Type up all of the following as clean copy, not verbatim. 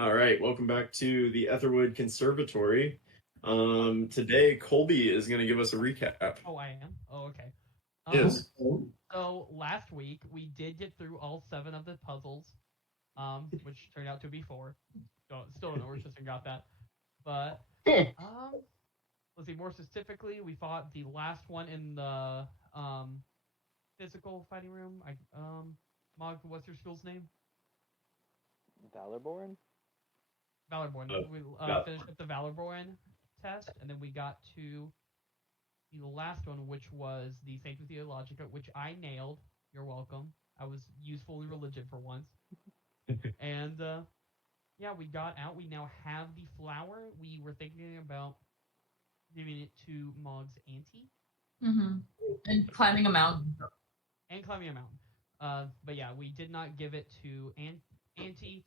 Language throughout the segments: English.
All right, welcome back to the Aetherwood Conservatory. Today Colby is going to give us a recap. Oh, I am? Oh, okay. Yes. So last week we did get through all 7 of the puzzles, which turned out to be 4. Still don't know where Tristan got that. But let's see. More specifically, we fought the last one in the physical fighting room. Mog, what's your school's name? Valorborn? Valorborn. We Val- finished up the Valorborn test, and then we got to the last one, which was the Sanctum Theologica, which I nailed. You're welcome. I was useful in religion for once. And yeah, we got out. We now have the flower. We were thinking about giving it to Mog's auntie. Mm-hmm. And climbing a mountain. And climbing a mountain. But yeah, we did not give it to auntie.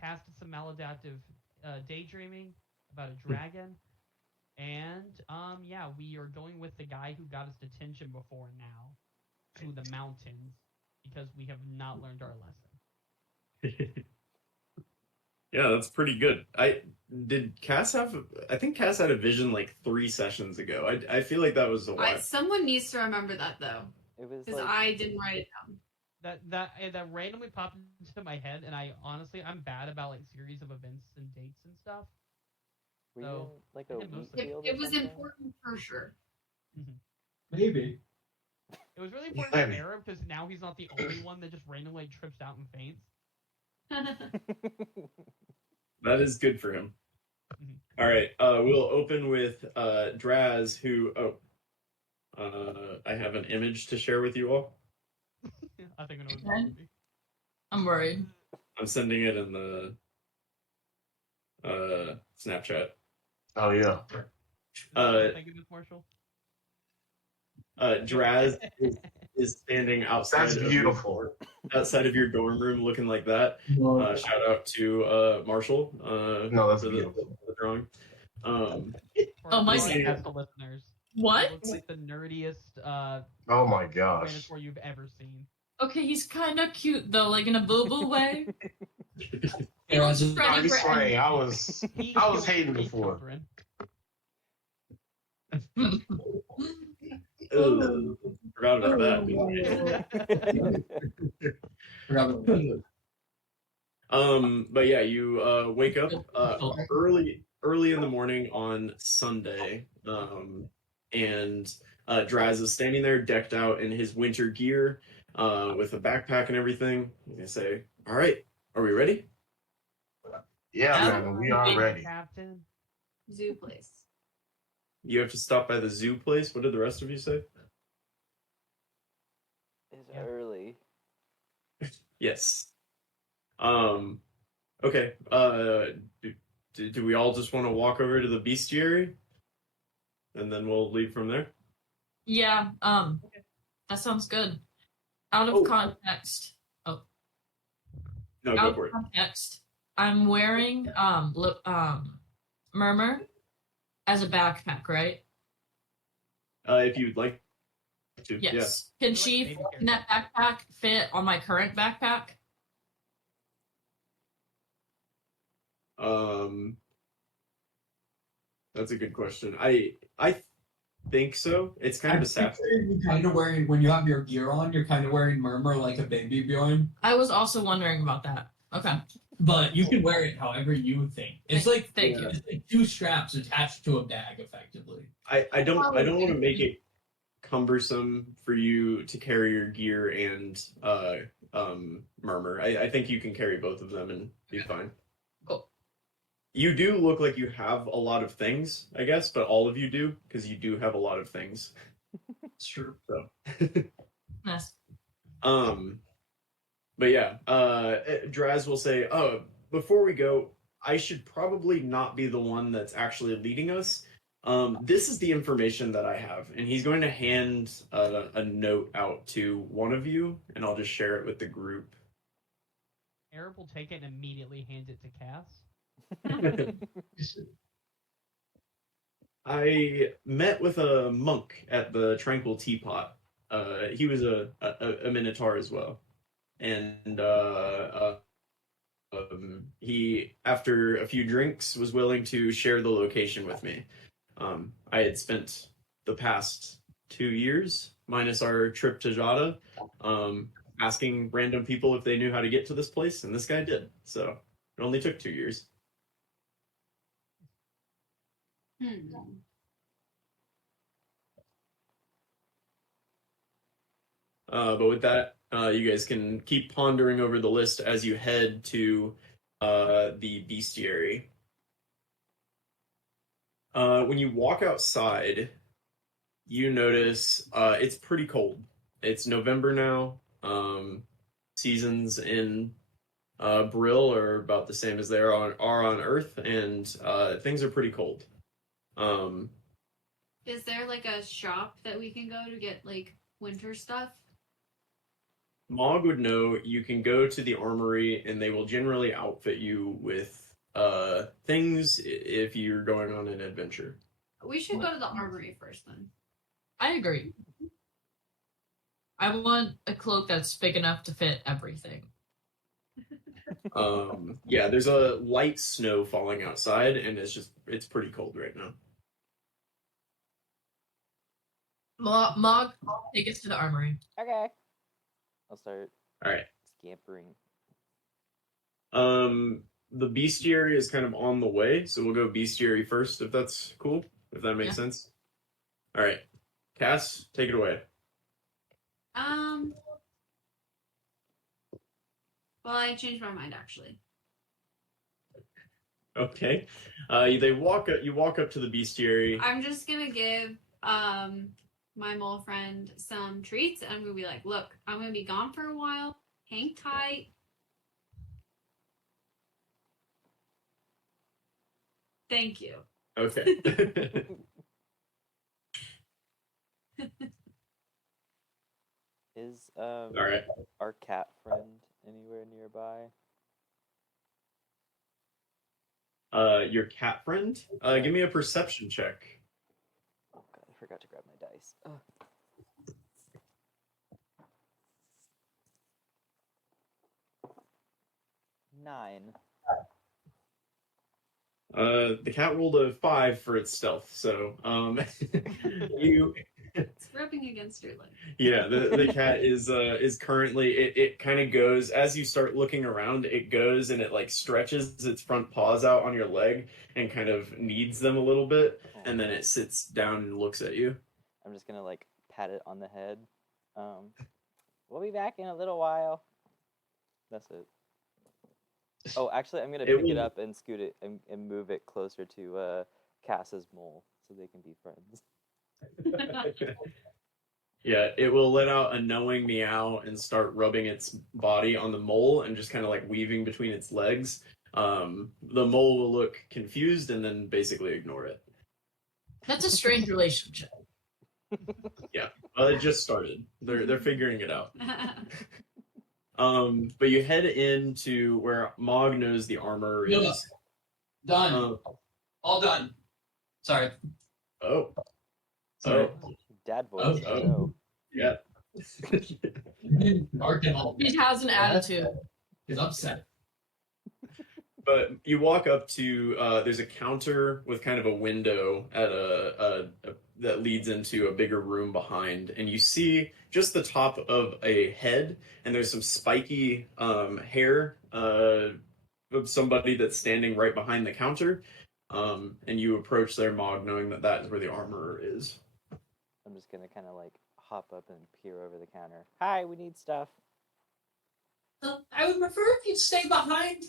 Casted some maladaptive daydreaming about a dragon. And yeah, we are going with the guy who got us detention before now to the mountains because we have not learned our lesson. Yeah, that's pretty good. I think Cass had a vision like 3 sessions ago. I feel like that was a while. Someone needs to remember that though, It was because like I didn't write it down. That randomly popped into my head, and I'm bad about like series of events and dates and stuff. were you so, in, like I a did wheat mostly- field It or was something? important for sure. Maybe. It was really important for Arab because now he's not the only one that just randomly trips out and faints. That is good for him. Mhm. All right, we'll open with Draz, who I have an image to share with you all. I think I know what Okay. it's be. I'm worried. I'm sending it in the Snapchat. Oh yeah. Thank you, Miss Marshall. Draz is standing outside That's of beautiful. outside of your dorm room looking like that. Shout out to Marshall No, that's for beautiful. the drawing. For Oh, my our God. podcast listeners. What? It looks like the nerdiest Oh my gosh. Tyrannosaur you've ever seen. Okay, he's kind of cute though, like in a boo-boo way. He Yeah, looks just- ready I'm for playing. I was He I was kills hating three before. children. Forgot about that. Forgot about that. But yeah, you wake up early in the morning on Sunday, and Draz is standing there decked out in his winter gear, with a backpack and everything. They say, "All right, are we ready?" Yeah, Yeah. man, we are ready. Captain. Zoo place. You have to stop by the zoo place. What did the rest of you say? It's Yeah. early. Yes. Okay. Do we all just want to walk over to the bestiary, and then we'll leave from there? Yeah, that sounds good. Out of Oh. context. No, Out go of for it. context. I'm wearing Murmur as a backpack, right? If you'd like to. Yes. You're Can like she a baby can that backpack fit on my current backpack? Yeah. That's a good question. I think so. It's kind of a sap. You're kind of wearing, when you have your gear on, you're kind of wearing Murmur like a baby Bjorn. I was also wondering about that. Okay. But you can wear it however you think. It's like Thank you. It's like 2 straps attached to a bag, effectively. I don't want to make it cumbersome for you to carry your gear and Murmur. I think you can carry both of them and be fine. Cool. You do look like you have a lot of things, I guess, but all of you do, because you do have a lot of things. It's true. So Nice. but yeah, Draz will say, "Oh, before we go, I should probably not be the one that's actually leading us. This is the information that I have," and he's going to hand a note out to one of you, and I'll just share it with the group. Arab will take it and immediately hand it to Cass. I met with a monk at the Tranquil Teapot. He was a Minotaur as well. and he, after a few drinks, was willing to share the location with me. I had spent the past 2 years, minus our trip to Jada, asking random people if they knew how to get to this place, and this guy did. So it only took 2 years. But with that, you guys can keep pondering over the list as you head to the bestiary. When you walk outside, you notice it's pretty cold. It's November now. Seasons in Brill are about the same as they are on Earth, and things are pretty cold. Is there like a shop that we can go to get like winter stuff? Mog would know you can go to the armory, and they will generally outfit you with things if you're going on an adventure. We should go to the armory first then. I agree. I want a cloak that's big enough to fit everything. Yeah, there's a light snow falling outside, and it's pretty cold right now. Mog, take us to the armory. Okay. I'll start All right. scampering. The bestiary is kind of on the way, so we'll go bestiary first, if that's cool, if that makes sense. All right, Cass, take it away. Well, I changed my mind actually. Okay. You walk up to the bestiary. I'm just gonna give my mole friend some treats, and I'm gonna be like, look, I'm gonna be gone for a while. Hang tight. Thank you. Okay. Is All right. our cat friend anywhere nearby? Your cat friend? Give me a perception check. Oh god, I forgot to grab my dice. Ugh. Nine. The cat rolled a 5 for its stealth, so you. It's rubbing against your leg. Yeah, the cat is currently it kind of goes as you start looking around, it goes and it like stretches its front paws out on your leg and kind of kneads them a little bit, and then it sits down and looks at you. I'm just gonna like pat it on the head. We'll be back in a little while. That's it. Oh, actually, I'm gonna pick it up and scoot it and move it closer to Cass's mole so they can be friends. Yeah, it will let out a knowing meow and start rubbing its body on the mole and just kind of like weaving between its legs. The mole will look confused and then basically ignore it. That's a strange relationship. Yeah, well, it just started. They're figuring it out. But you head into where Mog knows the armor No, is. Done. All done. Sorry. Oh. Sorry. Dad voice. Oh. No. Yeah. Dark and all. He has an attitude. He's upset. But you walk up to there's a counter with kind of a window at a that leads into a bigger room behind, and you see just the top of a head, and there's some spiky hair of somebody that's standing right behind the counter. And you approach their Mog, knowing that that is where the armorer is. I'm just gonna kind of like hop up and peer over the counter. Hi, we need stuff. I would prefer if you'd stay behind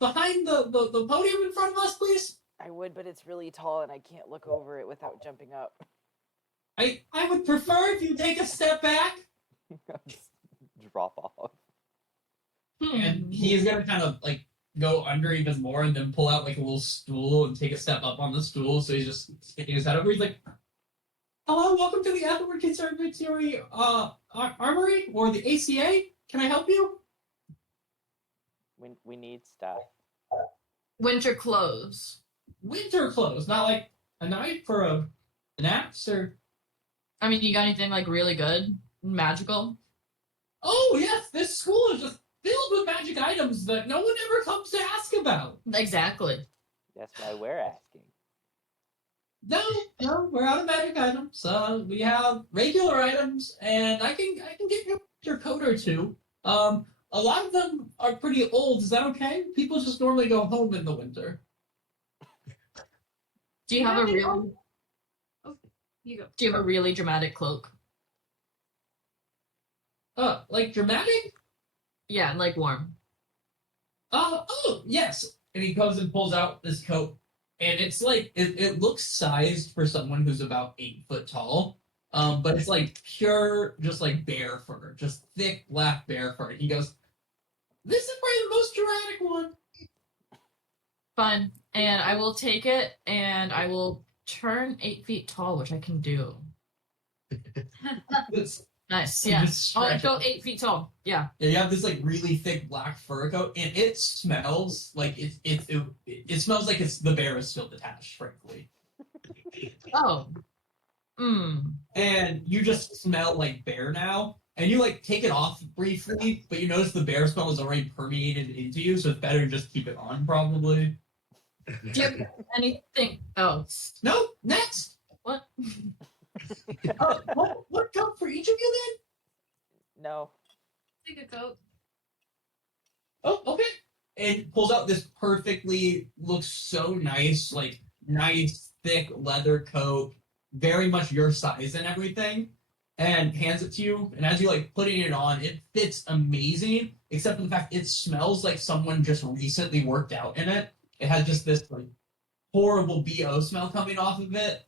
the podium in front of us, please. I would, but it's really tall and I can't look over it without jumping up. I would prefer if you take a step back. Just drop off. And he's gonna kind of like go under even more and then pull out like a little stool and take a step up on the stool. So he's just sticking his head over. He's like, "Hello, welcome to the Aetherwood Conservatory Armory or the ACA. Can I help you?" We need stuff. Winter clothes. Winter clothes, not like a night for a naps or. I mean, you got anything like really good, magical? Oh yes, this school is that no one ever comes to ask about. Exactly. That's why we're asking. No, we're out of magic items. We have regular items, and I can get you your coat or two. A lot of them are pretty old. Is that okay? People just normally go home in the winter. Do you have a really You go. do you have a really dramatic cloak? Like dramatic? Yeah, like warm. Oh, yes. And he comes and pulls out this coat, and it's like it looks sized for someone who's about 8 foot tall. But it's like pure, just like bear fur, just thick black bear fur. He goes, "This is probably the most dramatic one." Fine. And I will take it and I will turn 8 feet tall, which I can do. It's, Nice. You Yeah. just I'll stretch go it. 8 feet tall. Yeah. yeah, you have this like really thick black fur coat, and it smells like it smells like it's the bear is still detached, frankly. Oh. And you just smell like bear now, and you like take it off briefly, but you notice the bear smell is already permeated into you, so it's better to just keep it on, probably. Do you have anything else? No, next. What? What coat for each of you No. Take a coat. then? Oh, okay. And pulls out this perfectly looks so nice, like nice thick leather coat, very much your size and everything, and hands it to you. And as you like putting it on, it fits amazing, except for the fact it smells like someone just recently worked out in it. It has just this like horrible BO smell coming off of it.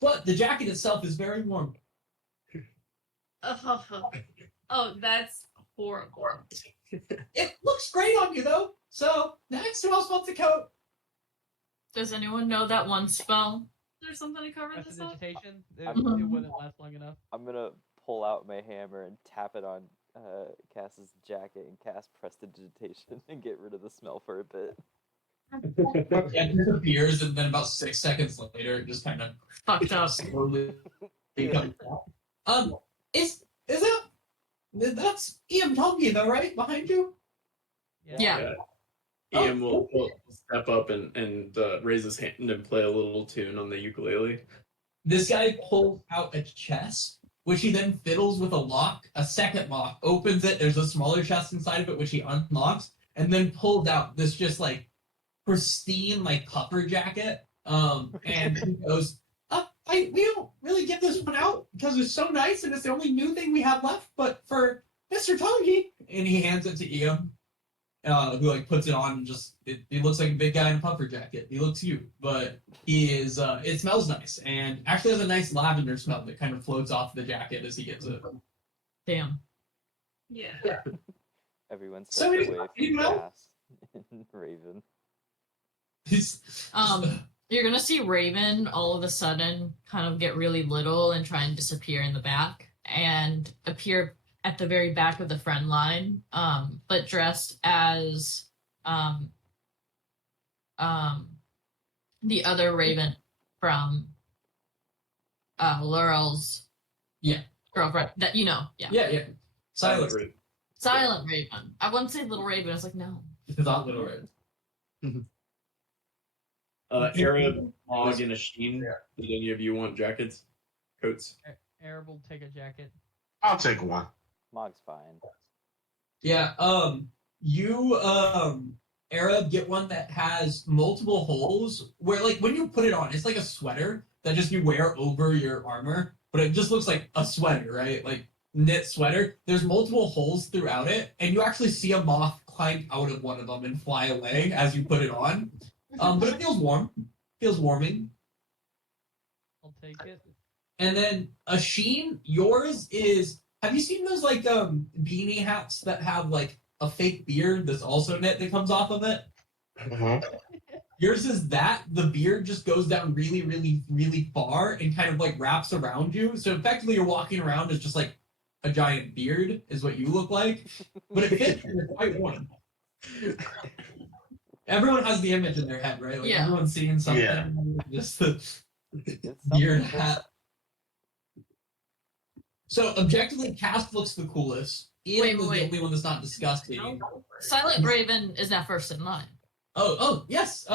But the jacket itself is very warm. Oh, that's horrible. It looks great on you though. So next, who else wants a coat? Does anyone know that one spell? Is there something to cover this up? Prestidigitation, it Mhm. wouldn't last long enough. I'm gonna pull out my hammer and tap it on Cass's jacket and cast Prestidigitation and get rid of the smell for a bit. It disappears, and then about 6 seconds later, it just kind of Fucked up. slowly comes out. Is that's Ian Tongi though, right? Behind you? Yeah. Ian will step up and raise his hand and play a little tune on the ukulele. This guy pulls out a chest, which he then fiddles with a second lock, opens it, there's a smaller chest inside of it, which he unlocks, and then pulls out this just like pristine like puffer jacket. And he goes, we don't really get this one out because it's so nice and it's the only new thing we have left, but for Mr. Tongi, and he hands it to Ian, who like puts it on and just he looks like a big guy in a puffer jacket. He looks cute, but he is it smells nice and actually has a nice lavender smell that kind of floats off the jacket as he gets it. Damn. Yeah. Everyone So starts you- away you from know- Cass and Raven. He's You're gonna see Raven all of a sudden kind of get really little and try and disappear in the back and appear at the very back of the friend line, but dressed as the other Raven from Laurel's girlfriend that you know, yeah. yeah. Silence. Silent Raven. I wouldn't say Little Raven, I was like, no. It's not little red. Arab, Og, and Asheen. Did any of you want jackets? Coats? Arab will take a jacket. I'll take one. Mog's fine. Yeah, you Arab get one that has multiple holes where like when you put it on, it's like a sweater that just you wear over your armor, but it just looks like a sweater, right? Like knit sweater. There's multiple holes throughout it, and you actually see a moth climb out of one of them and fly away as you put it on. But it feels warm. Feels warming. I'll take it. And then Asheen, yours is. Have you seen those like beanie hats that have like a fake beard that's also knit that comes off of it? Mhm. Yours is that the beard just goes down really, really, really far and kind of like wraps around you. So effectively, you're walking around as just like a giant beard is what you look like, but it fits and it's quite warm. Everyone has the image in their head, right? Like Yeah. everyone's seeing something. Yeah. Just the It's beard something. hat. So objectively, Cast looks the coolest. Ian was wait. the only one that's not disgusting. Silent Raven is not first in line. Oh, yes.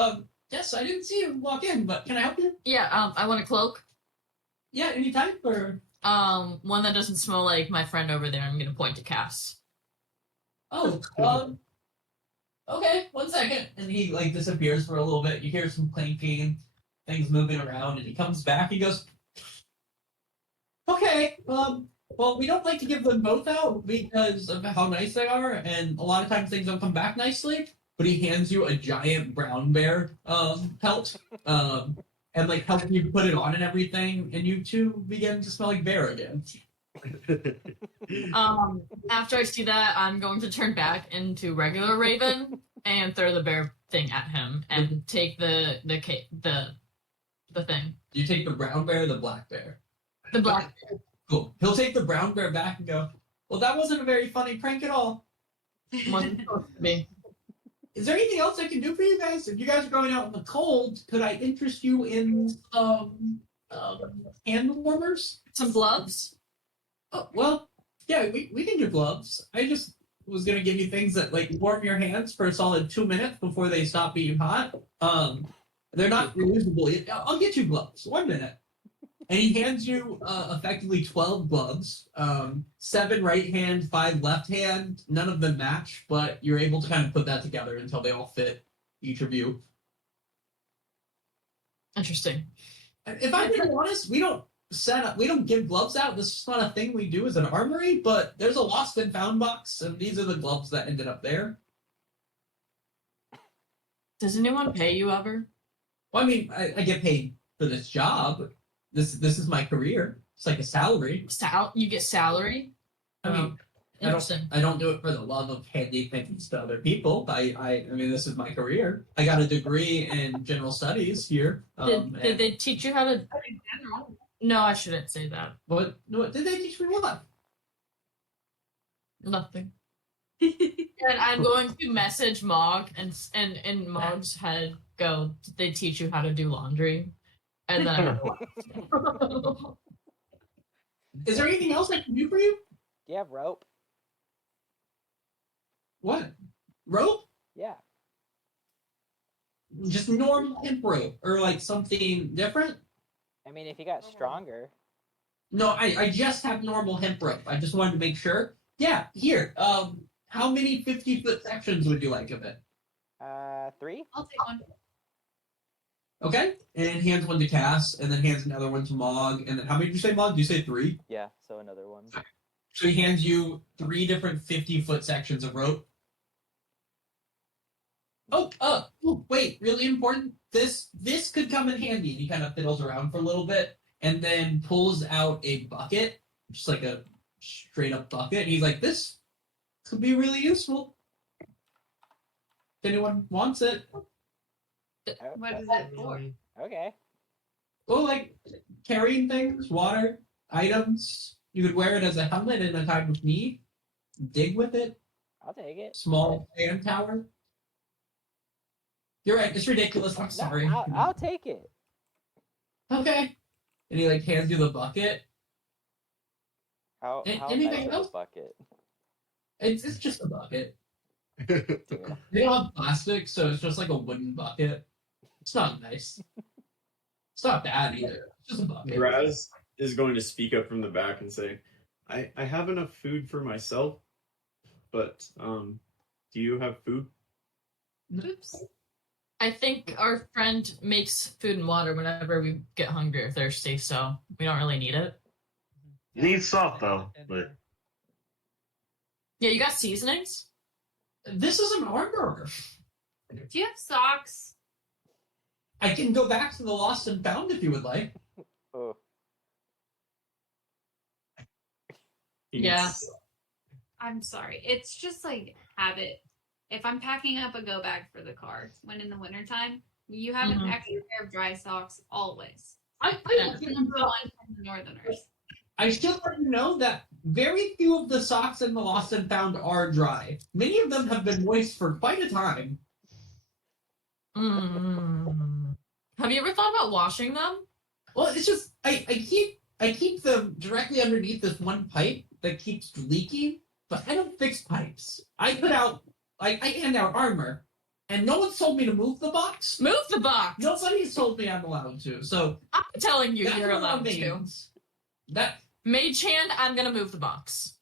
Yes, I didn't see you walk in, but can I help you? Yeah, I want a cloak. Yeah, any type or One that doesn't smell like my friend over there. I'm gonna point to Cass. oh, okay, 1 second. And he like disappears for a little bit. You hear some clanking, things moving around, and he comes back. He goes, okay, well, we don't like to give them both out because of how nice they are, and a lot of times things don't come back nicely. But he hands you a giant brown bear pelt, and like helps you put it on and everything, and you two begin to smell like bear again. After I see that, I'm going to turn back into regular Raven and throw the bear thing at him and take the thing. You take the brown bear or the black bear? The black. Cool. He'll take the brown bear back and go, well, that wasn't a very funny prank at all. Wasn't supposed to be. Is there anything else I can do for you guys? If you guys are going out in the cold, could I interest you in hand warmers? Some gloves. Oh, well, yeah, we can do gloves. I just was gonna give you things that like warm your hands for a solid 2 minutes before they stop being hot. They're not reusable. I'll get you gloves. 1 minute. And he hands you effectively 12 gloves, 7 right hand, 5 left hand. None of them match, but you're able to kind of put that together until they all fit each of you. Interesting. If I'm being honest, we don't give gloves out. This is not a thing we do as an armory, but there's a lost and found box, and these are the gloves that ended up there. Does anyone pay you ever? Well, I mean, I get paid for this job. This is my career. It's like a salary. You get salary? I mean, Interesting. I don't do it for the love of handing things to other people. I mean, this is my career. I got a degree in general studies here. Did they teach you how to? In general. No, I shouldn't say that. What did they teach me? What? Nothing. And I'm going to message Mog and in Mog's head go, did they teach you how to do laundry? And then Is there anything else I can do for you? Do you have rope? What? Rope? Yeah. Just normal hemp rope or like something different? I mean, if you got stronger. No, I just have normal hemp rope. I just wanted to make sure. Yeah, here. How many 50-foot sections would you like of it? 3? I'll take one. Okay. And hands one to Cass, and then hands another one to Mog, and then how many did you say, Mog? Did you say 3? Yeah, so another one. So he hands you 3 different 50-foot sections of rope. Oh, wait, really important. This could come in handy. And he kind of fiddles around for a little bit, and then pulls out a bucket, just like a straight up bucket. And he's like, this could be really useful. If anyone wants it. What is it for? Okay. Oh, like carrying things, water, items. You could wear it as a helmet in a time of need. Dig with it. I'll take it. Small fan tower. You're right. It's ridiculous. I'm sorry. No, I'll take it. Okay. And he like hands you the bucket. How Anything nice else? is a bucket? It's just a bucket. Dude. They don't have plastic, so it's just like a wooden bucket. It's not nice. It's not bad either. It's just a bucket. Raz is going to speak up from the back and say, I have enough food for myself, but do you have food? Oops. I think our friend makes food and water whenever we get hungry or thirsty, so we don't really need it. Needs salt though, but Yeah, you got seasonings? This is an armor. Do you have socks? I can go back to the lost and found if you would like. Oh, Yeah. I'm sorry. It's just like habit. If I'm packing up a go bag for the car when in the wintertime, you have an Mhm. extra pair of dry socks always. I That's the number one from the Northerners. I still let you know that very few of the socks in the lost and found are dry. Many of them have been moist for quite a time. Have you ever thought about washing them? Well, it's just I keep them directly underneath this one pipe that keeps leaking, but I don't fix pipes. I hand out armor, and no one's told me to move the box. Move the box. Nobody's told me I'm allowed to. So I'm telling you, that's you're what allowed that to. means. That Mage hand, I'm gonna move the box.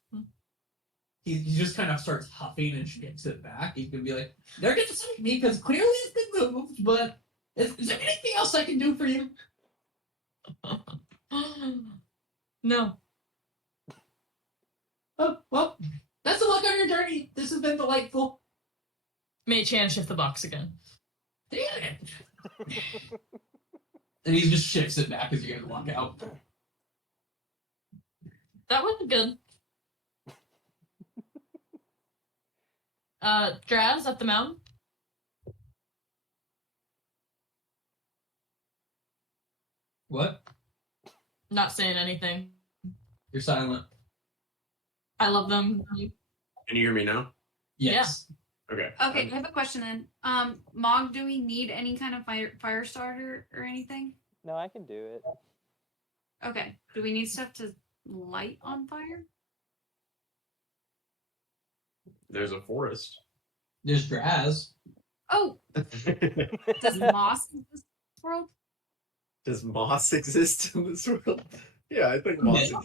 he just kind of starts huffing and shakes it back. He can be like, "They're gonna save me because clearly it's been moved, but is there anything else I can do for you?" No. Oh, well, best of luck on your journey. This has been delightful. Mage hand, shift the box again. Damn it. And he just shifts it back as you're gonna walk out. That was good. Draz up the mountain. What? Not saying anything. You're silent. I love them. Can you hear me now? Yes. Okay. Okay, I have a question then. Mog, do we need any kind of fire starter or anything? No, I can do it. Okay. Do we need stuff to light on fire? There's a forest. There's Draz. Oh, does moss in this world? Does moss exist in this world? Yeah, I think moss Yeah.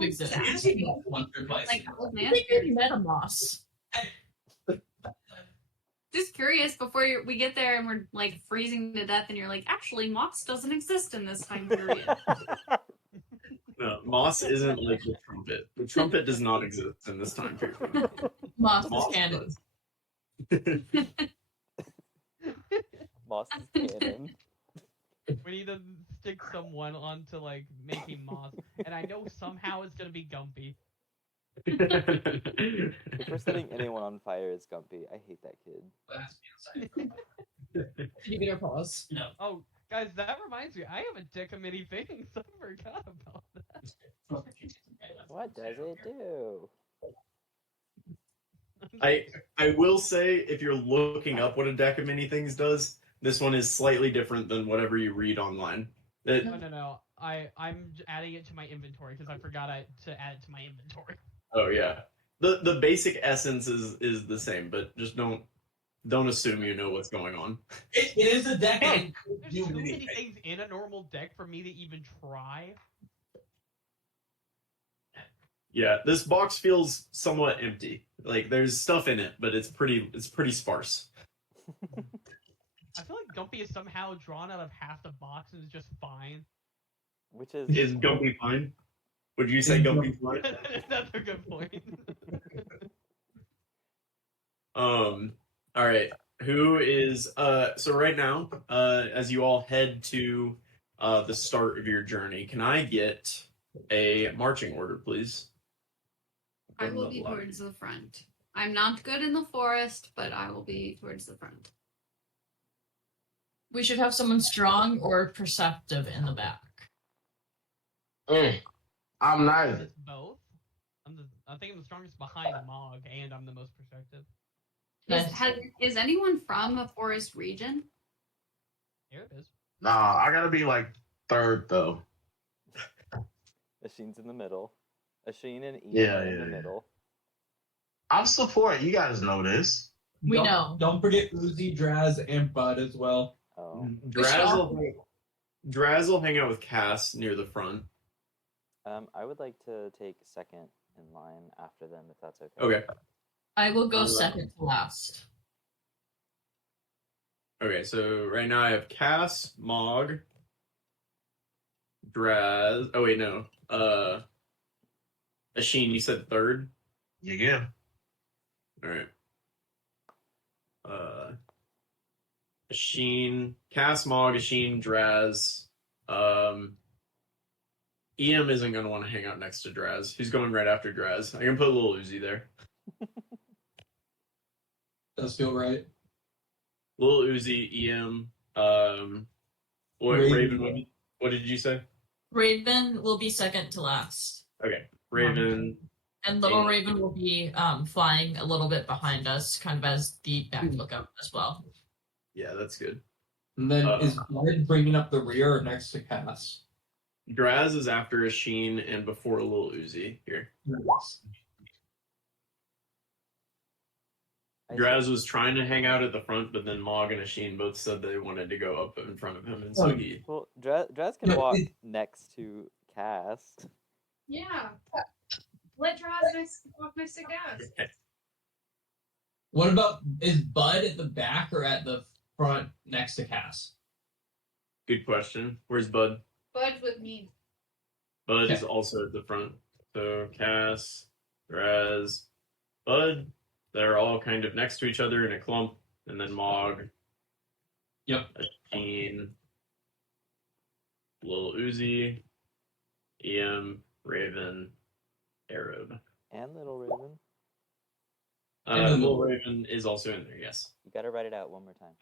exists. Exists. Once or twice. Like old I man. think you're metamoss. Just curious before we get there and we're like freezing to death, and you're like, actually, moss doesn't exist in this time period. No, moss isn't like the trumpet. The trumpet does not exist in this time period. Moss is Moss canon. does. Moss is canon. We need to stick someone onto like making moss, and I know somehow it's gonna be Gumpy. If we're setting anyone on fire, it's Gumpy. I hate that kid. You get a pause. No. Oh, guys, that reminds me, I have a deck of many things. I forgot about that. What does it do? I will say, if you're looking up what a deck of many things does, this one is slightly different than whatever you read online. No. I'm adding it to my inventory because I forgot to add it to my inventory. Oh yeah, the basic essence is the same, but just don't assume you know what's going on. It is a deck. There's too many things in a normal deck for me to even try. Yeah, this box feels somewhat empty. Like there's stuff in it, but it's pretty sparse. I feel like Gumpy is somehow drawn out of half the box and is just fine. Which is Is Gumpy fine? Would you say Gumpy's fine? That's a good point. All right. Who is so right now, as you all head to the start of your journey, can I get a marching order, please? I will be towards the front. I'm not good in the forest, but I will be towards the front. We should have someone strong or perceptive in the back. I'm neither. It's both. I think I'm the strongest behind Mog, and I'm the most perspective. Is anyone from a forest region? Here it is. Nah, I gotta be like third though. Ashin's in the middle. Ashin and Ian Yeah, are in yeah, the yeah. middle. I'm support. You guys know this. We know. Don't forget Uzi, Draz, and Bud as well. Oh. Draz will hang out with Cass near the front. I would like to take second in line after them, if that's okay. Okay. I will go Alright. second to last. Okay, so right now I have Cass, Mog, Draz. Oh wait, no. Ashin, you said third? Yeah. Alright. Ashin, Cass, Mog, Ashin, Draz. EM isn't going to want to hang out next to Draz. He's going right after Draz. I can put a little Uzi there. Does feel right. Little Uzi, EM. Raven, what did you say? Raven will be second to last. Okay. Raven. And little Yeah. Raven will be flying a little bit behind us, kind of as the back lookout as well. Yeah, that's good. And then is Bud bringing up the rear or next to Cass? Draz is after Ashin and before Little Uzi here. Draz was trying to hang out at the front, but then Mog and Ashin both said they wanted to go up in front of him, and so he. Well, Draz can No, walk next to Cass. Yeah. Let Draz walk next to Gas. What about, is Bud at the back or at the front next to Cass? Good question. Where's Bud? Bud's with me. Bud is Okay. also at the front. So Cass, Draz, Bud, they're all kind of next to each other in a clump, and then Mog. Yep. Ashin, Lil Uzi, EM, Raven, Arab. And Little Raven. Lil Raven is also in there, yes. You gotta write it out one more time.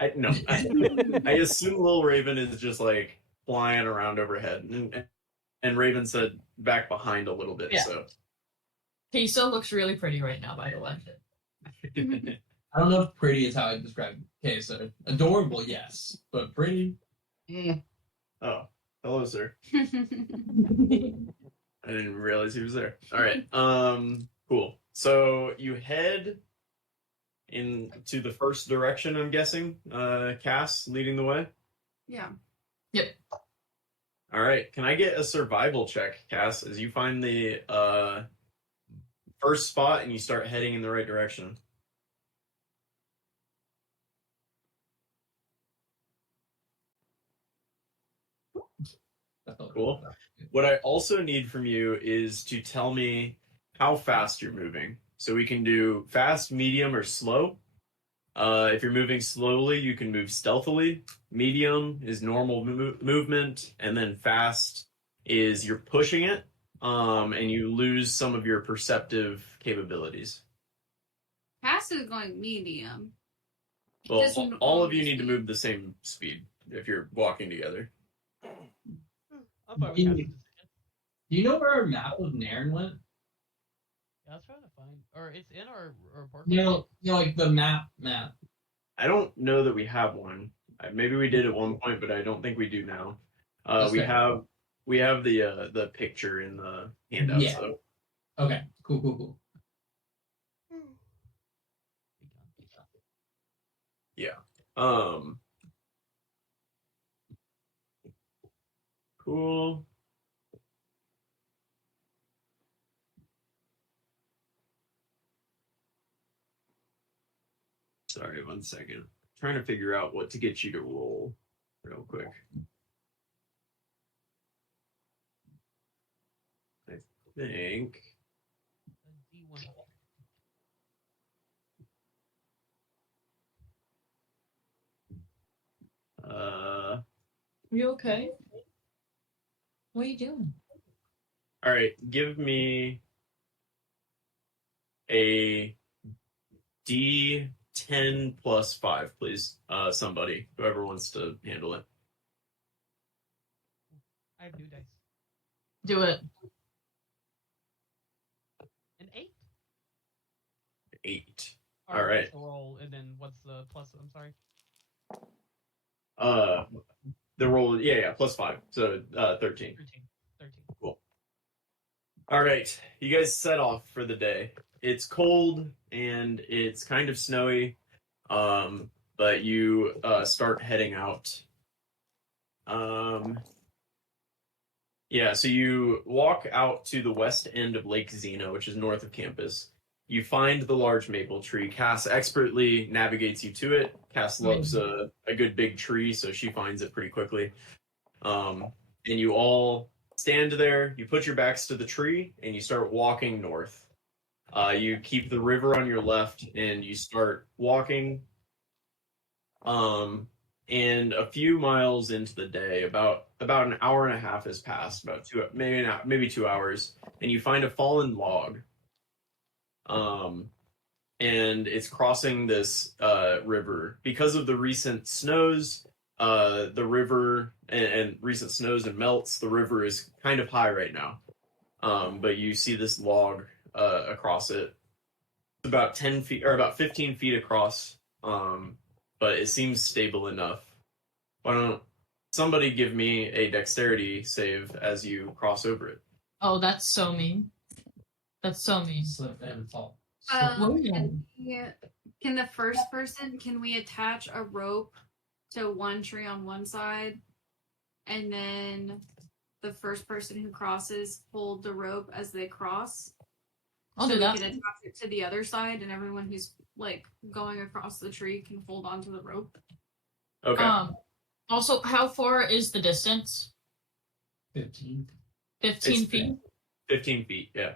I assume Lil Raven is just like flying around overhead, and Raven said back behind a little bit. Yeah. So He still looks really pretty right now, by the way. I don't know if pretty is how I describe Queso. Adorable, yes, but pretty. Oh, hello, sir. I didn't realize he was there. All right. Cool. So you head into the first direction, I'm guessing. Cass leading the way. Yeah. All right. Can I get a survival check, Cass, as you find the first spot and you start heading in the right direction? Cool. What I also need from you is to tell me how fast you're moving. So we can do fast, medium, or slow. If you're moving slowly, you can move stealthily. Medium is normal movement, and then fast is you're pushing it, and you lose some of your perceptive capabilities. Cass is going medium. Well, Just all of you normal need to speed. move the same speed if you're walking together. I'm fine with You- Cass's decision. Do you know where our map of Nairn went? Yeah, let's try to find. Or it's in our report. You know, like the map. I don't know that we have one. Maybe we did at one point, but I don't think we do now. That's We fair. have the picture in the handout. Yeah. So Okay, cool. Cool. Sorry, 1 second. Trying to figure out what to get you to roll real quick. I think. D1. You okay? What are you doing? All right, give me a D10 plus 5, please. Somebody, whoever wants to handle it. I have new dice. Do it. An 8. 8. Or All right. what's the roll, and then what's the plus? I'm sorry. The roll, yeah, plus 5, so 13. 13. Cool. All right, you guys set off for the day. It's cold and it's kind of snowy, but you start heading out. Yeah, so you walk out to the west end of Lake Xena, which is north of campus. You find the large maple tree. Cass expertly navigates you to it. Cass loves a good big tree, so she finds it pretty quickly. And you all stand there, you put your backs to the tree, and you start walking north. You keep the river on your left, and you start walking. And a few miles into the day, about an hour and a half has passed, maybe 2 hours, and you find a fallen log. And it's crossing this river because of the recent snows. The river and recent snows and melts. The river is kind of high right now, but you see this log across it. It's about 10 feet or about 15 feet across, but it seems stable enough. Why don't somebody give me a dexterity save as you cross over it? Oh, that's so mean. That's so mean. Slip and fall. Can the first person, can we attach a rope to one tree on one side, and then the first person who crosses hold the rope as they cross? I'll so do we that. can attach it to the other side, and everyone who's like going across the tree can hold onto the rope. Okay. Also, how far is the distance? 15. 15 It's feet? 15 feet, yeah.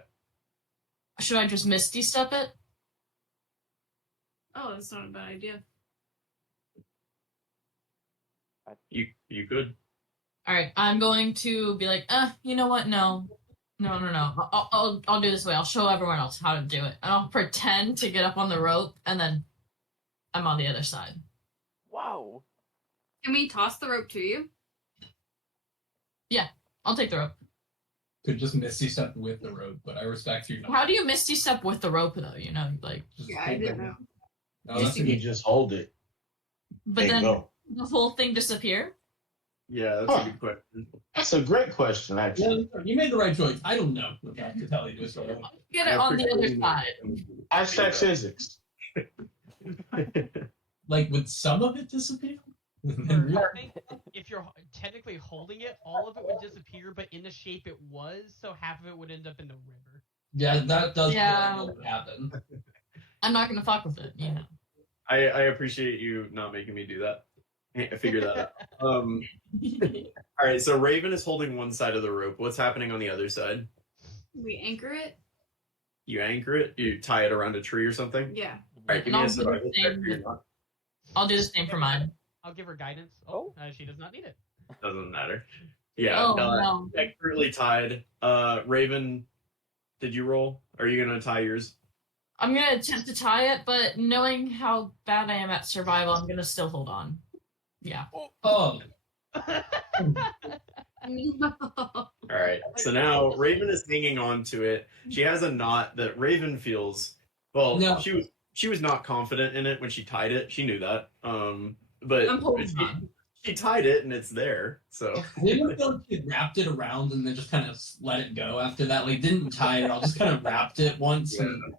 Should I just Misty step it? Oh, that's not a bad idea. You could. Alright, I'm going to be like, you know what? No. I'll do this way. I'll show everyone else how to do it. And I'll pretend to get up on the rope, and then I'm on the other side. Wow. Can we toss the rope to you? I'll take the rope. Could just Misty step with the rope, but I respect you. How do you Misty step with the rope, though? You know, like... Just Yeah, I hold didn't it. know. No, that's a You good. just hold it. But and then go. the whole thing disappear? Yeah, that's Huh. a good question. That's a great question, actually. Yeah, you made the right choice. I don't know what I have to tell you. So. Get it on the other side. Hashtag physics. Like, would some of it disappear? I think if you're technically holding it, all of it would disappear, but in the shape it was, so half of it would end up in the river. Yeah, that does Yeah. feel like what would happen. I'm not gonna fuck with it, you know. I appreciate you not making me do that. I figured that out. All right, so Raven is holding one side of the rope. What's happening on the other side? We anchor it? You anchor it? You tie it around a tree or something? Yeah. All right, give And me I'll a do the survival check same for your with- knot. I'll do the same for mine. I'll give her guidance. She does not need it. Doesn't matter. Yeah, Oh, no. accurately tied. Raven, did you roll? Are you gonna tie yours? I'm gonna attempt to tie it, but knowing how bad I am at survival, I'm gonna still hold on. Yeah. Oh, All right. So now Raven is hanging on to it. She has a knot that Raven feels. Well, No. she was not confident in it when she tied it. She knew that. But I'm holding on. she tied it and it's there. So I didn't feel like she wrapped it around and then just kind of let it go after that. Like, didn't tie it. I just kind of wrapped it once. And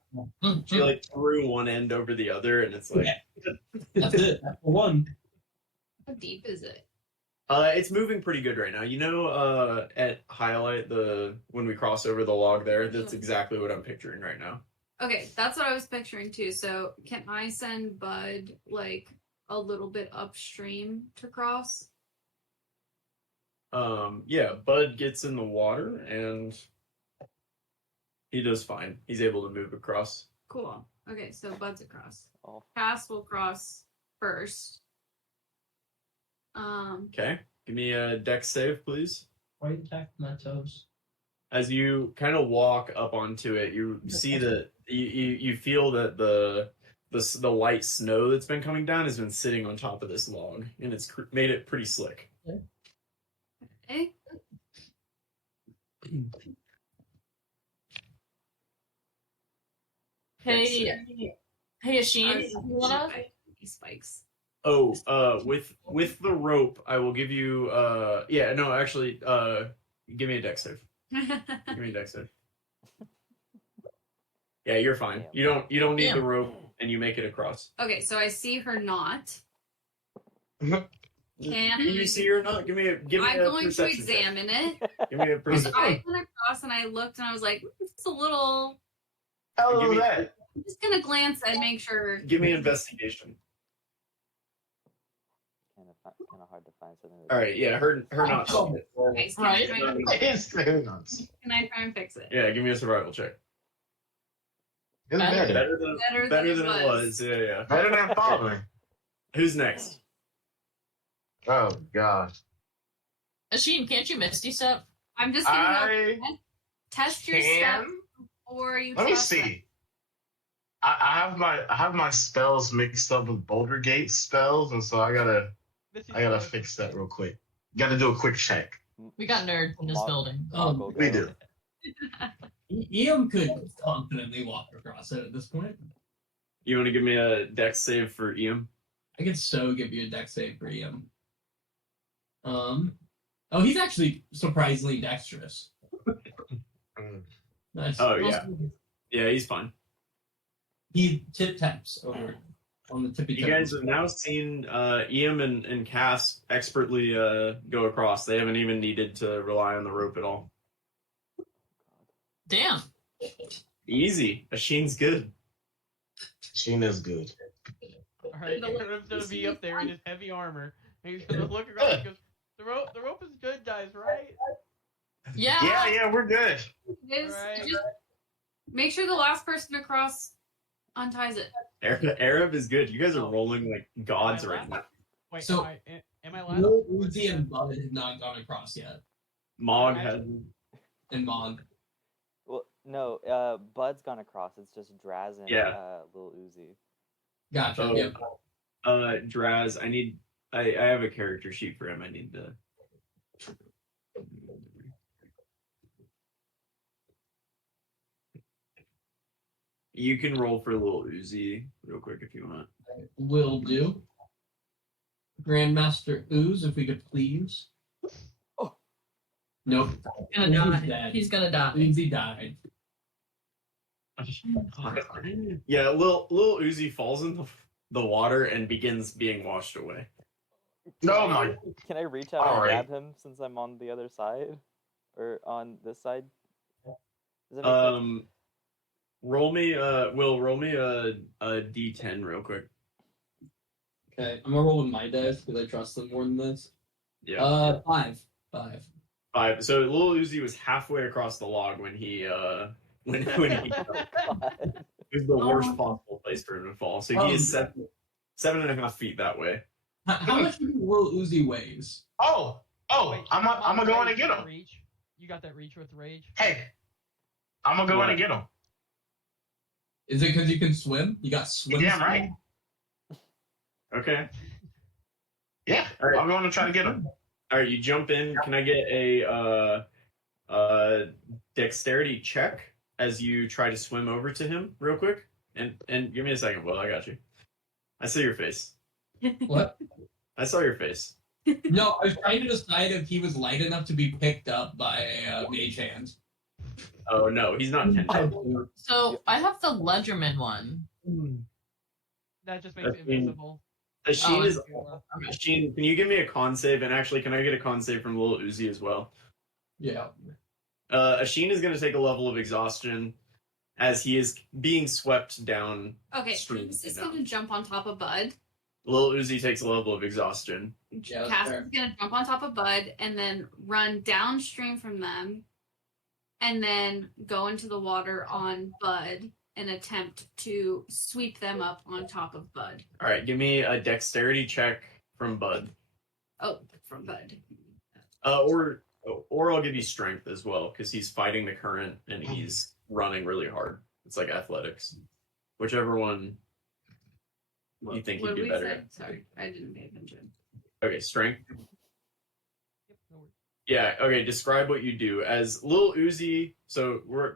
she like threw one end over the other, and it's like that's it. That's the one. How deep is it? it's moving pretty good right now. You know, at highlight when we cross over the log there, that's exactly what I'm picturing right now. Okay, that's what I was picturing too. So can I send Bud like a little bit upstream to cross? Yeah, Bud gets in the water and he does fine. He's able to move across. Cool. Okay, so Bud's across. Oh. Cass will cross first. Okay, give me a dex save, please. Why you attack my toes? As you kind of walk up onto it, you see that you feel that the light snow that's been coming down has been sitting on top of this log, and it's made it pretty slick. Eh? Hey, Asheen, you wanna? Spikes. Oh, with the rope, I will give you. Yeah, no, actually, give me a dex save. Give me a dex save. Yeah, you're fine. You don't need the rope, and you make it across. Okay, so I see her knot. Can you see her not? Give me a I'm going to perception check. examine it. Give me a perception. I went across and I looked and I was like, it's a little. Hell Give is me- that? I'm just gonna glance and make sure. Give me investigation. Kind of hard to find something. All right, yeah, her not. Okay, so Right. It's very nuts. Can I try and fix it? Yeah, give me a survival check. It's Better. better. Better than it was. Yeah. Better than falling. Who's next? Oh gosh. Asheen, can't you Misty step? I'm just gonna I test your can. step before you. Let me toss it. see. I have my spells mixed up with Boulder Gate spells, and so I gotta fix that real quick. Gotta do a quick check. We got nerds in this building. Oh, We do. Ian could confidently walk across it at this point. You want to give me a dex save for Ian? I could so give you a dex save for Ian. Oh, he's actually surprisingly dexterous. Mm. Nice. Oh yeah, yeah, he's fine. he tip taps over on the tippy. You guys have now seen Ian and Cass expertly go across. They haven't even needed to rely on the rope at all. Damn. Easy. Ashin's good. Sheen is good. Alright, Riv's gonna be up there in his heavy armor. And he's gonna look around and goes, the rope is good, guys, right? Yeah. Yeah, we're good. It is, Right. just make sure the last person across unties it. Arab is good. You guys are rolling like gods Am I right now. Wait, So- am I last? No, Uzi and Bud have not gone across yet, Mog has and Mog. Well, no, Bud's gone across. It's just Draz and Yeah. Lil Uzi. Gotcha. Oh. Yep. Draz. I have a character sheet for him. I need to. You can roll for Lil Uzi real quick if you want. Will do. Grandmaster Ooze, if we could please. Oh. Nope. He's gonna Uzi's die. dead. He's gonna die. Uzi died. Yeah, Lil Uzi falls in the water and begins being washed away. No, my. Can I reach out and Alright. grab him since I'm on the other side? Or on this side? Does that make sense? Roll me roll me a D10 real quick. Okay, I'm gonna roll with my dice because I trust them more than this. Yeah. 5. 5. So Lil Uzi was halfway across the log when he when he God. it was the worst possible place for him to fall. So he is 7.5 feet that way. How much do you think Lil Uzi weighs? Oh, Wait, I'm gonna go in and get him. Reach. You got that reach with rage? Hey, I'm gonna go in and get him. Is it because you can swim? You got swim. Damn right. Okay. Yeah, All right. I'm going to try to get him. All right, you jump in. Can I get a dexterity check as you try to swim over to him real quick? And give me a second, Will. I got you. I see your face. What? I saw your face. No, I was trying to decide if he was light enough to be picked up by mage hands. Oh no, he's not 10. So I have the Ledgerman one. That just makes it That's mean. invisible. Asheen Oh, is. Okay. Asheen, can you give me a con save? And actually, can I get a con save from Lil Uzi as well? Yeah. Asheen is going to take a level of exhaustion as he is being swept down. Okay, Stream Cass is it down. gonna jump on top of Bud. Lil Uzi takes a level of exhaustion. Yeah, that's Cass fair. is gonna jump on top of Bud and then run downstream from them, and then go into the water on Bud and attempt to sweep them up on top of Bud. All right, give me a dexterity check from Bud. Oh, from Bud. Or I'll give you strength as well because he's fighting the current and he's running really hard. It's like athletics, whichever one you think What he'd did be we better say? at. Sorry, I didn't pay attention. Okay, strength. Yep, no worries. Yeah. Okay. Describe what you do as Lil Uzi. So we're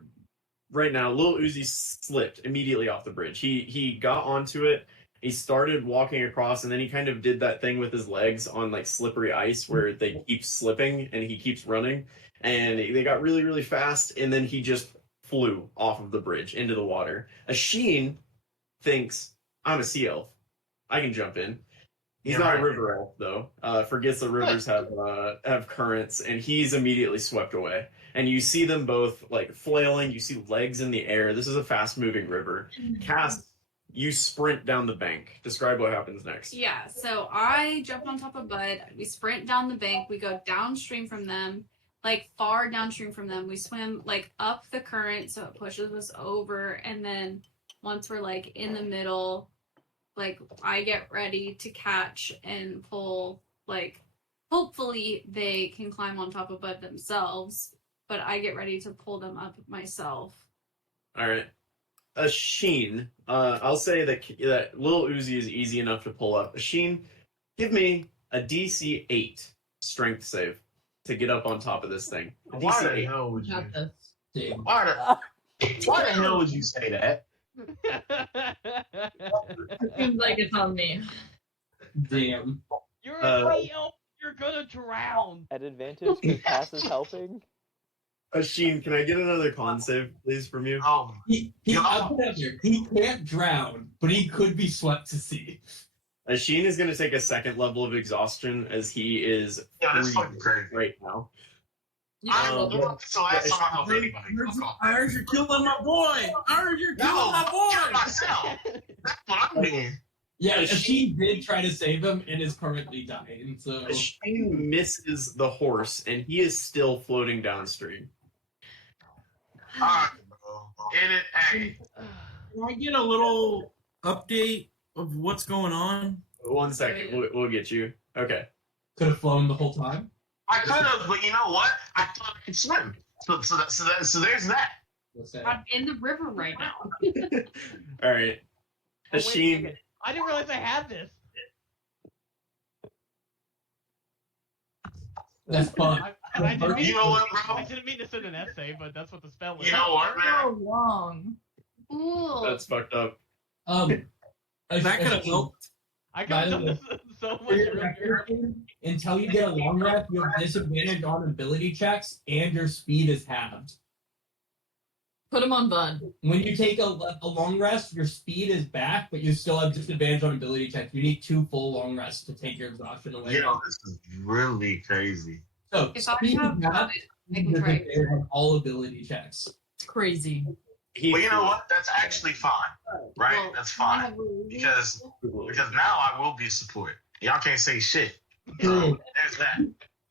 right now. Lil Uzi slipped immediately off the bridge. He got onto it. He started walking across, and then he kind of did that thing with his legs on like slippery ice where they keep slipping, and he keeps running. And they got really, really fast, and then he just flew off of the bridge into the water. Asheen thinks, I'm a sea elf. I can jump in. He's Yeah, not right. a river elf though. Forgets the rivers have currents, and he's immediately swept away. And you see them both like flailing. You see legs in the air. This is a fast-moving river. Cass, you sprint down the bank. Describe what happens next. Yeah, so I jump on top of Bud. We sprint down the bank. We go downstream from them, like far downstream from them. We swim like up the current so it pushes us over. And then once we're like in the middle, like I get ready to catch and pull. Like hopefully they can climb on top of Bud themselves, but I get ready to pull them up myself. All right. Asheen, I'll say that Lil Uzi is easy enough to pull up. Asheen, give me a DC 8 strength save to get up on top of this thing. A Why DC the 8. hell would you? Got this. Damn. Why the hell would you say that? Seems like it's on me. Damn. You're a sea elf. You're gonna drown. At advantage because Cass is helping. Sheen, can I get another con save, please, from you? Oh, He can't drown, but he could be swept to sea. Sheen is going to take a second level of exhaustion as he is yeah, that's freezing fucking crazy. right now. I Um, want to last time I help anybody. Fuck off. Ours, you're killing my boy. Ours, you're killing No, my kill boy. myself. That's what I'm doing. Yeah, she did try to save him and is currently dying. So Sheen misses the horse, and he is still floating downstream. Alright, bro. Hey, Can I get a little update of what's going on? 1 second, we'll get you. Okay. could have flown the whole time. I could have, but you know what? I thought I could swim. So there's that. What's that? I'm in the river right now. All right. Oh, wait a Sheen, second. I didn't realize I had this. That's fun. I didn't mean You know what, bro? I didn't mean to send an essay, but that's what the spell is. You know what, man? So long. Ooh. that's fucked up. That could have helped. I could have done this so much earlier. Until you get a long rest, you have disadvantage on ability checks, and your speed is halved. Put him on Bud. When you take a long rest, your speed is back, but you still have disadvantage on ability checks. You need 2 full long rests to take your exhaustion away. Yeah, this is really crazy. So, If I speed have is halved, I can try. disadvantage on all ability checks. It's crazy. Well, you know what? That's actually fine, right? Well, That's I fine have a- because now I will be support. Y'all can't say shit. True. There's that.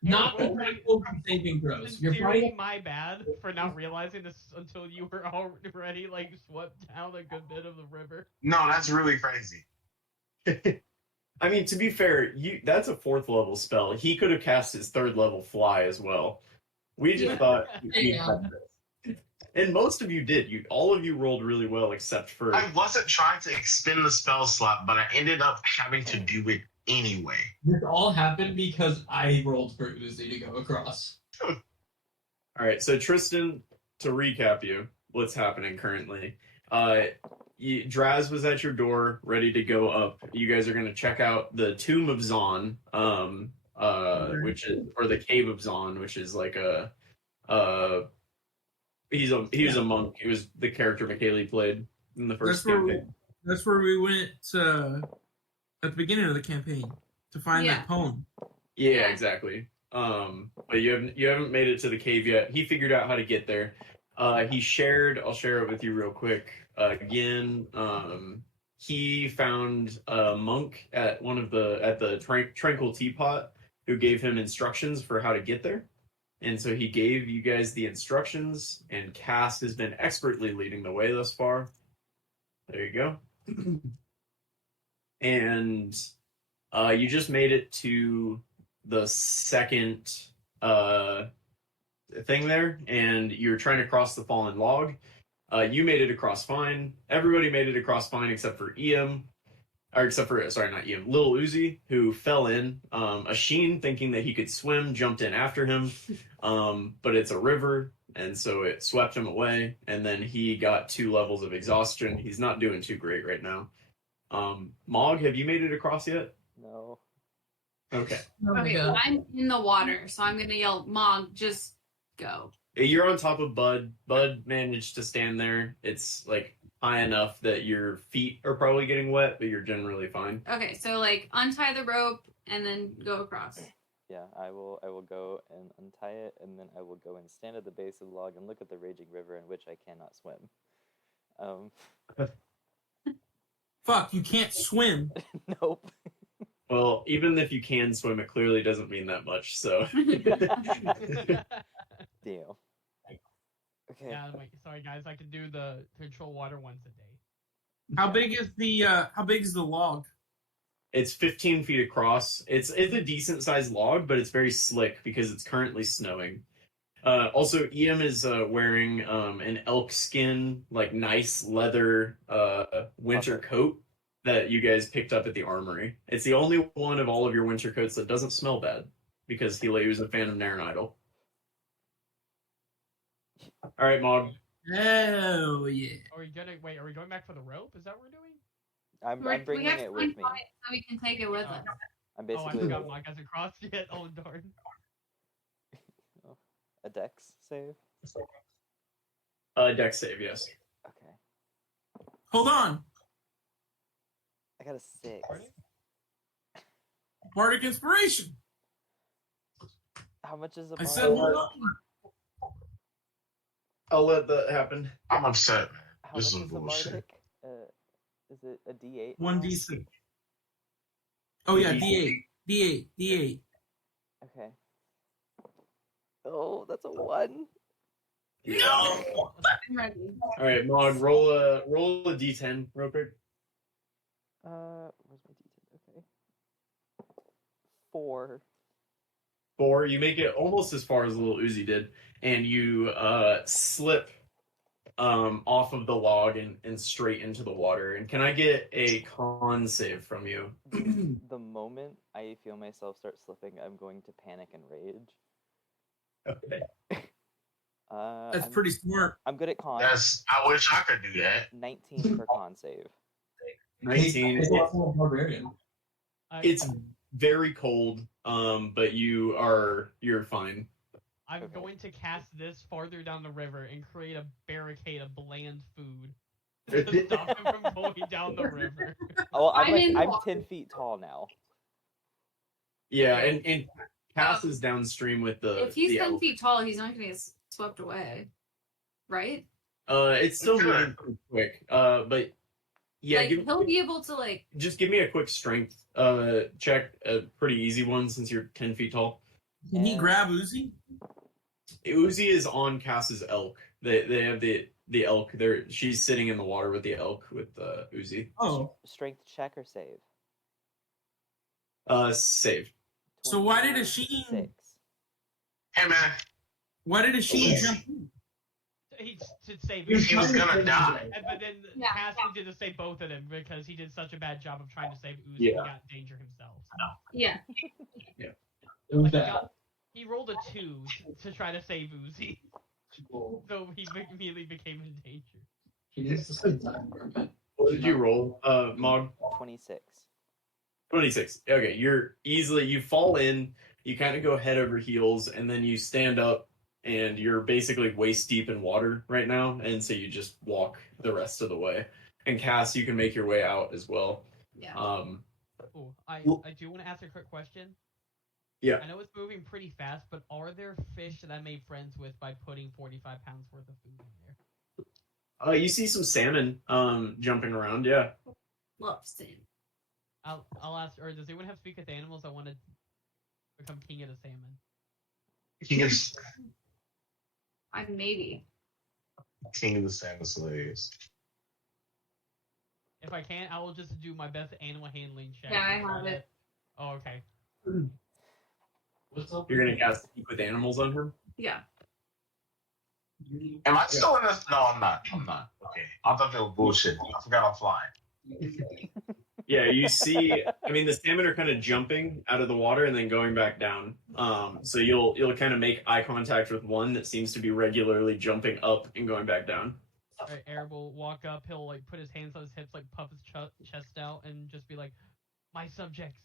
Not the critical saving throws. You're Sincerely, fighting. my bad for not realizing this until you were already like swept down a good bit of the river. No, that's really crazy. I mean, to be fair, that's a 4th level spell. He could have cast his 3rd level fly as well. We just Yeah. thought he Yeah. had this. And most of you did. All of you rolled really well, except for I wasn't trying to expend the spell slot, but I ended up having to do it anyway. This all happened because I rolled for Uzi to go across. All right, so Tristan, to recap you, what's happening currently? Draz was at your door, ready to go up. You guys are going to check out the Tomb of Zon, which is, or the Cave of Zon, which is like a, he was a monk. He was the character McKaylee played in the first campaign. That's where we went at the beginning of the campaign to find Yeah. that poem. Yeah, exactly. But you haven't made it to the cave yet. He figured out how to get there. I'll share it with you real quick. Again, he found a monk at the Tranquil Teapot who gave him instructions for how to get there. And so he gave you guys the instructions, and Cass has been expertly leading the way thus far. There you go. And you just made it to the second thing there, and you're trying to cross the fallen log. You made it across fine. Everybody made it across fine except for Lil Uzi, who fell in. Asheen, thinking that he could swim, jumped in after him, but it's a river, and so it swept him away, and then he got 2 levels of exhaustion. He's not doing too great right now. Mog, have you made it across yet? No. Okay. Oh my Okay, God. I'm in the water, so I'm gonna yell, "Mog, just go." You're on top of Bud. Bud managed to stand there. It's like high enough that your feet are probably getting wet, but you're generally fine. Okay, so like untie the rope and then go across. Yeah, I will go and untie it, and then I will go and stand at the base of the log and look at the raging river in which I cannot swim. Fuck, you can't swim. Nope. Well, even if you can swim, it clearly doesn't mean that much. So, Damn. Okay. Yeah, wait, sorry guys, I can do the control water once a day. How big is the log? it's 15 feet across. It's a decent sized log, but it's very slick because it's currently snowing. Also, Ian is wearing an elk skin, like nice leather winter coat that you guys picked up at the armory. It's the only one of all of your winter coats that doesn't smell bad because he was a fan of Naren Idol. All right, Mog. Oh yeah. Are we going back for the rope? Is that what we're doing? I'm We bringing have it to with me. untie it so we can take it with us. I'm Oh, I basically forgot Mike hasn't crossed yet. Oh darn. a dex save. Dex save, yes. Okay. Hold on. I got a 6. Bardic inspiration. How much is a I bardic? said hold on. I'll let that happen. I'm upset, man. How This much is is the bullshit. bardic? Is it a D8? 1d6. Oh yeah, D8. D8. D8. Okay. Oh, that's a 1. No! I'm ready. All right, Mog, roll a d10 real quick. Where's my D10? Okay. 4. 4. You make it almost as far as little Uzi did, and you slip off of the log and straight into the water. And can I get a con save from you? The moment I feel myself start slipping, I'm going to panic and rage. Okay. That's I'm, pretty smart. I'm good at con. I wish I could do that. 19 for con save. 19. Barbarian. It's very cold, but you're fine. I'm Okay. going to cast this farther down the river and create a barricade of bland food to stop him from going down the river. Oh, I'm in the I'm water. 10 feet tall now. Yeah, and Cass is downstream with the. If he's the 10 elk. feet tall, he's not going to get swept away. Right? It's still Good. moving pretty quick. But yeah, like, he'll be able to, like. just give me a quick strength check, a pretty easy one since you're 10 feet tall. Can he grab Uzi? Uzi is on Cass's elk. They have the elk. She's sitting in the water with the elk with Uzi. Oh. Strength check or save? Save. So why did Asheen 6. Hey, man. jump in? To save He was gonna die. But then Yeah. Cassie did to save both of them because he did such a bad job of trying to save Uzi Yeah. and got in danger himself. Yeah. It was Like, bad. he rolled a 2 to try to save Uzi, so he immediately became in danger. He needs to spend time. What did you roll, Mog? 26. 26. Okay, you fall in, you kind of go head over heels, and then you stand up, and you're basically waist deep in water right now, and so you just walk the rest of the way. And Cass, you can make your way out as well. Yeah. Oh, I do want to ask a quick question. Yeah. I know it's moving pretty fast, but are there fish that I made friends with by putting 45 pounds worth of food in there? You see some salmon jumping around, yeah. Love salmon. I'll ask, or does anyone have speak with animals? I want to become king of the salmon. King of Maybe. the Salmon Slaves. If I can, I will just do my best animal handling check. Yeah, I have it. Oh, okay. What's up? You're gonna cast Speak with Animals on her? Yeah. Am I still in this? No, I'm not. Okay. I thought they were bullshit. I forgot I'm flying. Yeah, you see, I mean, the salmon are kind of jumping out of the water and then going back down. So you'll kind of make eye contact with one that seems to be regularly jumping up and going back down. Alright, Arab will walk up, he'll like put his hands on his hips, like puff his chest out, and just be like, "My subjects,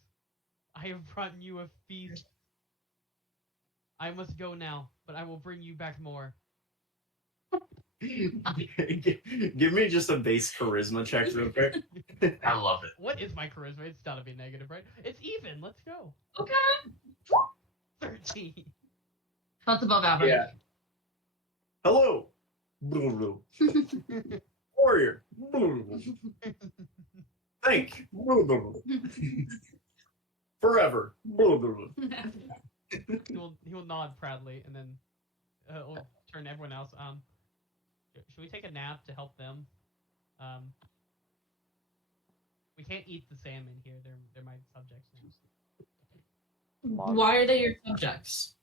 I have brought you a feast. I must go now, but I will bring you back more." Give me just a base charisma check real quick. I love it. What is my charisma? It's gotta be negative, right? It's even. Let's go. Okay. 13. That's above average. Yeah. Hello. Warrior. Think. Forever. He will nod proudly, and then he'll turn to everyone else. Should we take a nap to help them? We can't eat the salmon here. They're my subjects now. Why are they your subjects?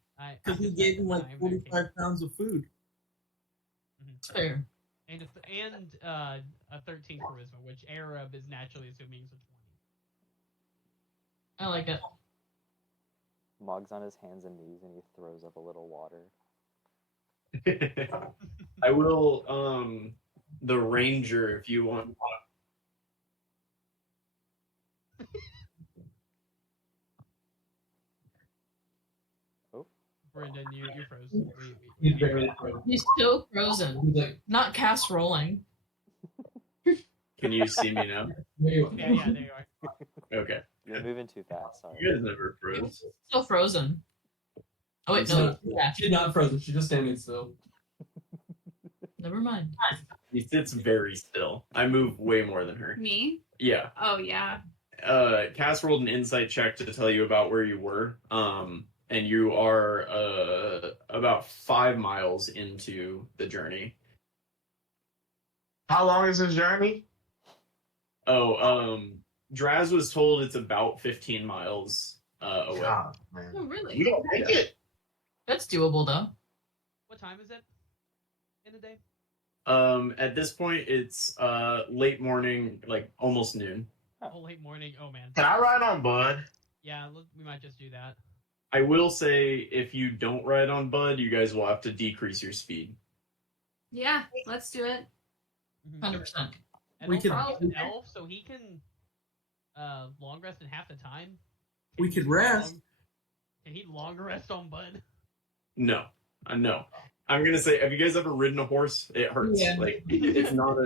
Because he gave him like 45 pounds of food. Fair. And a 13 charisma, which Arab is naturally assuming is a 20. I like it. Mog's on his hands and knees and he throws up a little water. I will, the ranger, if you want. Brendan, you're frozen. He's barely frozen. He's still frozen. He's like, Not cast rolling. Can you see me now? there you Yeah, yeah, there you are. Okay. You're moving too fast. Sorry. You guys never froze. Still frozen. Oh wait, I'm no. sorry. Yeah, She's not frozen. She's just standing still. never mind. He sits very still. I move way more than her. Me? Yeah. Oh yeah. Cass rolled an insight check to tell you about where you were. And you are about 5 miles into the journey. How long is this journey? Oh, Draz was told it's about 15 miles away. God, man. Oh, really? We don't make it. That's doable though. What time is it in the day? At this point, it's late morning, like almost noon. Oh, late morning. Oh man. Can I ride on Bud? Yeah, we might just do that. I will say, if you don't ride on Bud, you guys will have to decrease your speed. Yeah, let's do it. 100%. And We also could- he's an elf, so he can long rest in half the time. We could rest. Can he longer rest on Bud? No, no. I'm gonna say, have you guys ever ridden a horse? It hurts. Yeah. Like it's not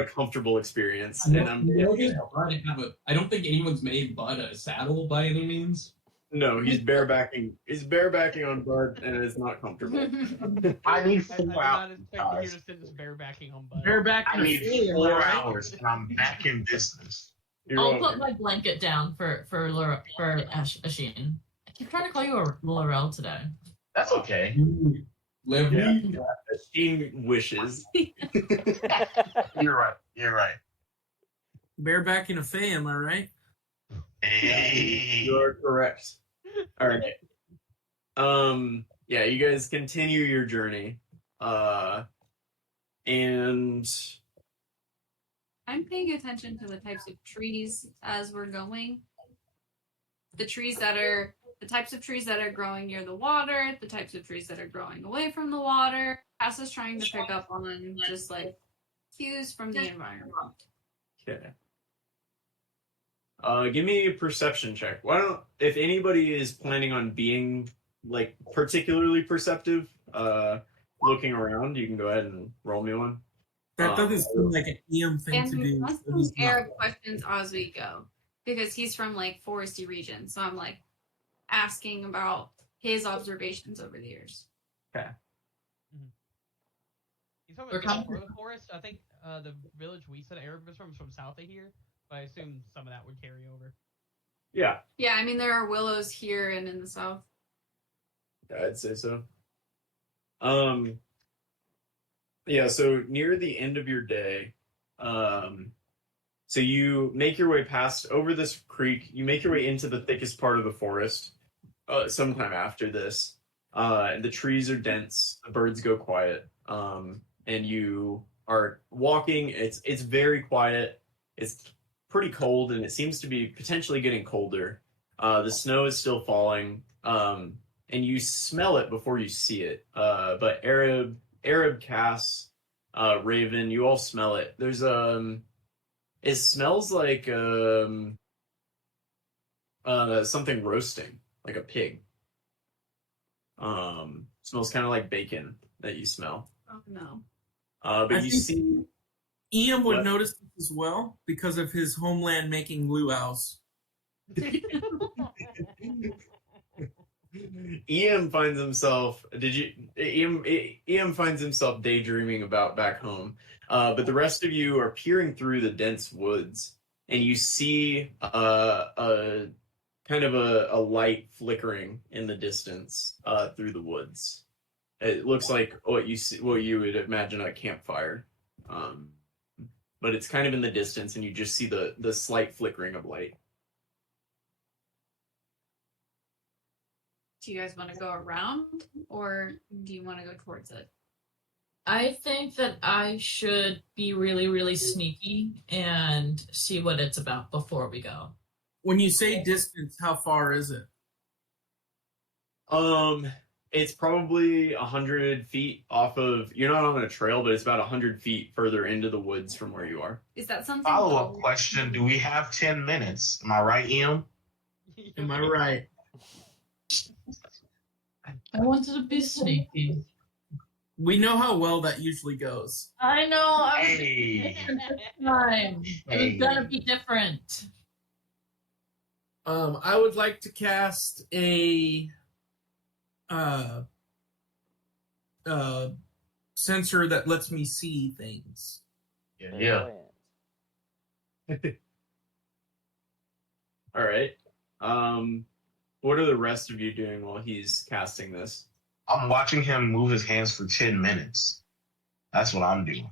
a comfortable experience. I And I'm don't think anyone's made Bud a saddle by any means. no, he's barebacking. He's barebacking on Bud, and it's not comfortable. I need I did 4 not hours. expect to hear to send this barebacking on Bud. Bareback I in a need field, 4 right? hours, and I'm back in business. You're I'll welcome. put my blanket down for Asheen. I keep trying to call you a Laurel today. That's okay. Live Yeah. me. She wishes. You're right. You're right. Bareback in a Fey, am I right? Hey. You're correct. All right. Yeah, you guys continue your journey. And I'm paying attention to the types of trees as we're going. The types of trees that are growing near the water, the types of trees that are growing away from the water. Cass is trying to pick up on just like cues from the environment. okay. Give me a perception check. Why don't, if anybody is planning on being like particularly perceptive, looking around, you can go ahead and roll me one. That doesn't seem like an EM thing And to do. let's so he's ask not. Arab questions as we go. Because he's from like foresty region. So I'm like asking about his observations over the years. He's from We're a coming. part of the forest. I think the village we said Arab was from south of here, but I assume some of that would carry over. Yeah, Yeah, I mean there are willows here and in the south. I'd say so. Yeah, so near the end of your day, so you make your way past over this creek, you make your way into the thickest part of the forest, sometime after this. The trees are dense, the birds go quiet, and you are walking, it's very quiet, it's pretty cold, and it seems to be potentially getting colder. The snow is still falling, and you smell it before you see it. But Arab, Cass, Raven, you all smell it. There's it smells like something roasting, like a pig. Smells kind of like bacon that you smell. Oh no. But I you think- see, EM would What? notice this as well because of his homeland making luau's. Ian finds himself. Ian finds himself daydreaming about back home. But the rest of you are peering through the dense woods, and you see a kind of a light flickering in the distance through the woods. It looks like what you would imagine a campfire, but it's kind of in the distance, and you just see the slight flickering of light. Do you guys want to go around or do you want to go towards it? I think that I should be really, really sneaky and see what it's about before we go. When you say distance, how far is it? It's probably 100 feet off of. You're not on a trail, but it's about 100 feet further into the woods from where you are. Is that something? Follow-up question. Do we have 10 minutes? Am I right, Em? Am I right? I wanted to be sneaky. We know how well that usually goes. I know. I was Hey. time. It was gonna be different. I would like to cast a sensor that lets me see things. Yeah. All right. What are the rest of you doing while he's casting this? I'm watching him move his hands for 10 minutes. That's what I'm doing.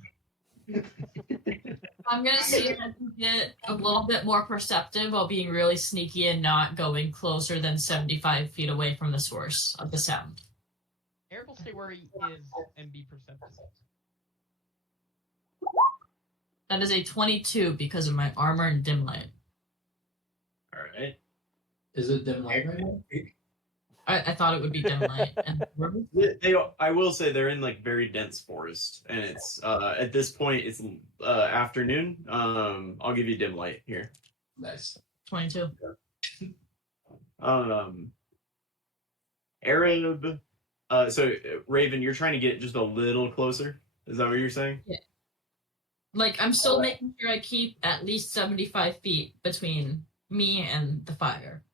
I'm gonna see if I can get a little bit more perceptive while being really sneaky and not going closer than 75 feet away from the source of the sound. Eric will stay where he is and be perceptive. That is a 22 because of my armor and dim light. All right. Is it dim light right now? I thought it would be dim light. And I will say they're in like very dense forest, and it's at this point it's afternoon. I'll give you dim light here. Nice. 22. Arab. So Raven, you're trying to get just a little closer. Is that what you're saying? Yeah. Like, I'm still making sure I keep at least 75 feet between me and the fire.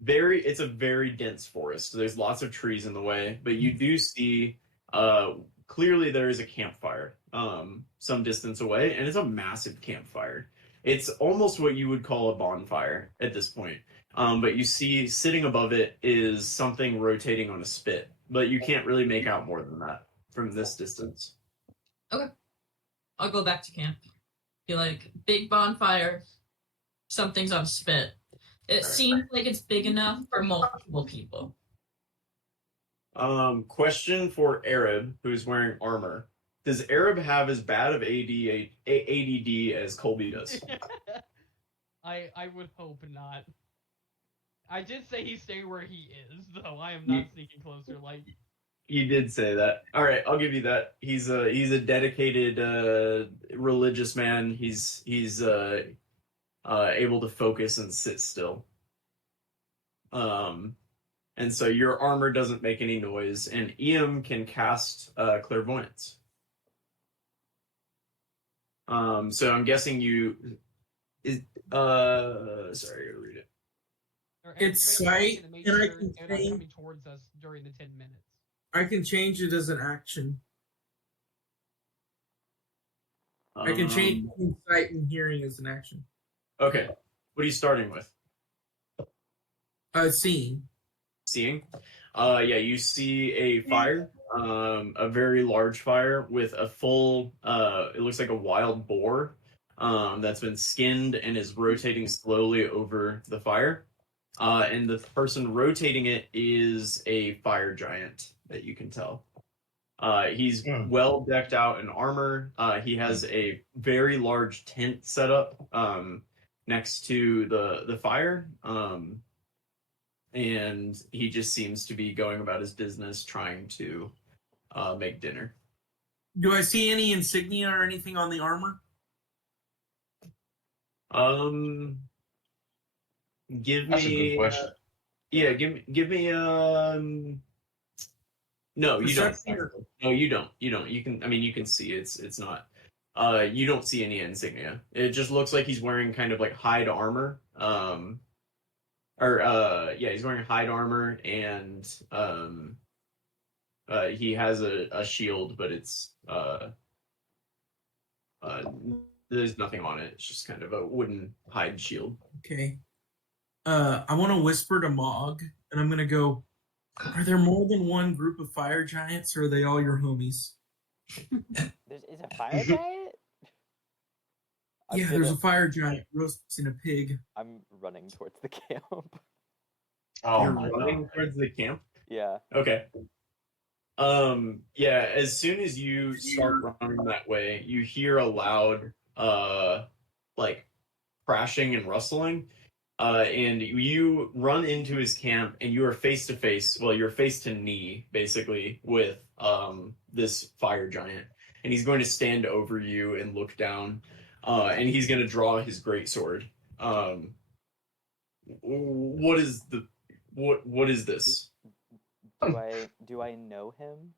It's a very dense forest. There's lots of trees in the way, but you do see clearly there is a campfire some distance away, and it's a massive campfire. It's almost what you would call a bonfire at this point. But you see sitting above it is something rotating on a spit, but you can't really make out more than that from this distance. Okay. I'll go back to camp. Be like, big bonfire, something's on spit. It seems like it's big enough for multiple people. Question for Arab, who's wearing armor. Does Arab have as bad of ADD as Colby does? I would hope not. I did say he's staying where he is, though. I am not sneaking closer. Like, you did say that. All right, I'll give you that. He's a dedicated religious man. He's able to focus and sit still. And so your armor doesn't make any noise, and Eam can cast clairvoyance. So I'm guessing sorry, I gotta read it. It's sight, and I can they're not change. coming towards us during the 10 minutes. I can change it as an action. I can change between sight and hearing as an action. Okay, what are you starting with? Seeing. Seeing. Yeah, you see a fire, a very large fire with a full. It looks like a wild boar, that's been skinned and is rotating slowly over the fire. And the person rotating it is a fire giant that you can tell. He's well decked out in armor. He has a very large tent set up next to the fire. And he just seems to be going about his business trying to make dinner. Do I see any insignia or anything on the armor? Give That's a me good question. yeah, give me no, you don't. No, you don't. You don't. You can you can see it's not you don't see any insignia. It just looks like he's wearing kind of like hide armor. He's wearing hide armor, and he has a shield, but it's there's nothing on it. It's just kind of a wooden hide shield. Okay. I want to whisper to Mog, and I'm going to go, are there more than one group of fire giants, or are they all your homies? Is a fire giant? There's a fire giant roasting a pig. I'm running towards the camp. Oh, You're my running God. towards the camp? Yeah. Okay. As soon as you start running that way, you hear a loud like crashing and rustling. And you run into his camp, and you are face to face. Well, you're face to knee, basically, with this fire giant, and he's going to stand over you and look down, and he's going to draw his greatsword. What is this? Do I know him?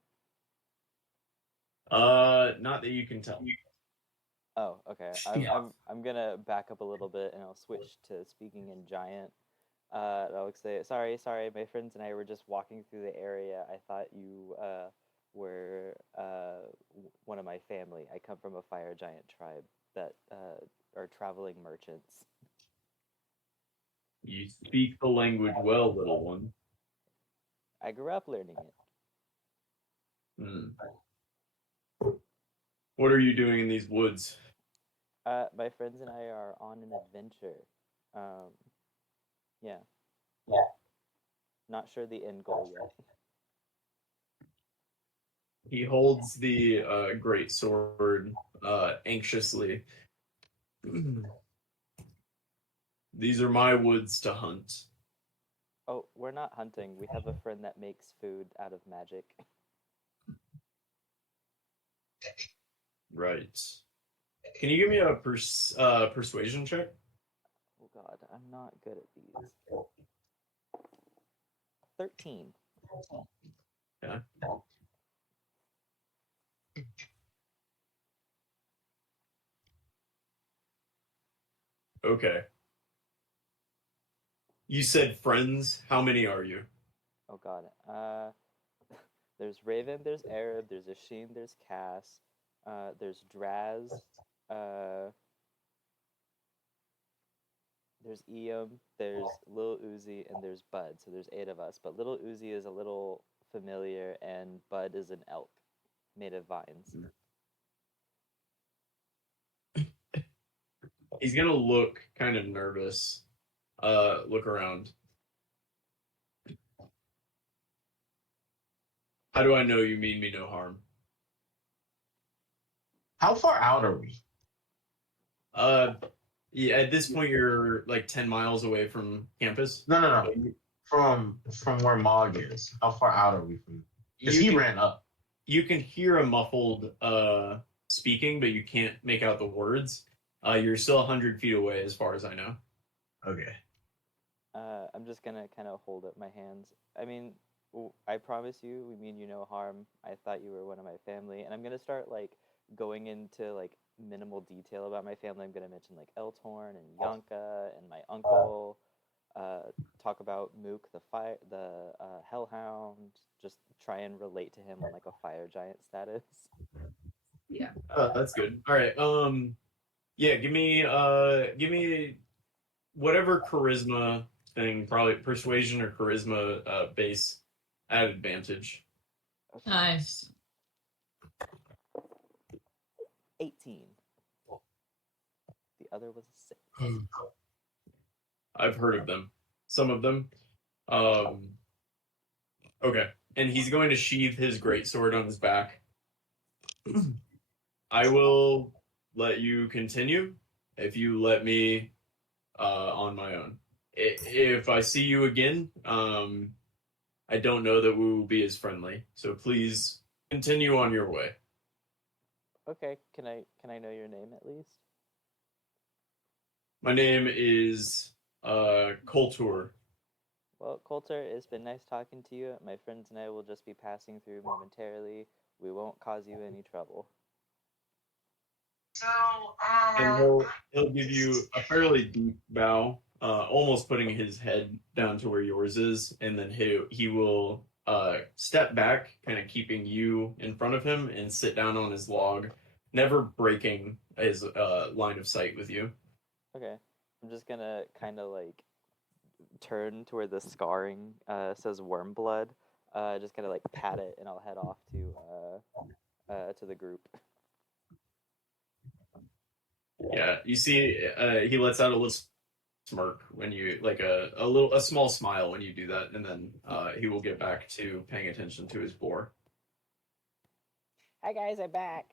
Not that you can tell. Oh, okay. I'm gonna back up a little bit and I'll switch to speaking in giant. I'll say, sorry, my friends and I were just walking through the area. I thought you were one of my family. I come from a fire giant tribe that are traveling merchants. You speak the language well, little one. I grew up learning it. What are you doing in these woods? My friends and I are on an adventure. Yeah. Not sure the end goal yet. He holds the great sword anxiously. These are my woods to hunt. Oh, we're not hunting. We have a friend that makes food out of magic. Right. Can you give me a persuasion check? Oh god, I'm not good at these. 13. Yeah. Okay. You said friends. How many are you? Oh god. There's Raven, there's Arab, there's Asheen, there's Cass, there's Draz, there's Eam, there's Lil Uzi, and there's Bud. So there's 8 of us. But Little Uzi is a little familiar, and Bud is an elk made of vines. He's gonna look kind of nervous. Look around. How do I know you mean me no harm? How far out are we? Yeah, at this point you're like 10 miles away from campus. No. From where Mog is. How far out are we from? Because he ran up. You can hear a muffled speaking, but you can't make out the words. You're still 100 feet away as far as I know. Okay. I'm just gonna kind of hold up my hands. I mean, I promise you, we mean you no harm. I thought you were one of my family, and I'm gonna start like going into like minimal detail about my family. I'm gonna mention like Eltorn and Yanka and my uncle. Talk about Mook the Hellhound. Just try and relate to him on like a fire giant status. Yeah. That's good. All right. Yeah, give me whatever charisma thing, probably persuasion or charisma base at advantage. Okay. Nice. 18. The other was a 6. I've heard of them. Some of them. Okay. And he's going to sheathe his greatsword on his back. I will let you continue if you let me on my own. If I see you again, I don't know that we will be as friendly. So please continue on your way. Okay, can I know your name at least? My name is Kultur. Well, Coulter, it's been nice talking to you. My friends and I will just be passing through momentarily. We won't cause you any trouble. So, And he'll give you a fairly deep bow, almost putting his head down to where yours is, and then he will step back, kind of keeping you in front of him, and sit down on his log, never breaking his line of sight with you. Okay, I'm just gonna kind of like turn to where the scarring says worm blood. Just kind of like pat it, and I'll head off to the group. Yeah, you see, he lets out a little smirk when you like a small smile when you do that, and then he will get back to paying attention to his boar. Hi guys, I'm back.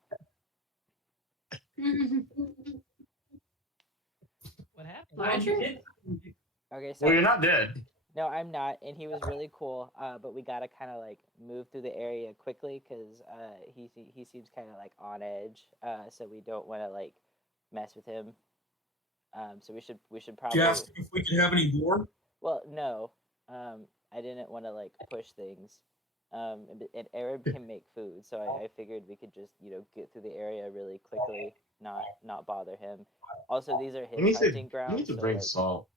What happened? Roger? Okay, so well, you're not dead. no, I'm not, and he was really cool. But we gotta kind of like move through the area quickly because he seems kind of like on edge. So we don't want to like mess with him. So we should probably. You asked if we could have any more? Well, no. I didn't want to like push things. And Arab can make food, so I figured we could just get through the area really quickly, not bother him. Also, these are his hunting You grounds, need to so bring like salt.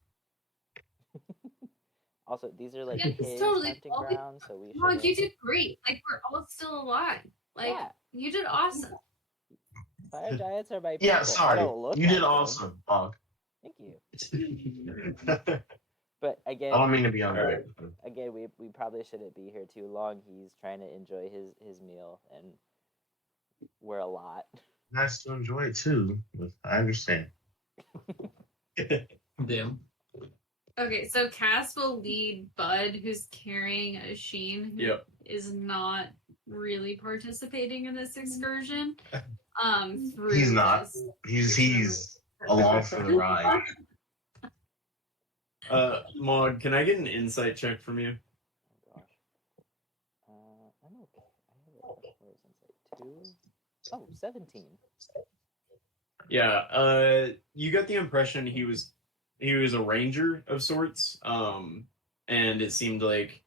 also these are like Yeah, it's his totally hunting fine. grounds, so we Mog, you should. did great. Like we're all still alive. Like Yeah. you did awesome. Fire giants are my people. Yeah, I sorry. don't look You did like them. awesome, Bog. Thank you. But I again, don't mean to be on again, we probably shouldn't be here too long. He's trying to enjoy his meal, and we're a lot. Nice to enjoy it too. But I understand. Damn. Okay, so Cass will lead Bud, who's carrying a Sheen, who Yep. is not really participating in this excursion. Through He's not. this- He's along for the ride. Maud, can I get an insight check from you? Oh gosh. I'm okay. I have it. Where is insight? 2? Oh, 17. Yeah, you got the impression he was a ranger of sorts, and it seemed like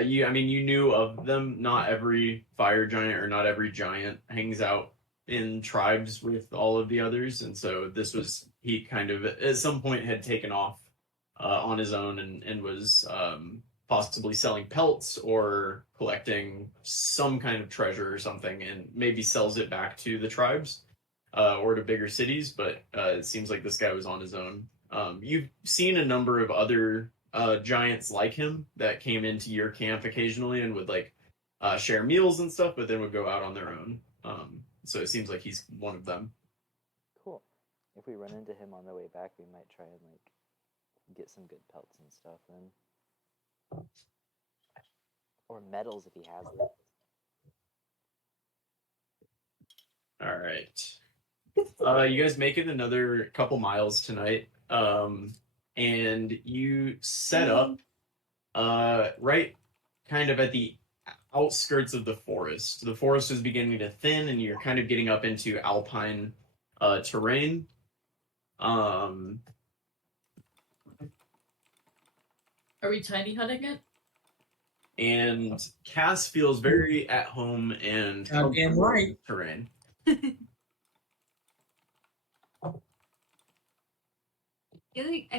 you knew of them. Not every fire giant or not every giant hangs out in tribes with all of the others, and so he kind of at some point had taken off on his own and was possibly selling pelts or collecting some kind of treasure or something, and maybe sells it back to the tribes or to bigger cities. But it seems like this guy was on his own. You've seen a number of other giants like him that came into your camp occasionally and would share meals and stuff, but then would go out on their own. So it seems like he's one of them. Cool. If we run into him on the way back, we might try and get some good pelts and stuff then. Or medals if he has it. All right. You guys make it another couple miles tonight, and you set up right kind of at the outskirts of the forest. The forest is beginning to thin, and you're kind of getting up into alpine terrain. Are we tiny hutting it? And Cass feels very at home and Goddamn right. terrain. I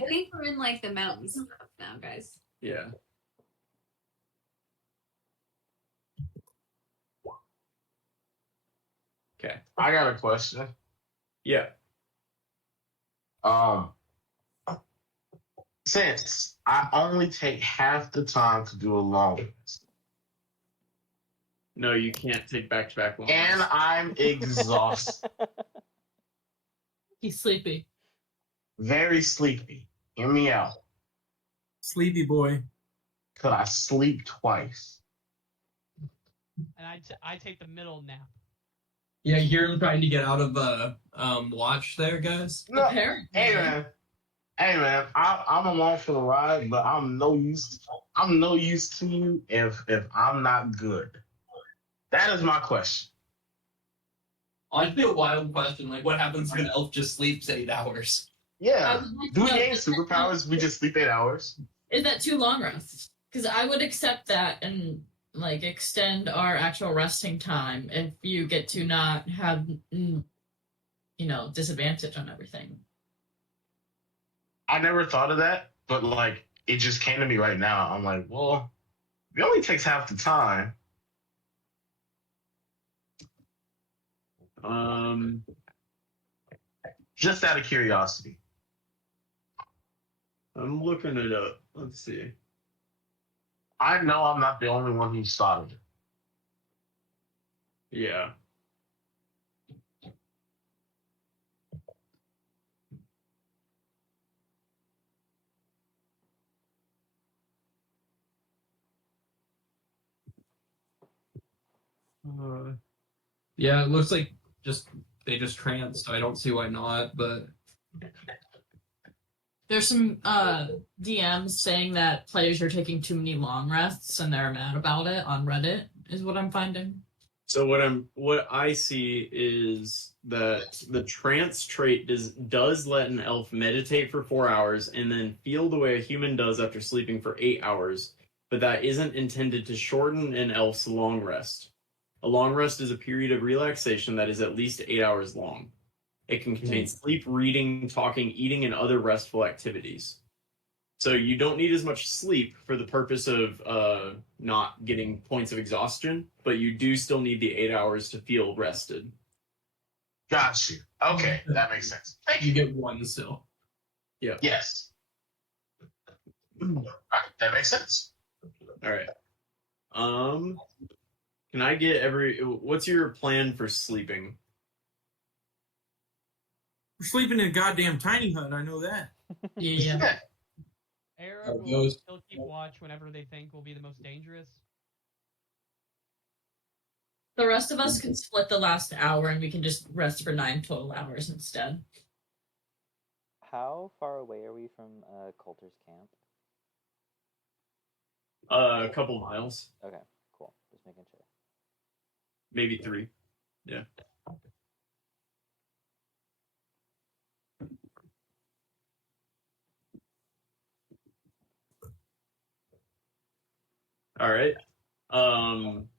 think we're in the mountains stuff now, guys. Yeah. Okay. I got a question. Yeah. Since I only take half the time to do a long rest, No, you can't take back-to-back long and rests. I'm exhausted, He's sleepy. very sleepy. Hear me out. Sleepy boy. Could I sleep twice? And I take the middle nap. Yeah, you hear him trying to get out of watch there, guys. No. Apparently. Hey man, I'm along for the ride, but I'm no use to you if I'm not good. That is my question. Honestly, a wild question. Like, what happens if an elf just sleeps 8 hours? I Yeah. would like to Do we know, gain superpowers? We just sleep 8 hours. is that too long rests? Because I would accept that and extend our actual resting time if you get to not have disadvantage on everything. I never thought of that, but it just came to me right now. I'm like, well, it only takes half the time. Just out of curiosity. I'm looking it up. Let's see. I know I'm not the only one who started it. Yeah. Yeah, it looks like they just tranced. So I don't see why not, but There's some DMs saying that players are taking too many long rests and they're mad about it on Reddit, is what I'm finding. So what I see is that the trance trait does let an elf meditate for 4 hours and then feel the way a human does after sleeping for 8 hours. but that isn't intended to shorten an elf's long rest. A long rest is a period of relaxation that is at least 8 hours long. It can contain sleep, reading, talking, eating, and other restful activities. So you don't need as much sleep for the purpose of not getting points of exhaustion, but you do still need the 8 hours to feel rested. Got you. Okay, that makes sense. Thank You you. get one still. Yes. All right, that makes sense. All right. Can I get what's your plan for sleeping? We're sleeping in a goddamn tiny hut. I know that. Yeah. Arab will those- still keep watch whenever they think will be the most dangerous. The rest of us can split the last hour and we can just rest for 9 total hours instead. How far away are we from Coulter's camp? A couple miles, Okay, cool. Just making sure. maybe 3. Yeah. All right.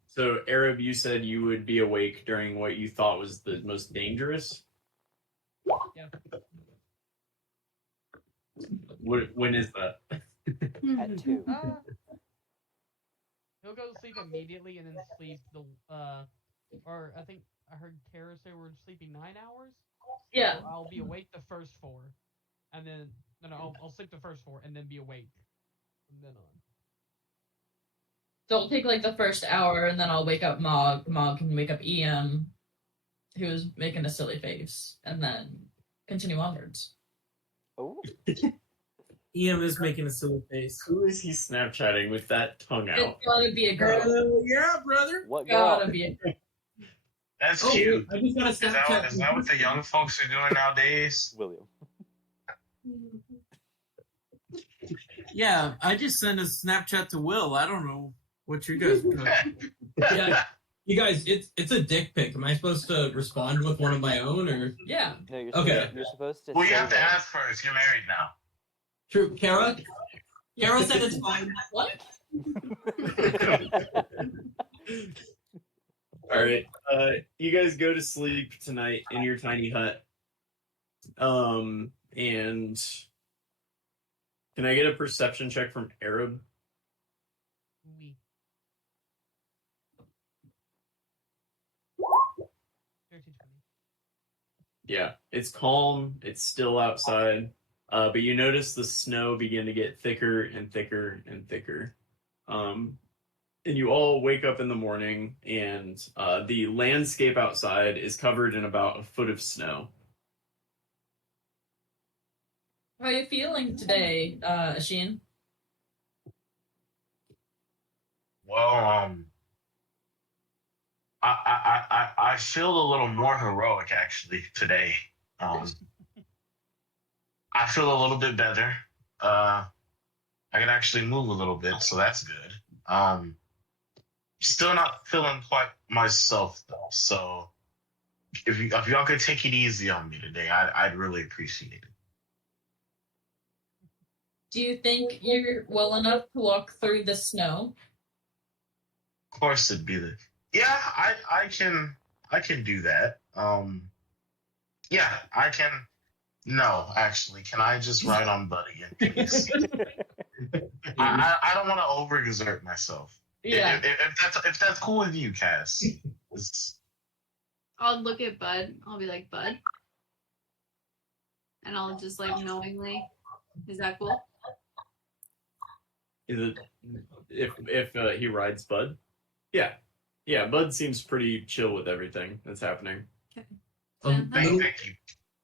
So Arab, you said you would be awake during what you thought was the most dangerous. Yeah. When is that? At 2. He'll go to sleep immediately and then sleep or I think I heard Kara say we're sleeping 9 hours. Yeah. So I'll be awake the first 4, and then I'll sleep the first 4 and then be awake from then on. So it'll take like the first hour and then I'll wake up Mog. Mog can wake up EM, who's making a silly face, and then continue onwards. Oh, EM is making a silly face. Who is he Snapchatting with that tongue out? It's gotta be a girl. Yeah, brother. what girl? Gotta be a girl. That's Oh, cute. I just got a Is that, Snapchat. is that what the young folks are doing nowadays? William. Yeah, I just sent a Snapchat to Will. I don't know what you guys are doing. Yeah, you guys, it's a dick pic. Am I supposed to respond with one of my own or? Yeah. No, you're Okay. supposed, you're supposed to. Well, you say have to that. ask first. You're married now. True, Kara. Kara said it's fine. What? All right. You guys go to sleep tonight in your tiny hut. And can I get a perception check from Arab? We. 13, 20. Yeah, it's calm. It's still outside. But you notice the snow begin to get thicker and thicker and thicker. And you all wake up in the morning, and the landscape outside is covered in about a foot of snow. How are you feeling today, Ashin? Well, I feel a little more heroic actually today. I feel a little bit better. I can actually move a little bit, so that's good. Still not feeling quite myself though. So if y'all could take it easy on me today, I'd really appreciate it. Do you think you're well enough to walk through the snow? Of course, it'd be yeah. I can do that. Yeah, I can. No, actually, can I just ride on Buddy in peace? I don't want to overexert myself. Yeah. If that's cool with you, Cass. I'll look at Bud. I'll be like, Bud. And I'll just like knowingly. Is that cool? Is it if he rides Bud? Yeah. Yeah, Bud seems pretty chill with everything that's happening. Little, Thank you.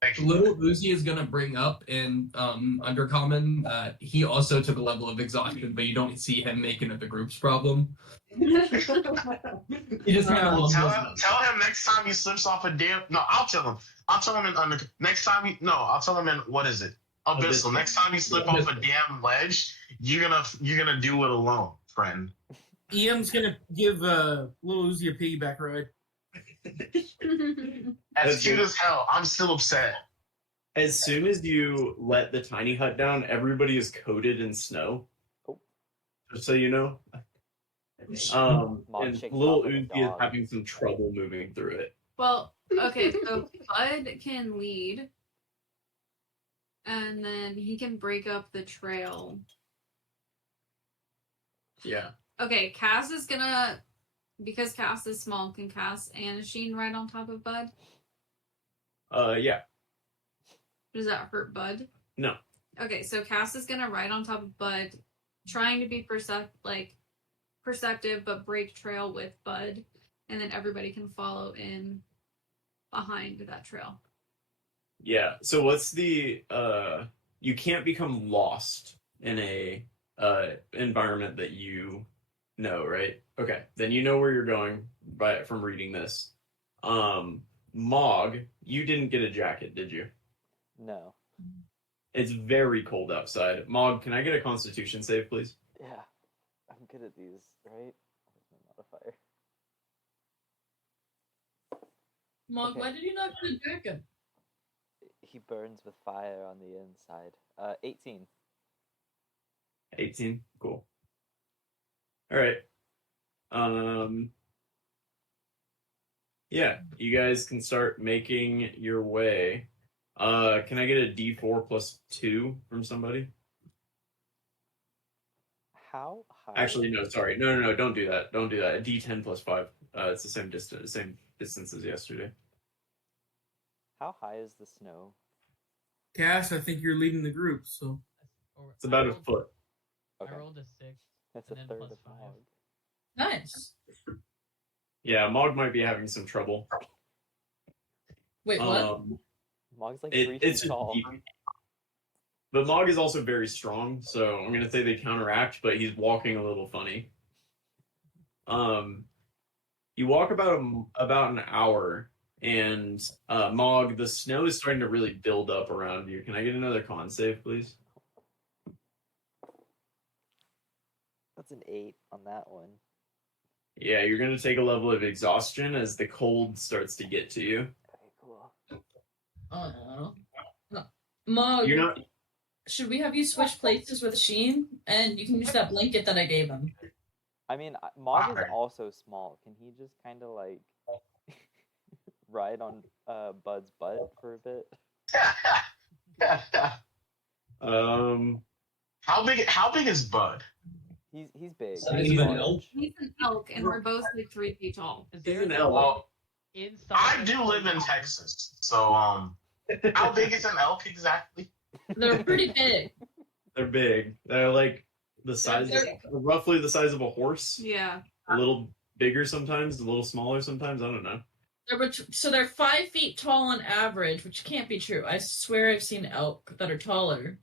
Thank you. little Uzi is gonna bring up in Undercommon that he also took a level of exhaustion, but you don't see him making it the group's problem. He just kind of Tell him next time he slips off a damn. No, I'll tell him. I'll tell him next time he. No, I'll tell him in what is it? Abyssal. Next time you slip off a damn ledge, you're gonna do it alone, friend. EM's gonna give Lil Uzi a piggyback ride. As cute as hell. I'm still upset. As soon as you let the tiny hut down, everybody is coated in snow. Oh. just so you know. Mog And shakes little off like a Uzi is dog. having some trouble moving through it. Well, okay, so Bud can lead. And then he can break up the trail. Yeah. Okay, Cass is gonna, because Cass is small, can Cass and Sheen right on top of Bud? Yeah. Does that hurt Bud? No. Okay, so Cass is gonna ride on top of Bud, trying to be perceptive, but break trail with Bud, and then everybody can follow in behind that trail. Yeah. So what's the you can't become lost in a environment that you know, right? Okay. Then you know where you're going from reading this. Mog, you didn't get a jacket, did you? No. It's very cold outside. Mog, can I get a constitution save, please? Yeah. I'm good at these, right? Where's my modifier? Mog, Okay. why did you not get a jacket? He burns with fire on the inside. 18. 18. Cool. All right. Yeah, you guys can start making your way. Can I get a D4 plus 2 from somebody? How high? Actually, no, sorry. No, don't do that. Don't do that. A D10 plus 5. It's the same distance as yesterday. How high is the snow? Cass, I think you're leading the group, so It's about a foot. Okay. I rolled a 6. That's and a then third plus of 5. Mog. Nice. Yeah, Mog might be having some trouble. Wait, what? Mog's like 3 It's feet just tall. deep. But Mog is also very strong, so I'm gonna say they counteract, but he's walking a little funny. You walk about an hour, and Mog, the snow is starting to really build up around you. Can I get another con save, please? That's an 8 on that one. Yeah, you're gonna take a level of exhaustion as the cold starts to get to you. Okay, cool. Oh, no. Mog, You're not. should we have you switch places with Sheen? And you can use that blanket that I gave him. I mean, Mog is Alright. also small. Can he just kind of like ride on Bud's butt for a bit? How big is Bud? He's big. Size He's of an large. elk? He's an elk, and we're both like 3 feet tall. Is He's there an a elk. Well, inside I of do the live in box? Texas, so how big is an elk exactly? They're pretty big. They're big. They're like the size, roughly the size of a horse. Yeah. A little bigger sometimes, a little smaller sometimes. I don't know. So they're 5 feet tall on average, which can't be true. I swear I've seen elk that are taller.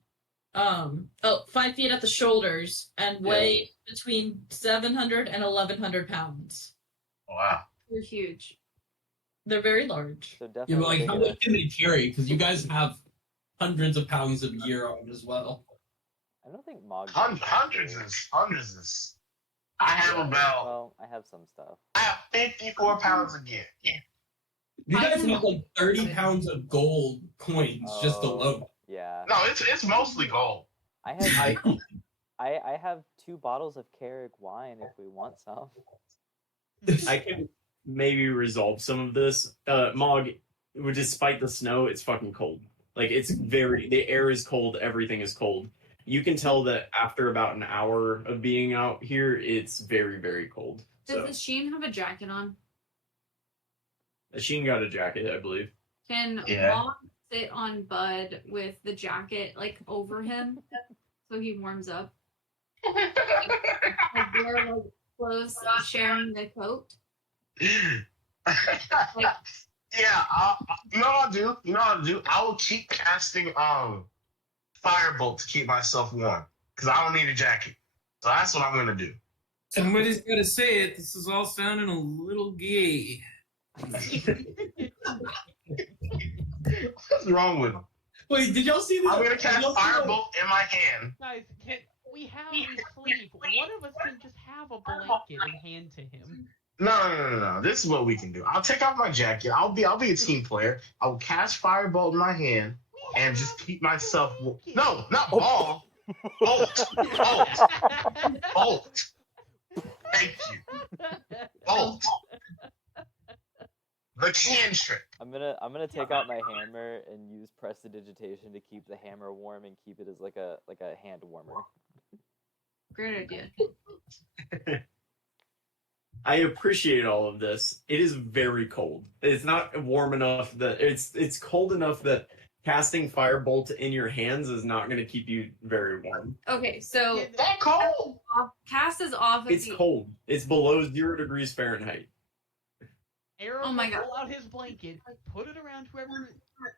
5 feet at the shoulders and weigh between 700 and 1,100 pounds. Wow. They're huge. They're very large. So Yeah, definitely. but like, big how enough. much can they carry? Because you guys have hundreds of pounds of gear on as well. I don't think Mog. Hundreds is. I have about. Well, I have some stuff. I have 54 pounds of gear. You I guys can- have like 30 pounds of gold coins just Oh. alone. Yeah. No, it's mostly gold. I have. I have 2 bottles of Carrick wine if we want some. I can maybe resolve some of this. Mog, despite the snow, it's fucking cold. Like the air is cold, everything is cold. You can tell that after about an hour of being out here, it's very, very cold. Does So the Sheen have a jacket on? Sheen got a jacket, I believe. Can Yeah. Mog sit on Bud with the jacket like over him so he warms up? Like they're like close sharing the coat. Yeah, you know what I'll do? I will keep casting firebolt to keep myself warm because I don't need a jacket. So that's what I'm gonna do. somebody's got to say it. This is all sounding a little gay. What's wrong with him? Wait, did y'all see this? I'm gonna cast Did y'all see that- firebolt in my hand. Guys, we have a sleeve. One of us can just have a blanket and hand to him. No. This is what we can do. I'll take off my jacket. I'll be a team player. I will cast firebolt in my hand and just keep myself. No, not ball. Bolt! Bolt! Thank you. Bolt! The cantrip! I'm gonna take out my hammer and use prestidigitation to keep the hammer warm and keep it as like a hand warmer. Great idea. I appreciate all of this. It is very cold. It's not warm enough that it's cold enough that casting firebolt in your hands is not going to keep you very warm. Okay, so That cold! Cass is off. It's cold. It's below 0 degrees Fahrenheit. Arrow Oh my will God. pull out his blanket, put it around whoever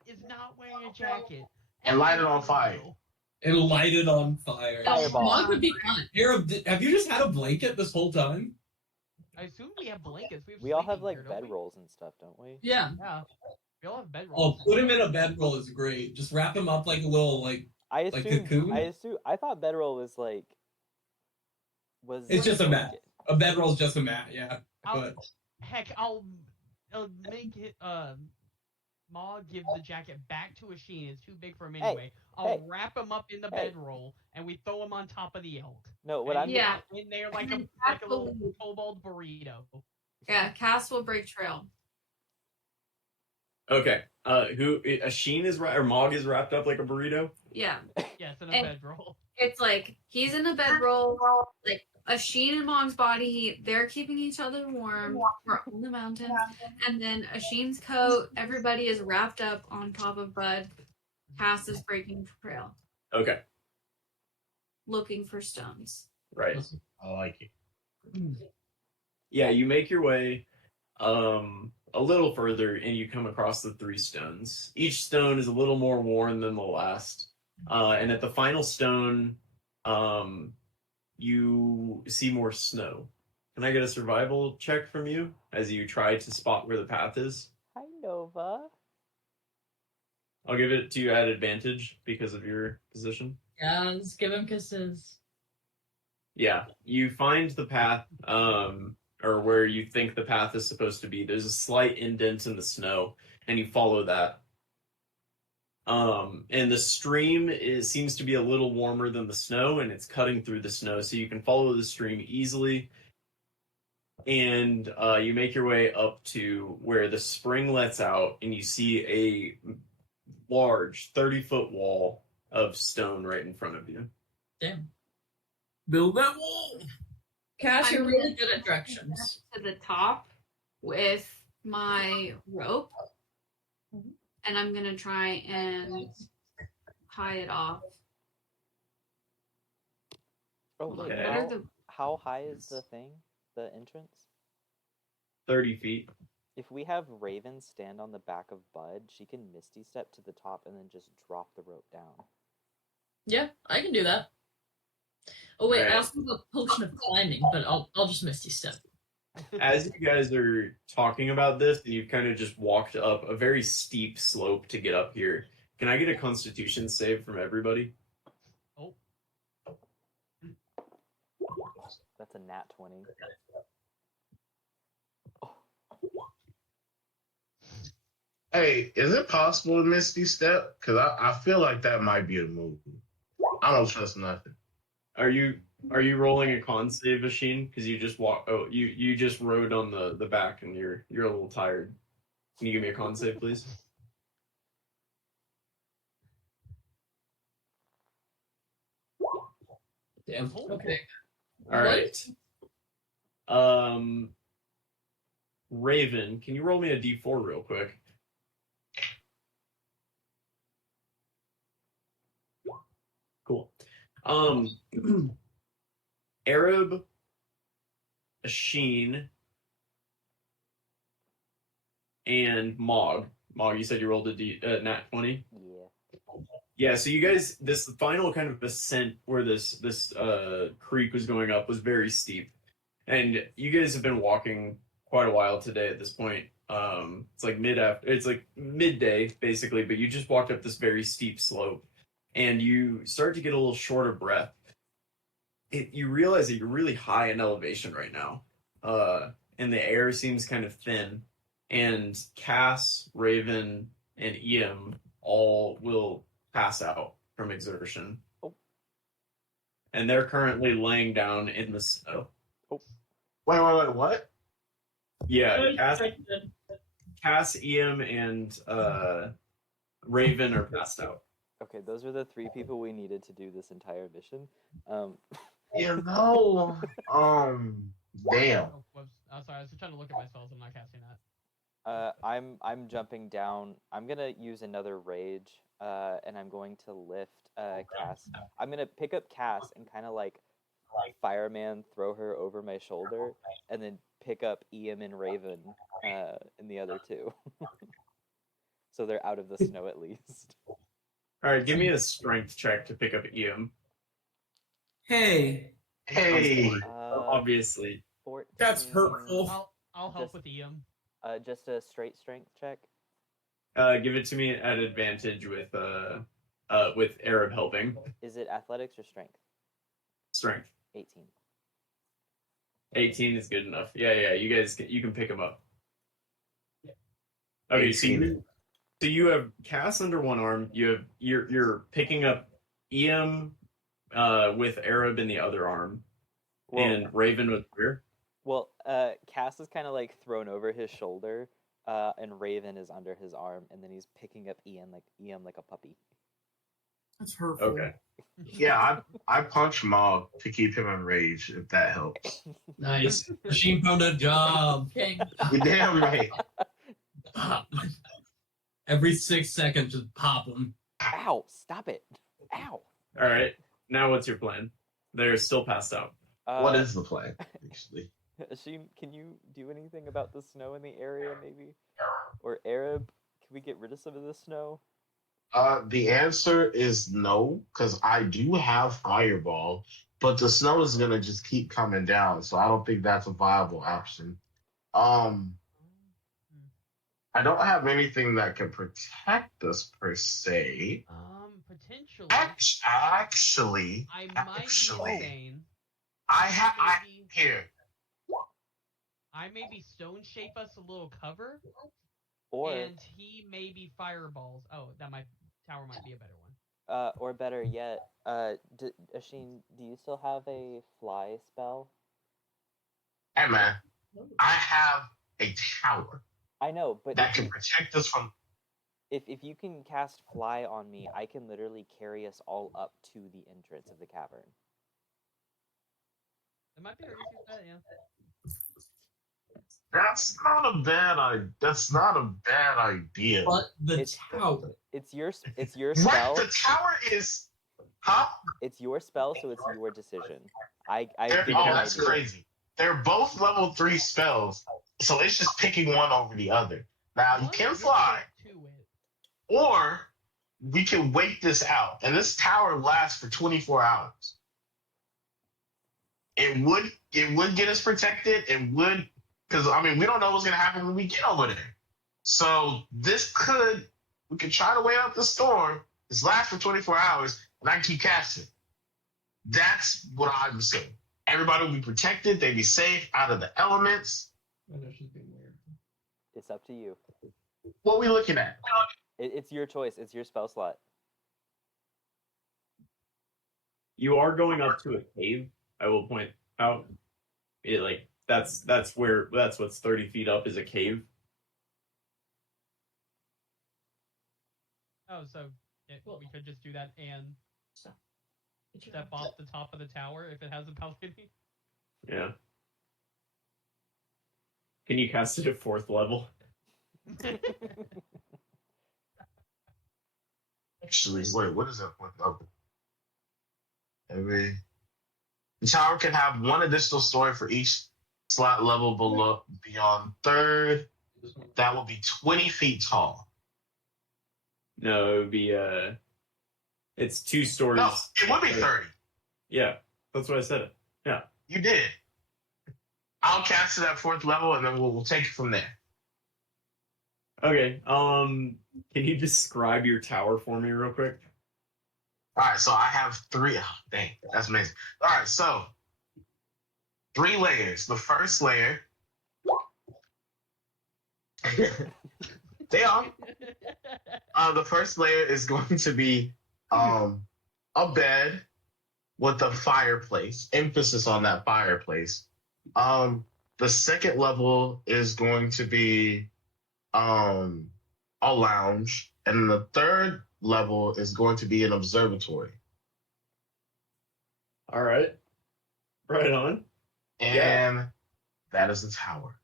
is not wearing a jacket, And light it on fire. And light it on fire. Fireball. Mog would be fun. Arab, have you just had a blanket this whole time? I assume we have blankets. We all have sleeping like gear, don't we? bedrolls and stuff, don't we? Yeah. Yeah. We all have bedrolls. Oh, put him in a bedroll is great. Just wrap him up like a little like. I Like assume. cocoon? I thought bedroll was like. It's just a mat. blanket. A bedroll's just a mat, yeah. I'll- But Heck, I'll make it. Maw give the jacket back to Asheen. It's too big for him Hey, anyway. I'll hey, wrap him up in the hey. bedroll, and we throw him on top of the elk. No, what And I'm he's Yeah. in there like And a little absolutely. kobold burrito. Yeah, Cass will break trail. Okay. Sheen is or Mog is wrapped up like a burrito? Yeah, Yes, in a And- bedroll. it's like he's in a bedroll, like a Sheen and Mog's body. They're keeping each other warm. We're on the mountains, and then a Sheen's coat. Everybody is wrapped up on top of Bud. Cass is breaking trail, Okay. looking for stones. Right. I like it. Yeah, you make your way a little further and you come across the 3 stones. Each stone is a little more worn than the last. And at the final stone, you see more snow. Can I get a survival check from you as you try to spot where the path is? Hi, Nova. I'll give it to you at advantage because of your position. Yeah, let's give him kisses. Yeah, you find the path, or where you think the path is supposed to be. There's a slight indent in the snow, and you follow that. And the stream seems to be a little warmer than the snow, and it's cutting through the snow, so you can follow the stream easily. And you make your way up to where the spring lets out, and you see a large 30-foot wall of stone right in front of you. Damn. Build that wall. Cass, you're I'm really gonna good at directions. To the top with my rope, and I'm gonna try and tie it off. Oh, look. Okay. What are the How high is the thing? The entrance? 30 feet. If we have Raven stand on the back of Bud, she can Misty step to the top and then just drop the rope down. Yeah, I can do that. Oh wait, Right. I also have a potion of climbing, but I'll just Misty step. As you guys are talking about this, and you've kind of just walked up a very steep slope to get up here, can I get a Constitution save from everybody? Oh, That's a nat 20. Hey, is it possible to Misty Step? Because I feel like that might be a move. I don't trust nothing. Are you rolling a con save, machine? Because you just walk. Oh, you just rode on the back, and you're a little tired. Can you give me a con save, please? damn. Okay. All right. Raven, can you roll me a d4 real quick? Cool. Arab, Sheen, and Mog. Mog, you said you rolled a nat 20? Yeah. Yeah, so you guys, this final kind of ascent where this creek was going up was very steep. And you guys have been walking quite a while today at this point. It's like midday, basically, but you just walked up this very steep slope. And you start to get a little short of breath. You realize that you're really high in elevation right now. And the air seems kind of thin. And Cass, Raven, and Iam all will pass out from exertion. Oh. and they're currently laying down in the snow. Wait, what? Yeah, Cass, Ian, and Raven are passed out. Okay, those are the 3 people we needed to do this entire mission. You know, damn. Oh, whoops. Oh, sorry, I was just trying to look at my spells. I'm not casting that. I'm jumping down. I'm gonna use another rage, and I'm going to lift Cass. I'm gonna pick up Cass and kind of like fireman throw her over my shoulder, and then pick up Ian and Raven in the other 2. So they're out of the snow at least. All right, give me a strength check to pick up Ian. Hey, Hey, Obviously. 14. that's hurtful. I'll help with Ian. Just a straight strength check. Give it to me at advantage with Arab helping. Is it athletics or strength? Strength. 18. 18 is good enough. Yeah. You can pick him up. Okay, so you have Cass under one arm. You're picking up Ian with Arab in the other arm, and Raven with rear. Well, Cass is kind of like thrown over his shoulder, and Raven is under his arm, and then he's picking up Ian like a puppy. That's hurtful. Okay. yeah, I punch Mog to keep him enraged, if that helps. Nice. Machine found a job. King. You're damn right. Pop. Every 6 seconds, just pop them. Ow! Stop it! Ow! All right. Now what's your plan? They're still passed out. What is the plan, actually? Asheen, can you do anything about the snow in the area, maybe? Or Arab, can we get rid of some of the snow? The answer is no, because I do have Fireball, but the snow is gonna just keep coming down, so I don't think that's a viable option. I don't have anything that can protect us per se. Potentially. Actually, I might be insane. Here. I maybe stone shape us a little cover, Or and he maybe fireballs. Oh, tower might be a better one. or better yet, Asheen, do you still have a fly spell? Hey man, I have a tower I know, but that can protect us from. if you can cast fly on me, I can literally carry us all up to the entrance of the cavern. It might be our easiest bet, yeah. That's not a bad idea. That's not a bad idea. But the It's- tower. It's your spell. Right, the tower is. Huh? It's your spell, so it's your decision. I Oh, give you an that's idea. crazy. They're both level 3 spells, so it's just picking one over the other. Now, you One can good fly, hit to it. or we can wait this out. And this tower lasts for 24 hours. It would get us protected. It would, because, I mean, we don't know what's going to happen when we get over there. So we could try to wait out the storm. This lasts for 24 hours, and I can keep casting. That's what I'm saying. Everybody will be protected. They'd be safe out of the elements. It's up to you. What are we looking at? It's your choice. It's your spell slot. You are going up to a cave. I will point out. That's what's 30 feet up is a cave. Oh, so we could just do that and step off the top of the tower if it has a balcony. Yeah. Can you cast it at 4th level? Actually, wait, what is that? The tower can have one additional story for each slot level beyond 3rd. That will be 20 feet tall. No, it would be it's 2 stories. No, it would be 30. Yeah, that's what I said. Yeah. You did. I'll cast it at 4th level, and then we'll take it from there. Okay. Can you describe your tower for me real quick? All right, so I have 3. Oh, dang, that's amazing. All right, so 3 layers. The first layer. Damn. The first layer is going to be a bed, with the fireplace. Emphasis on that fireplace. The second level is going to be a lounge, and the third level is going to be an observatory. All right. Right on. And that is the tower.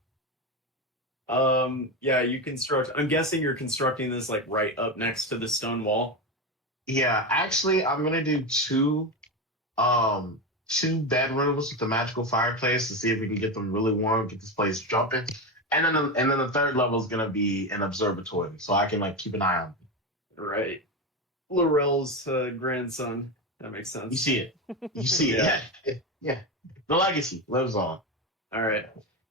Yeah, you construct. I'm guessing you're constructing this like right up next to the stone wall. Yeah, actually, I'm gonna do two bedrooms with the magical fireplace to see if we can get them really warm, get this place jumping. And then the third level is gonna be an observatory, so I can like keep an eye on it. Right. Laurel's grandson. That makes sense. You see it. You see it. Yeah. The legacy lives on. All right.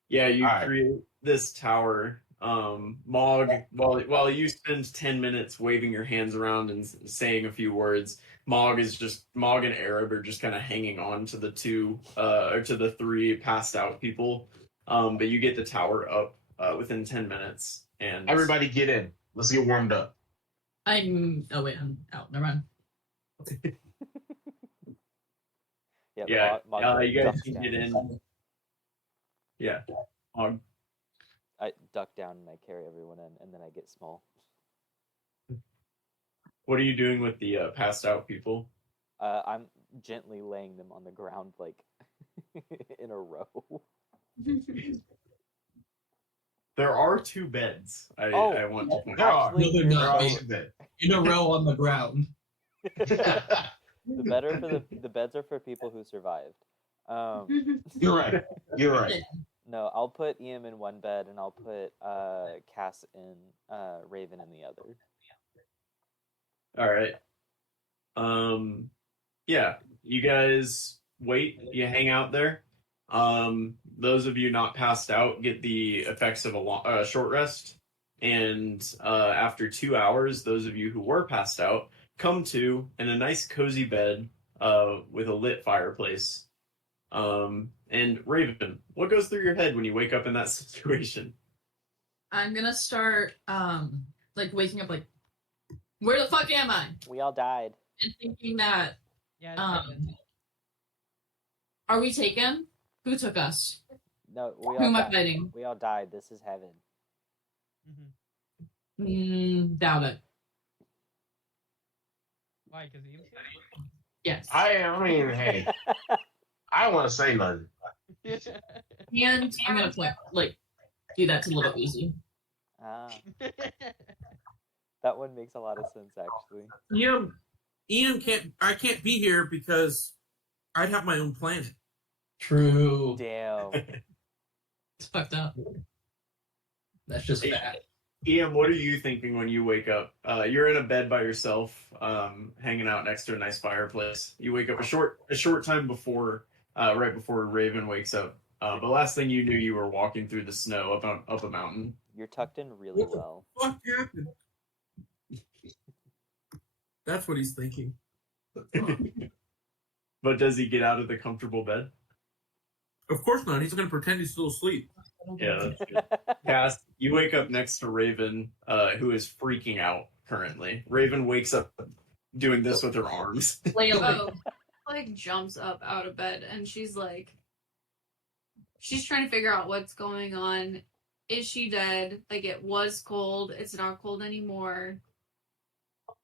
Yeah, you All right. create this tower. Mog, while you spend 10 minutes waving your hands around and saying a few words, Mog and Arab are just kind of hanging on to the the three passed out people. But you get the tower up within 10 minutes, and Everybody get in. Let's get warmed up. I'm out. Never mind. Yeah, Mog you guys ducks can down. get in. Yeah, Mog. I duck down and I carry everyone in, and then I get small. What are you doing with the passed out people? I'm gently laying them on the ground, like in a row. There are two beds. I want to point There out. are. Actually, No, they're there's not. also- Bed. In a row on the ground. the beds are for people who survived. You're right. You're right. No, I'll put Ian in one bed, and I'll put Cass and Raven in the other. All right. Yeah, you guys wait. You hang out there. Those of you not passed out get the effects of a short rest, and after 2 hours, those of you who were passed out come to in a nice cozy bed with a lit fireplace. And Raven, what goes through your head when you wake up in that situation? I'm gonna start like waking up like, where the fuck am I? We all died. And thinking that Yeah. are we taken? Who took us? No, we Who all am I died. fighting? We all died. This is heaven. Doubt it. Why? Because he Yes. I mean, hey, I don't want to say nothing. And I'm gonna do that's a little easy. Ah, that one makes a lot of sense, actually. I can't be here because I'd have my own planet. True. Damn. It's fucked up. That's just bad. Ian, what are you thinking when you wake up? You're in a bed by yourself, hanging out next to a nice fireplace. You wake up a short time before, right before Raven wakes up. The last thing you knew, you were walking through the snow up a mountain. You're tucked in really well. What happened? That's what he's thinking. But does he get out of the comfortable bed? Of course not. He's going to pretend he's still asleep. Yeah, that's good. Cass, you wake up next to Raven, who is freaking out currently. Raven wakes up doing this with her arms. Oh, like jumps up out of bed and she's trying to figure out what's going on. Is she dead? Like, it was cold. It's not cold anymore.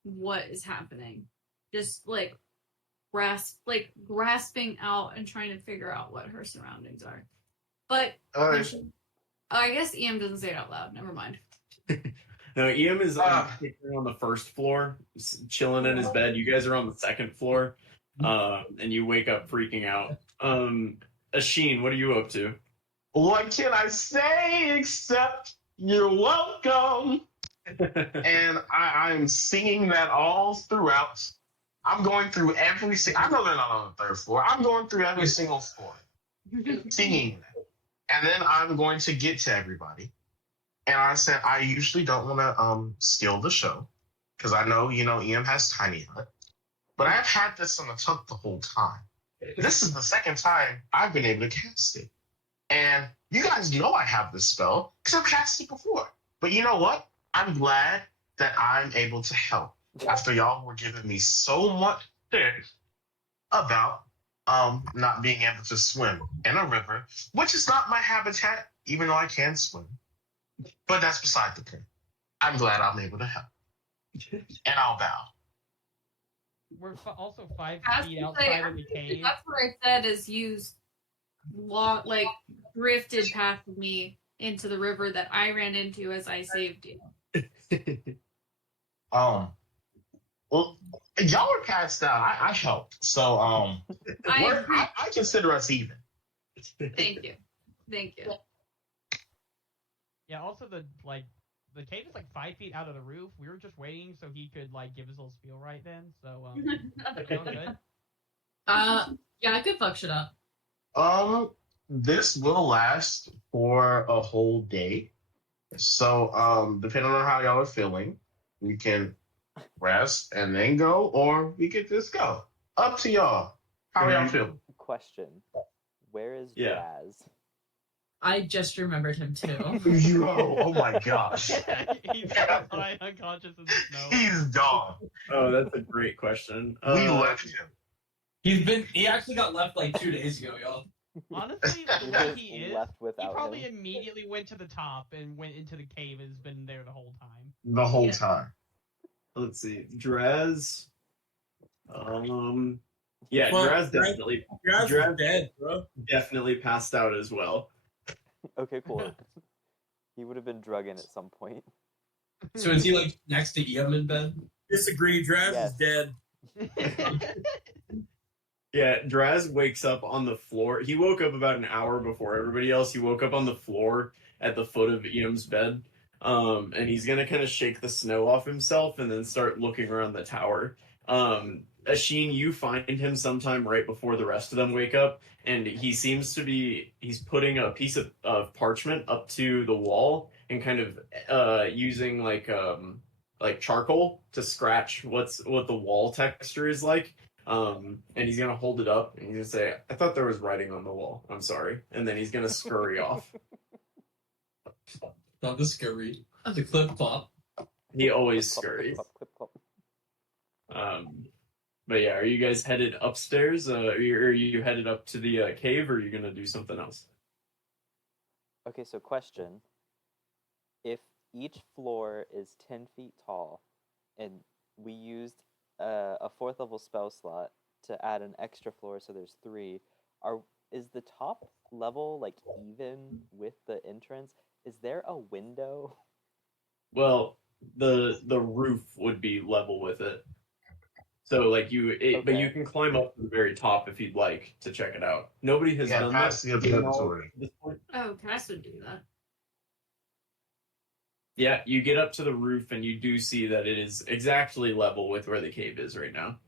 What is happening? Just grasping out and trying to figure out what her surroundings are. But I guess EM doesn't say it out loud. Never mind. No, EM is on the first floor, chilling in his bed. You guys are on the second floor, and you wake up freaking out. Asheen, what are you up to? What can I say except you're welcome? And I'm singing that all throughout. I'm going through every single. I know they're not on the third floor. I'm going through every single floor, singing that. And then I'm going to get to everybody. And I said I usually don't want to steal the show because I know EM has Tiny Hut, but I've had this on the tuck the whole time. This is the second time I've been able to cast it. And you guys know I have this spell because I've cast it before. But you know what? I'm glad that I'm able to help after y'all were giving me so much shit about not being able to swim in a river, which is not my habitat, even though I can swim. But that's beside the point. I'm glad I'm able to help. And I'll bow. We're also 5 I was feet gonna outside say, of the cave. That's what I said is drifted past me into the river that I ran into as I saved you. Well, y'all were passed out. I helped. So, I consider us even. Thank you. Yeah. Also, the cave is like 5 feet out of the roof. We were just waiting so he could like give his little spiel right then. So going good. Yeah, I could fuck shit up. This will last for a whole day. So, depending on how y'all are feeling, we can rest and then go, or we could just go. Up to y'all. How y'all feel? Question: where is Yeah. Jazz? I just remembered him too. Yo, oh my gosh. He's outside, unconscious in the snow. He's gone. Oh, that's a great question. We left him. He actually got left like 2 days ago, y'all. Honestly, We the way just he is, left he without probably him. immediately went to the top and went into the cave and has been there the whole time. The whole Yeah. time. Let's see. Draz. Yeah, Well, Draz definitely Jazz Draz- is dead, bro. definitely passed out as well. Okay, cool. He would have been drugging at some point. So is he like next to Ian in bed? Disagree. Jazz Yes. is dead. Yeah, Draz wakes up on the floor. He woke up about an hour before everybody else. He woke up on the floor at the foot of Iam's bed. And he's gonna kind of shake the snow off himself and then start looking around the tower. Asheen, you find him sometime right before the rest of them wake up, and he seems to be he's putting a piece of parchment up to the wall and kind of using like charcoal to scratch what the wall texture is like. And he's gonna hold it up and he's gonna say, "I thought there was writing on the wall. I'm sorry." And then he's gonna scurry off. Not the scurry. The clip flop. He always Clip, clip, scurries. clip, clip, clip. But yeah, are you guys headed upstairs? Are you headed up to the cave, or are you gonna do something else? Okay, so question. If each floor is 10 feet tall, and we used a 4th level spell slot to add an extra floor, so there's 3, is the top level like even with the entrance? Is there a window? Well, the roof would be level with it. So like but you Okay. can climb up to the very top if you'd like to check it out. Nobody has Yeah, done past that the observatory. at this point. Oh, Cass would do that. Yeah, you get up to the roof and you do see that it is exactly level with where the cave is right now.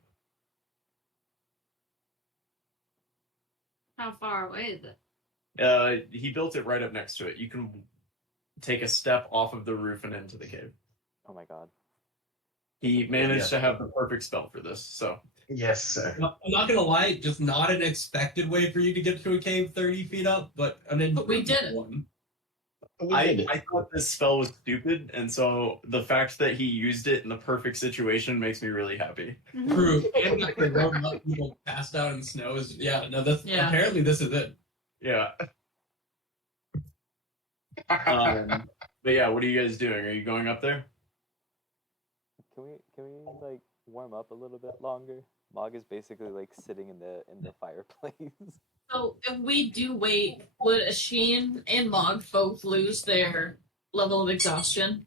How far away is it? He built it right up next to it. You can take a step off of the roof and into the cave. Oh my god. He managed to have the perfect spell for this, so. Yes, sir. I'm not gonna lie, just not an expected way for you to get to a cave 30 feet up, but But we did it. one. I thought this spell was stupid, and so the fact that he used it in the perfect situation makes me really happy. True. And like the warm up people passed out in snow is that's Yeah. apparently this is it. Yeah. But yeah, what are you guys doing? Are you going up there? Can we like warm up a little bit longer? Mog is basically like sitting in the fireplace. So if we do wait, would Asheen and Mog both lose their level of exhaustion?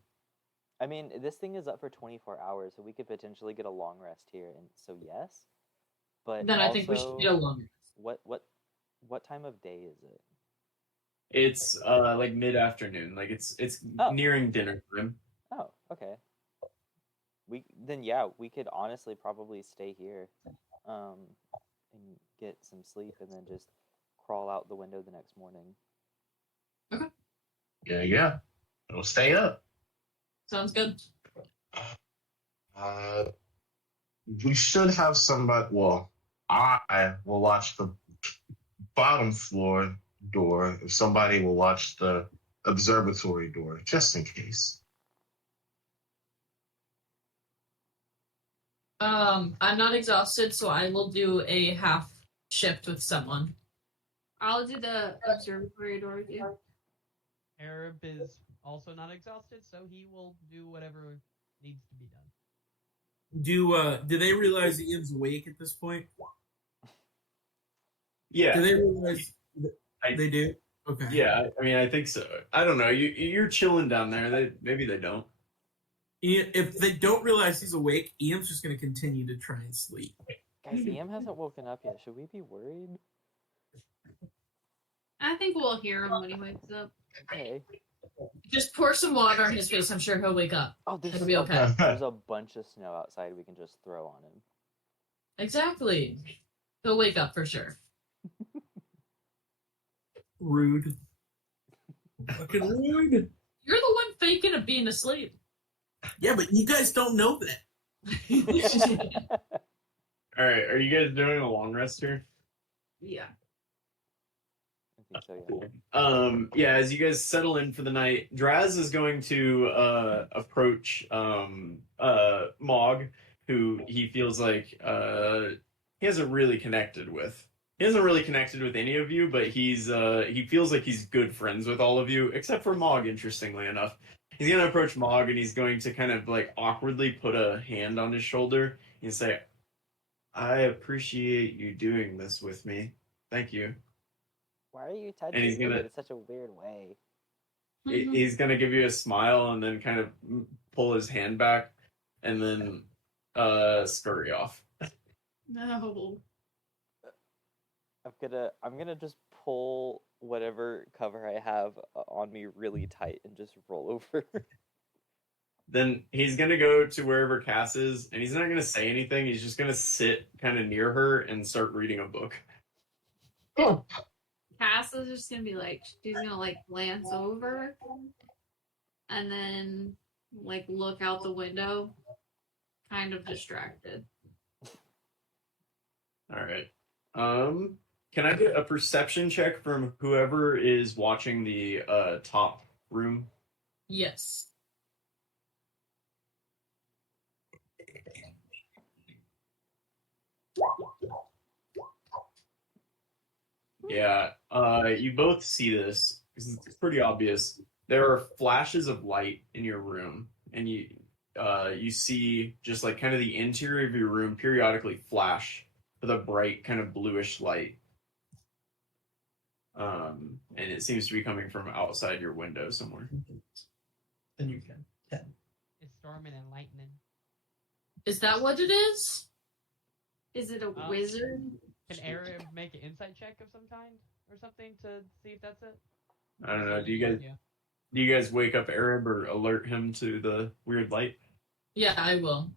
I mean, this thing is up for 24 hours, so we could potentially get a long rest here, and so yes. But Then I think we should also, get a longer. what time of day is it? It's like mid-afternoon. Like it's Oh. nearing dinner time. Oh, okay. We could honestly probably stay here, and get some sleep, and then just crawl out the window the next morning. Yeah. It'll stay up. Sounds good. We should have somebody. Well, I will watch the bottom floor door. If somebody will watch the observatory door, just in case. I'm not exhausted, so I will do a half shift with someone. I'll do the observatory door with you. Arab is also not exhausted, so he will do whatever needs to be done. Do they realize Ian's awake at this point? Yeah. Do they realize I- they do? Okay. Yeah, I mean, I think so. I don't know. You're chilling down there. Maybe they don't. If they don't realize he's awake, Ian's just going to continue to try and sleep. Guys, EM hasn't woken up yet. Should we be worried? I think we'll hear him when he wakes up. Okay. Just pour some water on his face. I'm sure he'll wake up. Oh, there's It'll be okay. There's a bunch of snow outside we can just throw on him. Exactly. He'll wake up for sure. Rude. Fucking rude. You're the one faking of being asleep. Yeah, but you guys don't know that. All right, are you guys doing a long rest here? Yeah. I think so, yeah. Yeah, as you guys settle in for the night, Draz is going to approach Mog, who he feels like he hasn't really connected with. He hasn't really connected with any of you, but he feels like he's good friends with all of you, except for Mog, interestingly enough. He's gonna approach Mog and he's going to kind of like awkwardly put a hand on his shoulder and say, I appreciate you doing this with me. Thank you. Why are you touching And he's me gonna- in such a weird way? He's gonna give you a smile and then kind of pull his hand back and then scurry off. No. I'm gonna just pull whatever cover I have on me really tight and just roll over. Then he's gonna go to wherever Cass is, and he's not gonna say anything. He's just gonna sit kind of near her and start reading a book. Cass is just gonna be like, she's gonna like glance over and then like look out the window, kind of distracted. All right. Can I get a perception check from whoever is watching the top room? Yes. Yeah. You both see this because it's pretty obvious. There are flashes of light in your room, and you see just like kind of the interior of your room periodically flash with a bright kind of bluish light. And it seems to be coming from outside your window somewhere. Then you can. 10. It's storming and lightning. Is that what it is? Is it a wizard? Can Arab make an insight check of some kind or something to see if that's it? I don't know. Yeah. Do you guys wake up Arab or alert him to the weird light? Yeah, I will.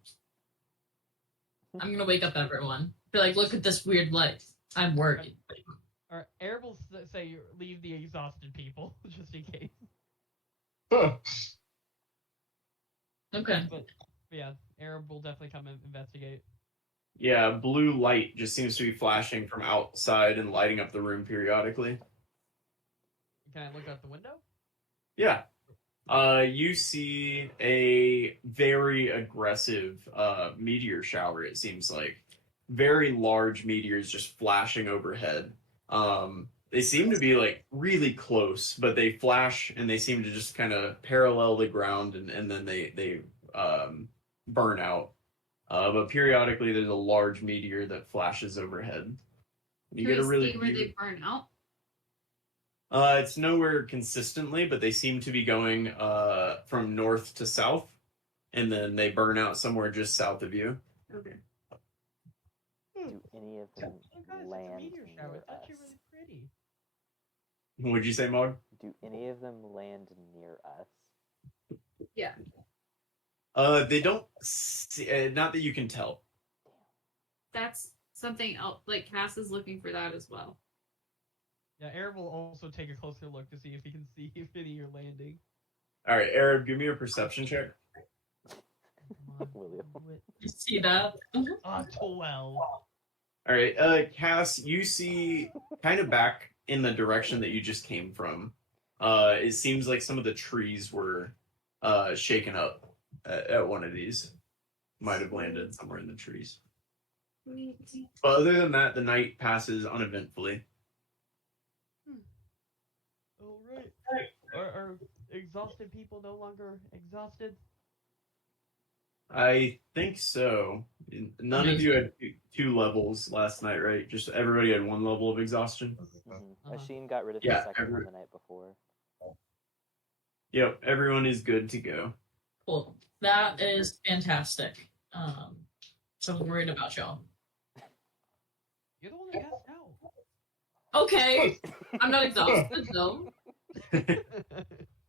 I'm gonna wake up everyone. Be like, look at this weird light. I'm worried. Or Arab will say, leave the exhausted people, just in case. Okay. But yeah, Arab will definitely come and investigate. Yeah, blue light just seems to be flashing from outside and lighting up the room periodically. Can I look out the window? Yeah. You see a very aggressive meteor shower, it seems like. Very large meteors just flashing overhead. They seem to be like really close, but they flash and they seem to just kind of parallel the ground and then they burn out. But periodically there's a large meteor that flashes overhead. You Can get a we really see where they burn out? it's nowhere consistently, but they seem to be going from north to south, and then they burn out somewhere just south of you. Okay. Do any of them Oh, guys, it's a land meteor shower. near It's actually us? really pretty. What'd you say, Mog? Do any of them land near us? They don't see, not that you can tell. That's something else. Like Cass is looking for that as well. Yeah, Arab will also take a closer look to see if he can see if any are landing. All right, Arab, give me a perception check. Come on, William. do it. You see that? Ah, 12. All right, Cass, you see kind of back in the direction that you just came from. It seems like some of the trees were shaken up at one of these. Might have landed somewhere in the trees. But other than that, the night passes uneventfully. All right. Are exhausted people no longer exhausted? I think so. None of you had two levels last night, right? Just everybody had one level of exhaustion. Asheen got rid of Yeah, his second one the night before. Yep, everyone is good to go. Cool. That is fantastic. So I'm worried about y'all. You're the one that cast out. Okay. I'm not exhausted though.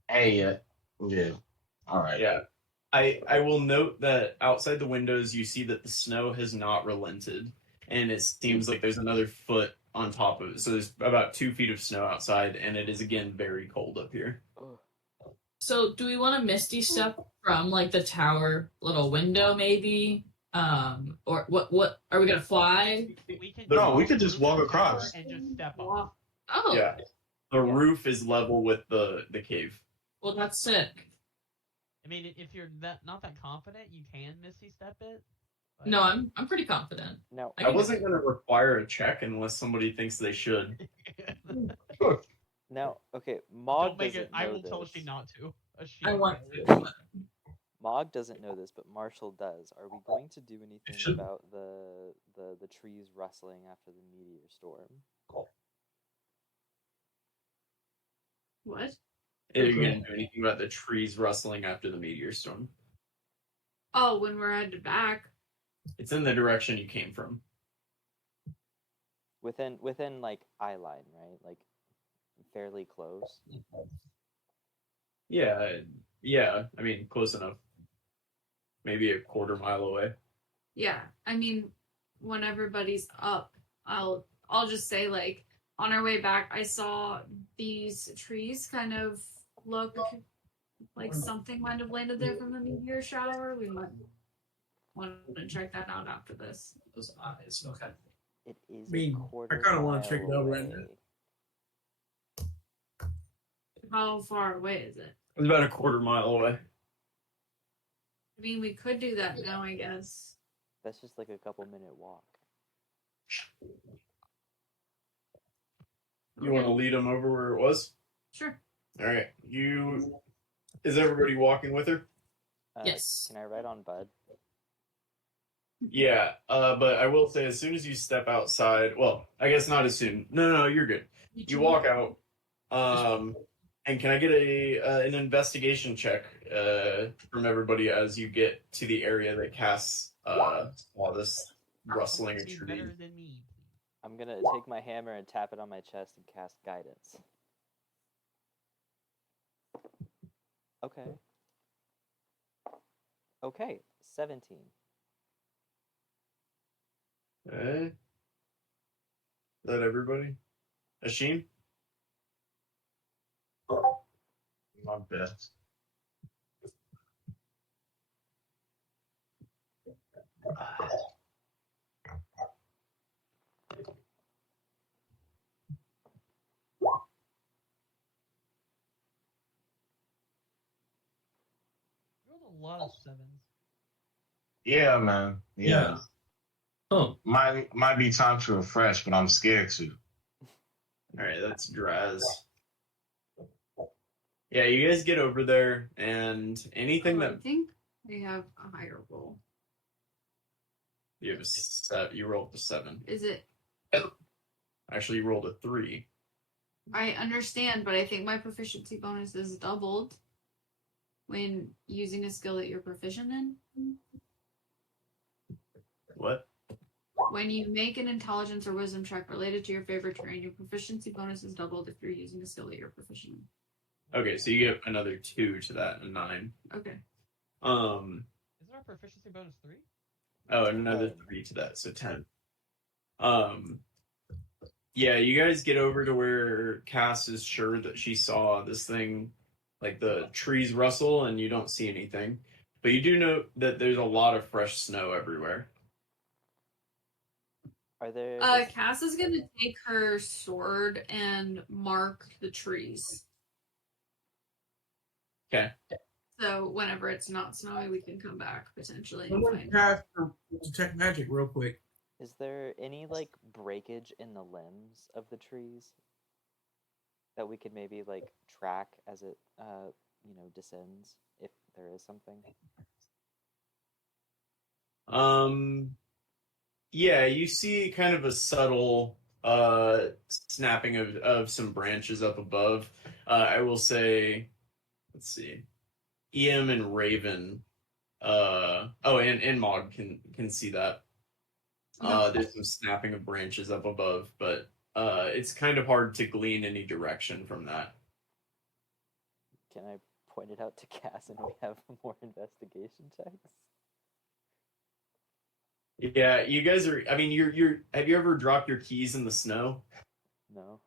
Hey, yeah. All right. Yeah. I will note that outside the windows you see that the snow has not relented, and it seems like there's another foot on top of it. So there's about 2 feet of snow outside, and it is again very cold up here. So do we want to misty step from like the tower little window maybe? Or what are we gonna fly? We could just walk across. And just step off. Oh, Yeah. The roof is level with the cave. well that's sick. I mean, if you're not that confident, you can misty step it. But... No, I'm pretty confident. No, I wasn't going to require a check unless somebody thinks they should. now, okay, Mog Don't make doesn't it. I know will tell this. she not to. I want to. Mog doesn't know this, but Marshall does. Are we going to do anything about the trees rustling after the meteor storm? What? Are you going to do anything about the trees rustling after the meteor storm? Oh, when we're headed back. It's in the direction you came from. Within like eye line, right? Like fairly close. Yeah. I mean, close enough. Maybe a quarter mile away. Yeah, I mean, when everybody's up, I'll just say like on our way back, I saw these trees kind of look like something might have landed there from the meteor shower. We might want to check that out after this. Those eyes. Okay. It is I mean, a quarter I kinda wanna mile check it out away. right now. How far away is it? It's about a quarter mile away. I mean, we could do that now, I guess. That's just like a couple-minute walk. You want to lead them over where it was? Sure. All right. Is everybody walking with her? Yes. Can I ride on Bud? Yeah. But I will say, as soon as you step outside, well, I guess not as soon. No, you're good. You walk out. And can I get an investigation check from everybody as you get to the area that casts all this rustling of Be trees? better than me. I'm gonna take my hammer and tap it on my chest and cast guidance. Okay. Okay, 17. Is that everybody? Asheen? My best. You rolled a lot of sevens. Yeah, man. Yeah. Oh, Might be time to refresh, but I'm scared to. All right, that's Draz. Yeah, you guys get over there, and anything I that think we have a higher roll. you have you rolled a 7. Is it? Actually, you rolled a 3. I understand, but I think my proficiency bonus is doubled when using a skill that you're proficient in. What? When you make an intelligence or wisdom check related to your favorite terrain, your proficiency bonus is doubled if you're using a skill that you're proficient in. Okay, so you get another 2 to that, a 9. Okay. Isn't our proficiency bonus 3? Oh, another 3 to that, so 10. Yeah, you guys get over to where Cass is sure that she saw this thing, like the trees rustle, and you don't see anything. But you do know that there's a lot of fresh snow everywhere. Are there? Cass is gonna take her sword and mark the trees. Okay. So whenever it's not snowy, we can come back potentially. I'm And gonna find... cast for detect magic real quick. Is there any like breakage in the limbs of the trees that we could maybe like track as it descends, if there is something? Yeah, you see kind of a subtle snapping of some branches up above. I will say, let's see. EM and Raven and Mog can see that. There's some snapping of branches up above, but it's kind of hard to glean any direction from that. Can I point it out to Cass and we have more investigation checks? Yeah, you guys are. I mean, you're. Have you ever dropped your keys in the snow? No.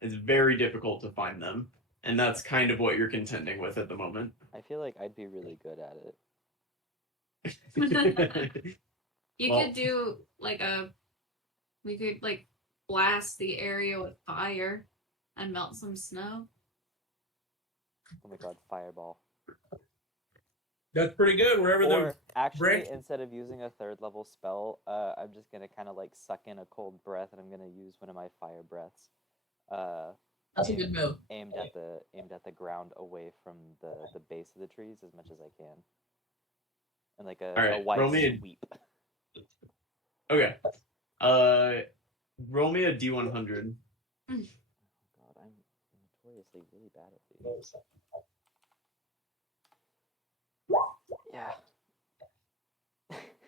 It's very difficult to find them, and that's kind of what you're contending with at the moment. I feel like I'd be really good at it. You Well- could do we could like blast the area with fire and melt some snow. Oh my god, fireball. That's pretty good. Wherever Or the actually, branch- instead of using a 3rd level spell, I'm just gonna kind of like suck in a cold breath, and I'm gonna use one of my fire breaths. That's a good move. Aimed at the ground away from the base of the trees as much as I can, and like a Alright, wide roll me a- sweep. Okay. Roll me a D100. God, I'm notoriously really bad at these. Yeah.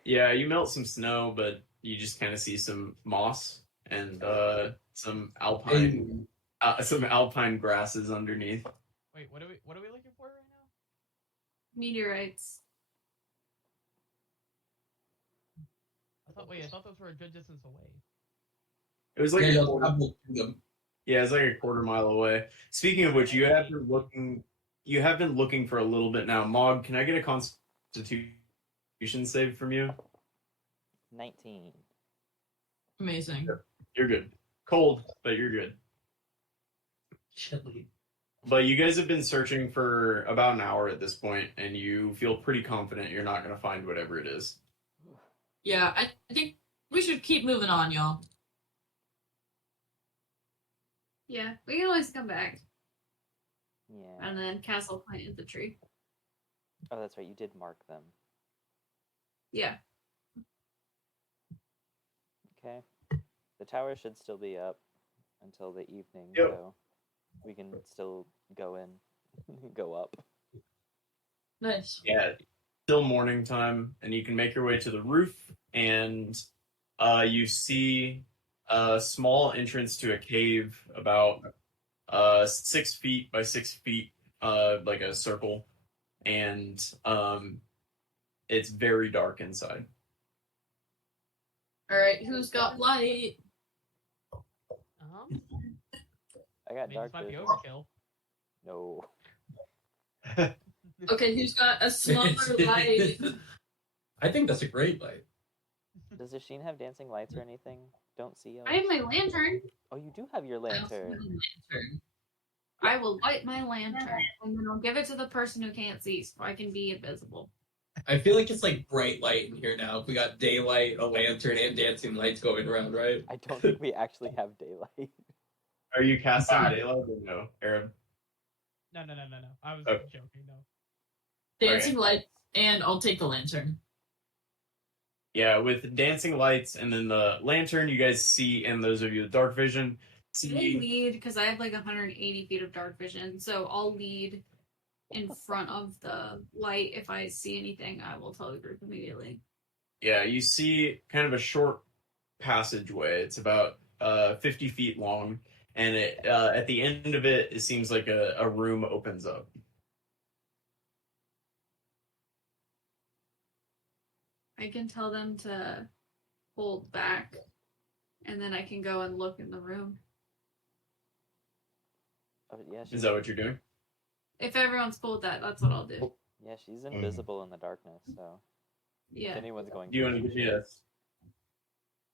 Yeah, you melt some snow, but you just kind of see some moss and some alpine grasses underneath. Wait, what are we looking for right now? Meteorites. I thought those were a good distance away. It was like Yeah, a you'll quarter, travel through them. yeah, it's like a quarter mile away. Speaking of which, you have been looking for a little bit now. Mog, can I get a Constitution save from you? 19. Amazing. You're good. Cold, but you're good. Chilly. But you guys have been searching for about an hour at this point, and you feel pretty confident you're not going to find whatever it is. Yeah, I think we should keep moving on, y'all. Yeah, we can always come back. Yeah. And then Castle planted the tree. Oh, that's right. You did mark them. Yeah. Okay. The tower should still be up until the evening, Yep. so we can still go in, go up. Nice. Yeah, still morning time, and you can make your way to the roof, and you see a small entrance to a cave about 6 feet by 6 feet, like a circle, and it's very dark inside. All right, who's got light? I got Maybe dark this might be vision. overkill. No. Okay, who's got a smaller light? I think that's a great light. Does Asheen have dancing lights or anything? Don't see I have elves? my lantern. Oh, you do have your I also have a lantern. lantern. I will light my lantern and then I'll give it to the person who can't see so I can be invisible. I feel like it's like bright light in here now. We got daylight, a lantern, and dancing lights going around, right? I don't think we actually have daylight. Are you casting daylight or no, Arab? No. I was Okay. joking. No. Dancing lights, and I'll take the lantern. Yeah, with dancing lights and then the lantern, you guys see, and those of you with dark vision, Can I see. lead? Because I have like 180 feet of dark vision, so I'll lead in front of the light. If I see anything, I will tell the group immediately. Yeah, you see kind of a short passageway. It's about 50 feet long, and at the end of it, it seems like a room opens up. I can tell them to hold back, and then I can go and look in the room. Oh, yeah, Is that what you're doing? If everyone's cool with that, that's what I'll do. yeah, she's invisible in the darkness, so if Yeah. anyone's going Do you want to to give me a?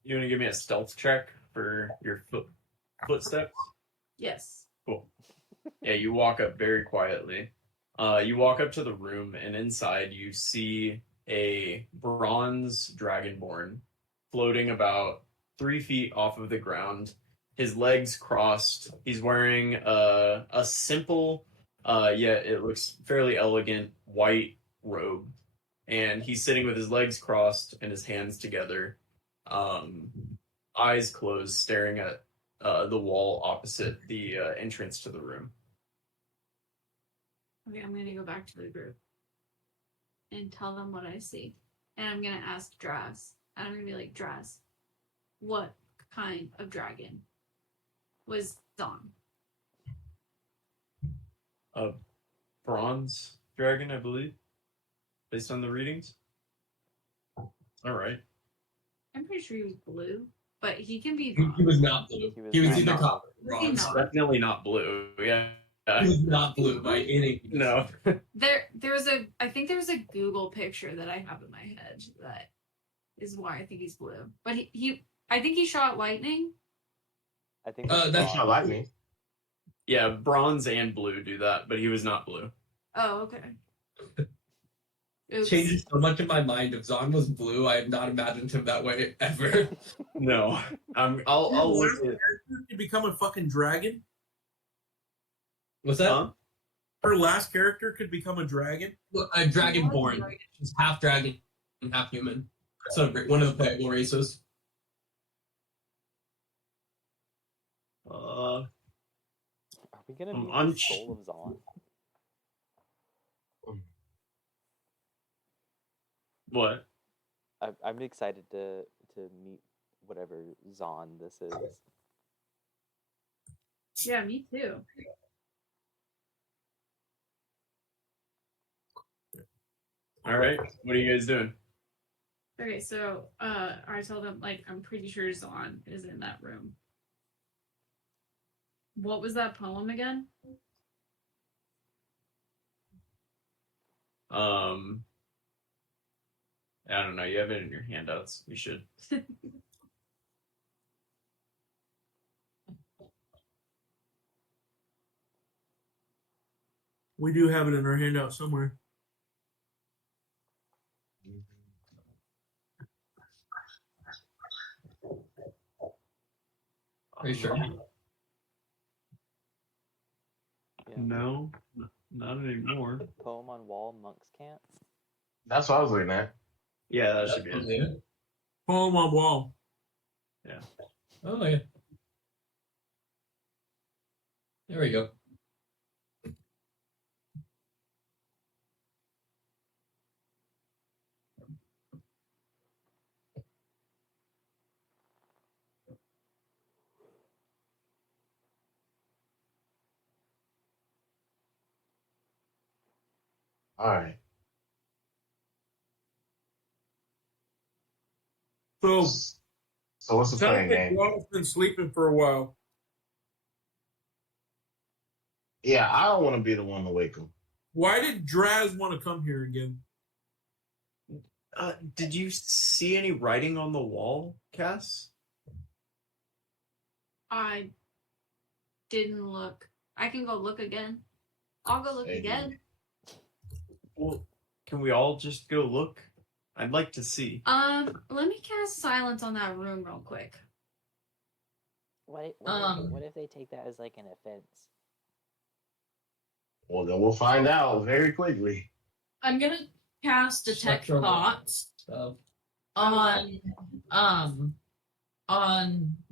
You want to give me a stealth check for your footsteps? Yes. Cool. Yeah, you walk up very quietly. You walk up to the room, and inside you see a bronze dragonborn floating about 3 feet off of the ground. His legs crossed. He's wearing a simple, yet it looks fairly elegant white robe, and he's sitting with his legs crossed and his hands together, um, eyes closed, staring at the wall opposite the entrance to the room. Okay, I'm gonna go back to the group and tell them what I see. And I'm gonna ask Draz. And I'm gonna be like, Draz, what kind of dragon was Zon? A bronze dragon, I believe, based on the readings. All right. I'm pretty sure he was blue, but he can be He was not blue. He was either not copper or Was he bronze. not? Definitely not blue. Yeah. He was not blue by any means. No. I think there was a Google picture that I have in my head that is why I think he's blue. But I think he shot lightning. I think That's That's not lightning. Yeah, bronze and blue do that, but he was not blue. Oh, okay. Oops. changes so much in my mind. If Zon was blue, I have not imagined him that way ever. No. I'll look at To become a fucking dragon. What's that? huh? Her last character could become a dragon. A dragonborn. She's half dragon and half human. So one of the playable races. Are we gonna meet I'm the soul of Zon? What? I'm excited to meet whatever Zon this is. Yeah, me too. All right. What are you guys doing? Okay, so I told him like I'm pretty sure Zon is in that room. What was that poem again? I don't know. You have it in your handouts. You should. We do have it in our handout somewhere. Are you sure? Yeah. No, not anymore. Poem on wall, monks can't. That's what I was looking at. Yeah, that should be it. Yeah. Poem on wall. Oh yeah. There we go. All right. So So what's the sounds playing like game? Ron's been sleeping for a while. Yeah, I don't want to be the one to wake him. Why did Draz want to come here again? Did you see any writing on the wall, Cass? I didn't look. I can go look again. I'll go look Hey. again. Well, can we all just go look? I'd like to see. Let me cast silence on that room real quick. What if they take that as like an offense? Well, then we'll find out very quickly. I'm gonna cast detect Structural thoughts So on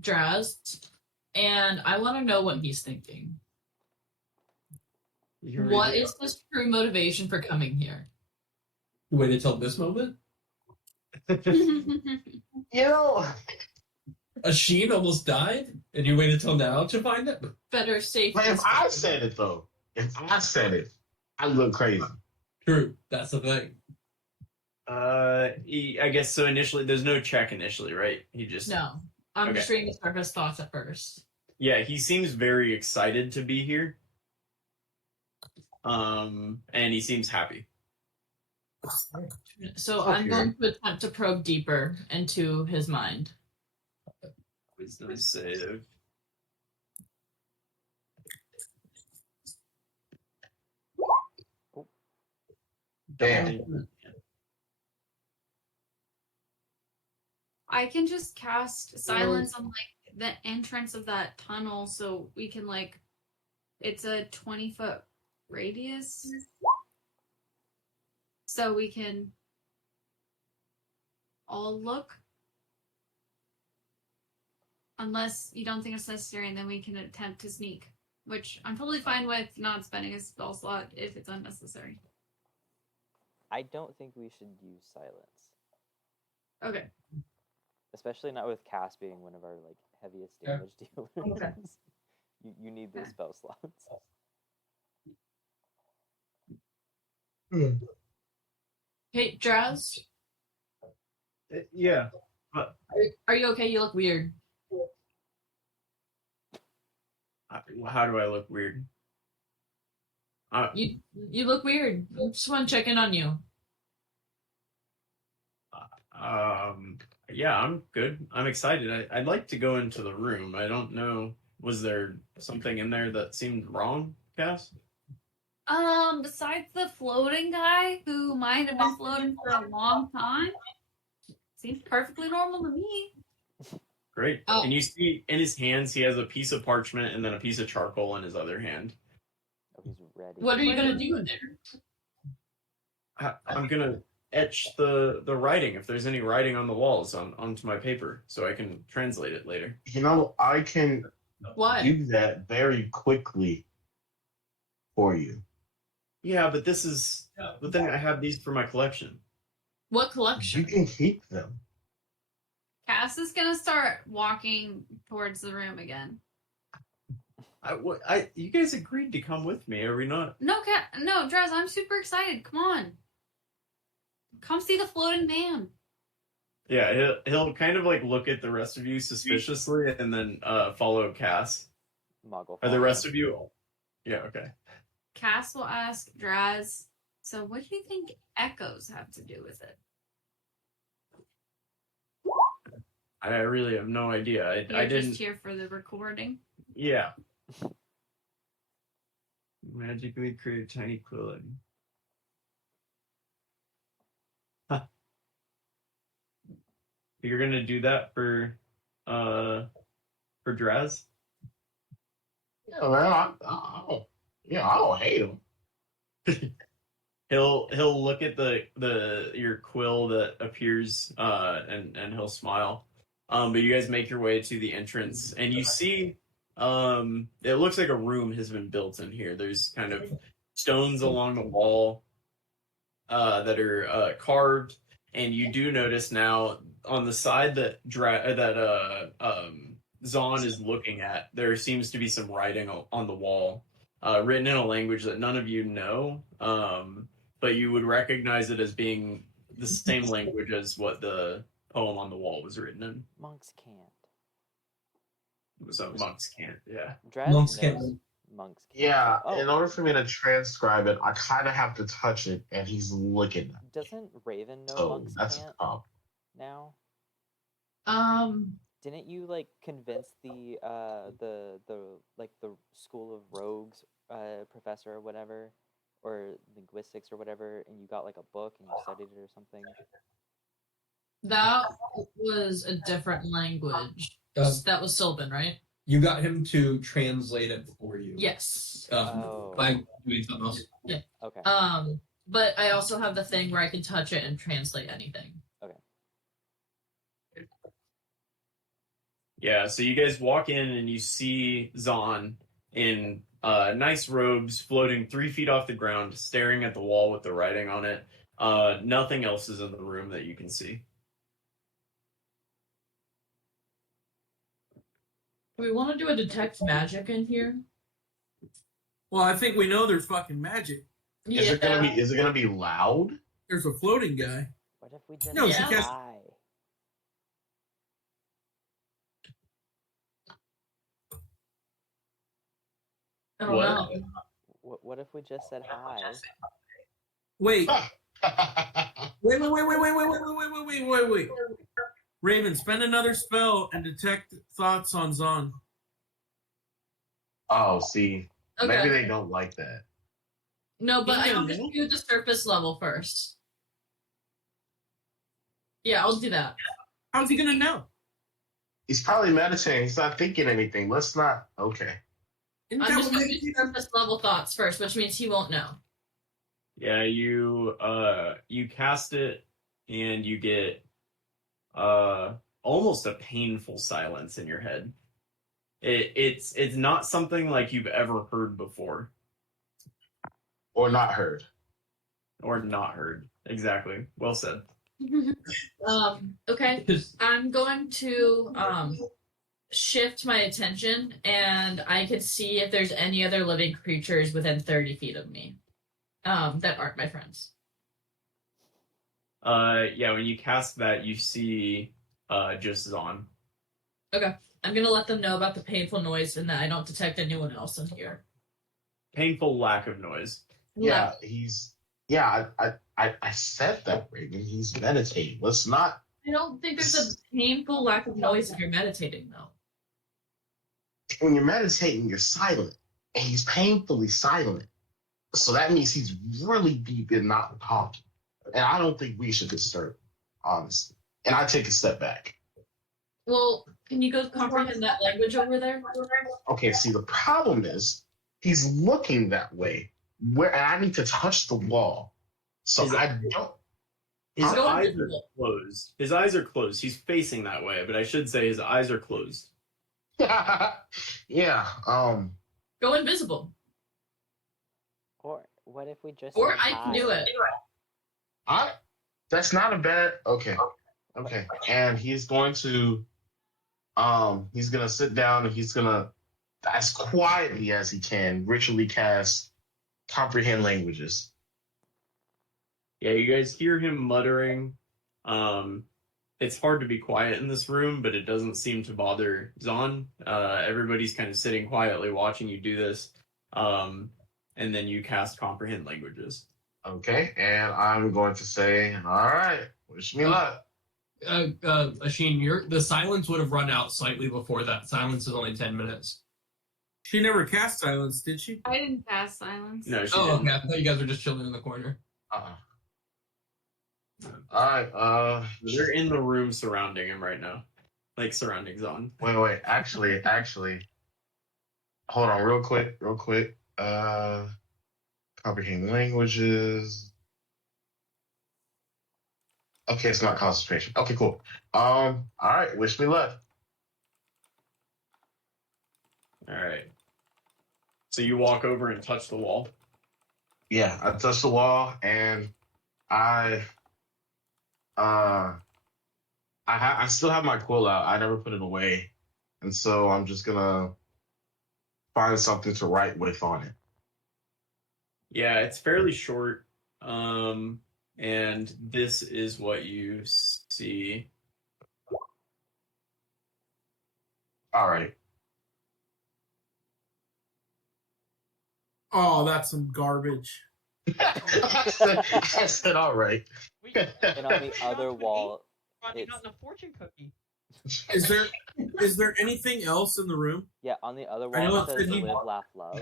Draz, and I want to know what he's thinking. You can read What it. is his true motivation for coming here? you waited till this moment. You know, A Sheen almost died, and you waited till now to find it. Better safe. but than if I sorry. said it though, I look crazy. True, that's the thing. I guess so. Initially, there's no check initially, right? He just No, I'm just Okay. reading the surface thoughts at first. Yeah, he seems very excited to be here. And he seems happy. So Okay. I'm going to attempt to probe deeper into his mind. Wisdom save. Damn. I can just cast silence on like the entrance of that tunnel, so we can like. It's a 20-foot radius, so we can all look. Unless you don't think it's necessary, and then we can attempt to sneak, which I'm totally fine with not spending a spell slot if it's unnecessary. I don't think we should use silence, Okay. especially not with Cass being one of our like heaviest Yeah. damage dealers. Okay. You need those spell slots. Hey, Drowse, Yeah. are you okay? You look weird. How do I look weird? You look weird. I just want to check in on you. Yeah, I'm good. I'm excited. I'd like to go into the room. I don't know. Was there something in there that seemed wrong, Cass? Besides the floating guy who might have been floating for a long time, seems perfectly normal to me. Great. Oh. And you see in his hands, he has a piece of parchment and then a piece of charcoal in his other hand. Oh, he's ready. What are you gonna do in there? I'm gonna etch the writing if there's any writing on the walls onto my paper so I can translate it later. You know, I can What? do that very quickly for you. Yeah, but this is the thing. I have these for my collection. What You collection? can keep them. Cass is gonna start walking towards the room again. You guys agreed to come with me, are we not? No, Drez, I'm super excited. Come on. Come see the floating man. Yeah, he'll kind of like look at the rest of you suspiciously and then follow Cass. Muggle. Are the rest of you? Yeah, okay. Cass will ask Draz, so what do you think echoes have to do with it? I really have no idea. You're I just didn't. here for the recording. Yeah. Magically create a tiny quilling. Huh. You're gonna do that for Draz? Yeah, man. I don't hate him. He'll look at your quill that appears and he'll smile. But you guys make your way to the entrance and you see it looks like a room has been built in here. There's kind of stones along the wall that are carved, and you do notice now on the side that Zahn is looking at, there seems to be some writing on the wall, written in a language that none of you know, but you would recognize it as being the same language as what the poem on the wall was written in. Monks can't. So monks can't, yeah. Draz Monks knows can't. Monks can't. Yeah, Oh, in order for me to transcribe it, I kind of have to touch it, and he's looking at it. doesn't Raven know So monks that's can't a problem. now? Didn't you like convince the School of Rogues professor or whatever, or linguistics or whatever, and you got like a book and you studied it or something? That was a different language. That was Sylvan, right? You got him to translate it for you. Yes. Oh. By doing something else. Okay. But I also have the thing where I can touch it and translate anything. Yeah, so you guys walk in and you see Zahn in nice robes floating 3 feet off the ground, staring at the wall with the writing on it. Nothing else is in the room that you can see. Do we want to do a detect magic in here? Well, I think we know there's fucking magic. Is it gonna be loud? There's a floating guy. What if we just No, said because- hi? I don't What? know. What if we just said hi? Wait, wait. Raven, spend another spell and detect thoughts on Zahn. Oh, see, Okay. maybe they don't like that. No, but I Yeah, can just do the surface level first. Yeah, I'll do that. How's he gonna know? He's probably meditating. He's not thinking anything. Let's not. Okay. Isn't I'm that just what going to meditating- surface level thoughts first, which means he won't know. Yeah, you cast it and you get almost a painful silence in your head. It's not something like you've ever heard before. Or not heard. Or not heard. Exactly. Well said. Okay. I'm going to shift my attention, and I could see if there's any other living creatures within 30 feet of me that aren't my friends. Yeah, when you cast that, you see just Zon. Okay. I'm going to let them know about the painful noise and that I don't detect anyone else in here. Painful lack of noise. Yeah, he's. Yeah, I said that, Raven. He's meditating. Let's not. I don't think there's a painful lack of noise if you're meditating, though. When you're meditating, you're silent, and he's painfully silent. So that means he's really deep in not talking. And I don't think we should disturb him, honestly. And I take a step back. Well, can you go comprehend that language over there? Okay, see, the problem is he's looking that way, and I need to touch the wall. So Is I don't. His Go eyes are invisible. closed. His eyes are closed. He's facing that way, but I should say his eyes are closed. Yeah. Go invisible. Or what if we just Or say I can do it. That's not a bad. Okay. Okay. And he's going to. He's gonna sit down and he's gonna, as quietly as he can, ritually cast comprehend languages. Yeah, you guys hear him muttering. It's hard to be quiet in this room, but it doesn't seem to bother Zon. Everybody's kind of sitting quietly watching you do this. And then you cast comprehend languages. Okay, and I'm going to say, all right, wish me luck. Asheen, the silence would have run out slightly before that. Silence is only 10 minutes. She never cast silence, did she? I didn't pass silence. No, she Oh, didn't. okay. I thought you guys were just chilling in the corner. All right. They're in the room surrounding him right now, like surrounding Zon. Wait. Actually, hold on, real quick. Comprehend languages. Okay, it's not concentration. Okay, cool. All right. Wish me luck. All right. So you walk over and touch the wall. Yeah, I touched the wall, and I still have my quill out. I never put it away, and so I'm just gonna find something to write with on it. Yeah, it's fairly short. And this is what you see. All right. Oh, that's some garbage. I said, all right. Wait, And on the other wall, Ronnie, it's- not in a fortune cookie. Is there anything else in the room? yeah, on the other I know wall it it says said you- live, laugh, love.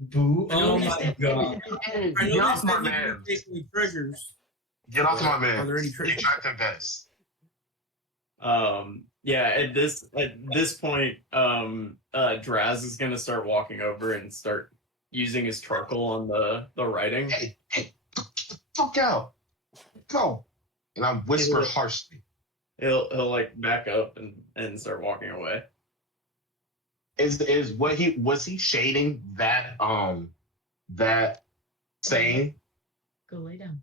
Boo. I know Oh he my said- god. I Get know off they my said you man. didn't take any treasures. Get off my man. Are there any You treasures? tried their best. Yeah, at this point, Draz is gonna start walking over and start using his charcoal on the writing. Hey, get the fuck out. Go. And I whisper Yeah. harshly. He'll like back up and start walking away. Is what was he shading that saying? Go lay down.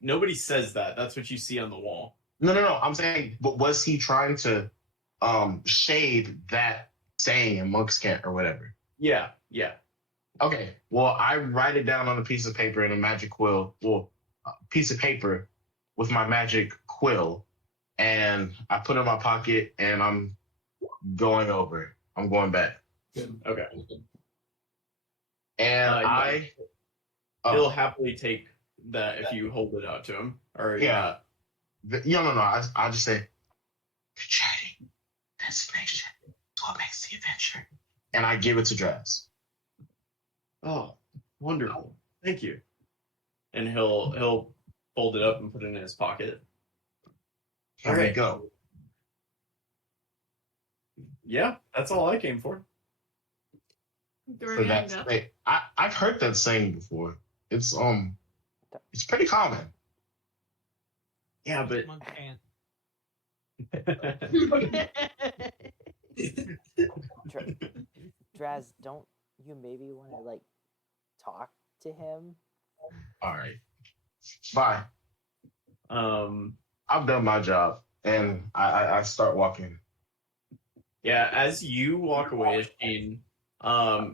Nobody says that. That's what you see on the wall. No. I'm saying, but was he trying to shade that saying in Monk's Cant or whatever? Yeah. Okay. Well, I write it down on a piece of paper in a magic quill. Well, a piece of paper with my magic quill, and I put it in my pocket, and I'm going over. I'm going back, Okay. and He'll happily take that if you hold it out to him. Or Yeah. No. I just say, "Good chatting. Destination. It's what makes the adventure." And I give it to Draz. Oh, wonderful. Thank you. And he'll fold it up and put it in his pocket. Here we Alright. go. Yeah, that's all I came for. We're For gonna that go. saying. I've heard that saying before. It's pretty common. Yeah, Most but monks can't. Draz, don't you maybe want to like talk to him? All right. Bye. um, I've done my job, and I start walking. yeah, as you walk away, Shane,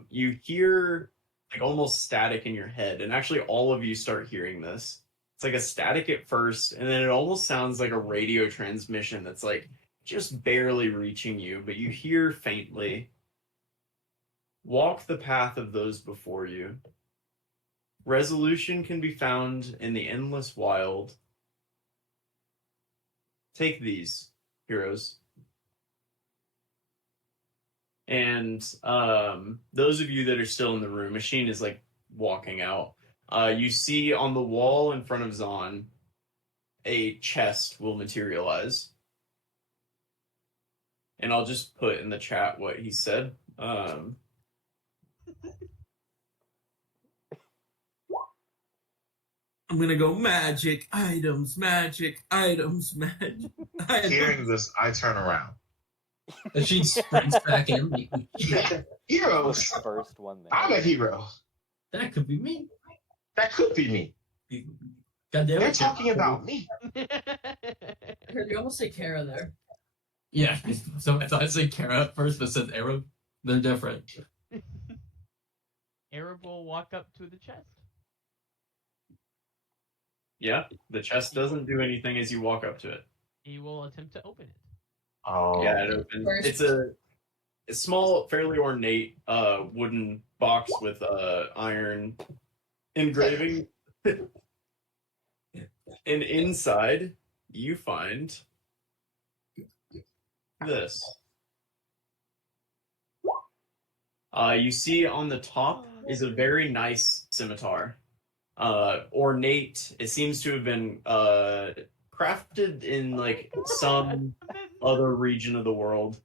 you hear like almost static in your head, and actually all of you start hearing this. It's like a static at first, and then it almost sounds like a radio transmission that's like just barely reaching you, but you hear faintly. Walk the path of those before you. Resolution can be found in the endless wild. Take these, heroes. And those of you that are still in the room, Machine is like walking out. You see on the wall in front of Zahn, a chest will materialize. And I'll just put in the chat what he said. I'm gonna go magic items, magic items, magic items. Hearing this, I turn around. And she sprints back in. Heroes. First one there. I'm a hero. That could be me. That could be me. God damn They're it. talking about me. I heard you almost say Kara there. Yeah, so I thought I'd say Kara at first, but it said Arab. They're different. Arab will walk up to the chest. Yeah, the chest doesn't do anything as you walk up to it. He will attempt to open it. Oh. Yeah, it opens. First- It's a small, fairly ornate wooden box with iron engraving. And inside, you find this. You see on the top is a very nice scimitar. Ornate. It seems to have been crafted in like some other region of the world.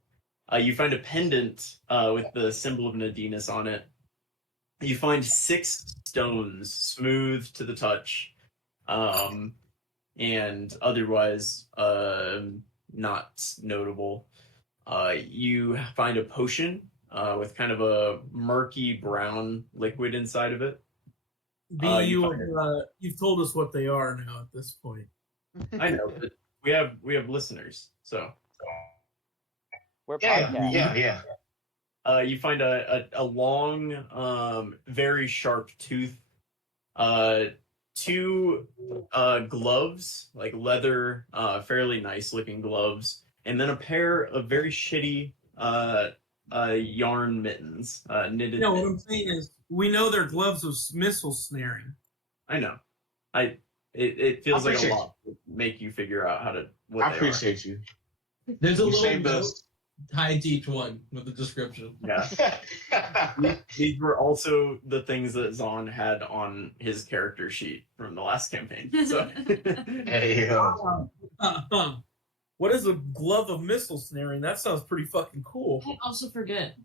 You find a pendant with the symbol of Nadinus on it. You find 6 stones, smooth to the touch, and otherwise not notable. You find a potion with kind of a murky brown liquid inside of it. You've told us what they are now at this point. I know, but we have listeners, so. We're Yeah, podcast. yeah. You find a long, very sharp tooth, 2 gloves, like leather, fairly nice looking gloves, and then a pair of very shitty yarn mittens, knitted. No, what I'm mittens. saying is, we know they're gloves of missile snaring. I know. It feels I like a appreciate lot to make you figure out how to what I they appreciate you. There's a You little saved note us. tied to each one with the description. are. Yeah. These were also the things that Zahn had on his character sheet from the last campaign. So. Hey, yo. What is a glove of missile snaring? That sounds pretty fucking cool. I also forget.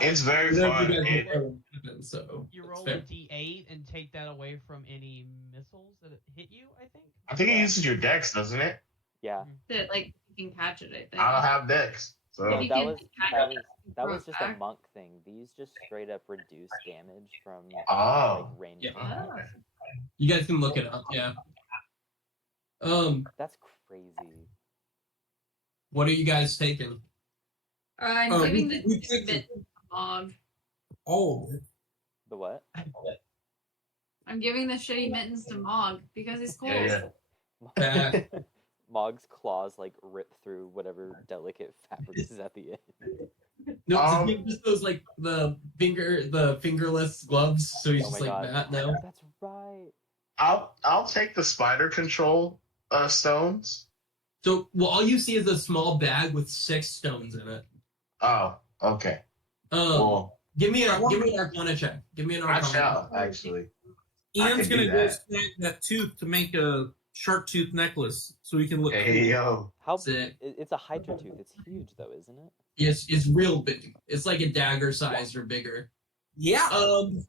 It's very You know, fun. you guys It- know what happened, so You it's roll fair. a d8 and take that away from any missiles that hit you, I think. I think it uses your dex, doesn't it? Yeah. That like you can catch it. I think. I don't have dex. So No, you that can was catch that it, was that was throw it just a back. monk thing. These just straight up reduce damage from Oh. like range. Yeah. attacks. You guys can look it up, yeah. That's crazy. What are you guys taking? I'm Oh, giving we the took bit Mog. All of it. The what? I'm giving the shitty mittens to Mog because he's cool. Yeah, Yeah. Mog's claws like rip through whatever delicate fabric is at the end. No, just those like the fingerless gloves, so he's Oh just my like God. that now. That's right. I'll take the spider control stones. So well, all you see is a small bag with 6 stones in it. Oh, okay. Well, give me an I want- Arcana check. Give me an I Arcana. shall actually. I Ian's can gonna do go that. snag that tooth to make a shark tooth necklace so we can look Hey cool. yo. How Sick. it's a hydra tooth. It's huge though, isn't it? It's real big. It's like a dagger size or bigger. Yeah.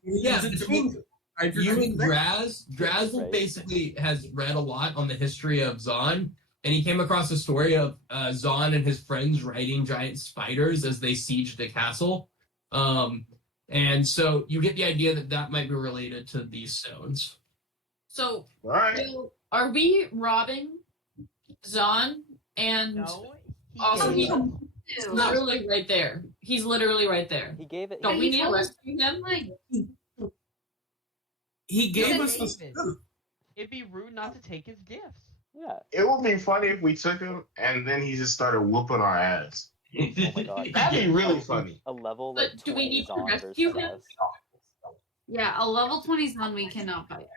Yeah, It's a between tooth. Hydra you tooth and necklace. Drazzle Right. basically has read a lot on the history of Zon, and he came across a story of Zon and his friends riding giant spiders as they sieged the castle. And so you get the idea that that might be related to these stones. So, All right. Will, are we robbing Zon? And No. also, gave he's up. Ew. literally right there. He's literally right there. He gave it. Don't But we he need to told us- rescue him? Like, He gave us the David. stuff. It'd be rude not to take his gifts. Yeah. It would be funny if we took him and then he just started whooping our ass. Oh my god. That'd be really funny. A level But like do we 20 need to Zon rescue versus him? us. yeah, a level 20 Zon we cannot fight.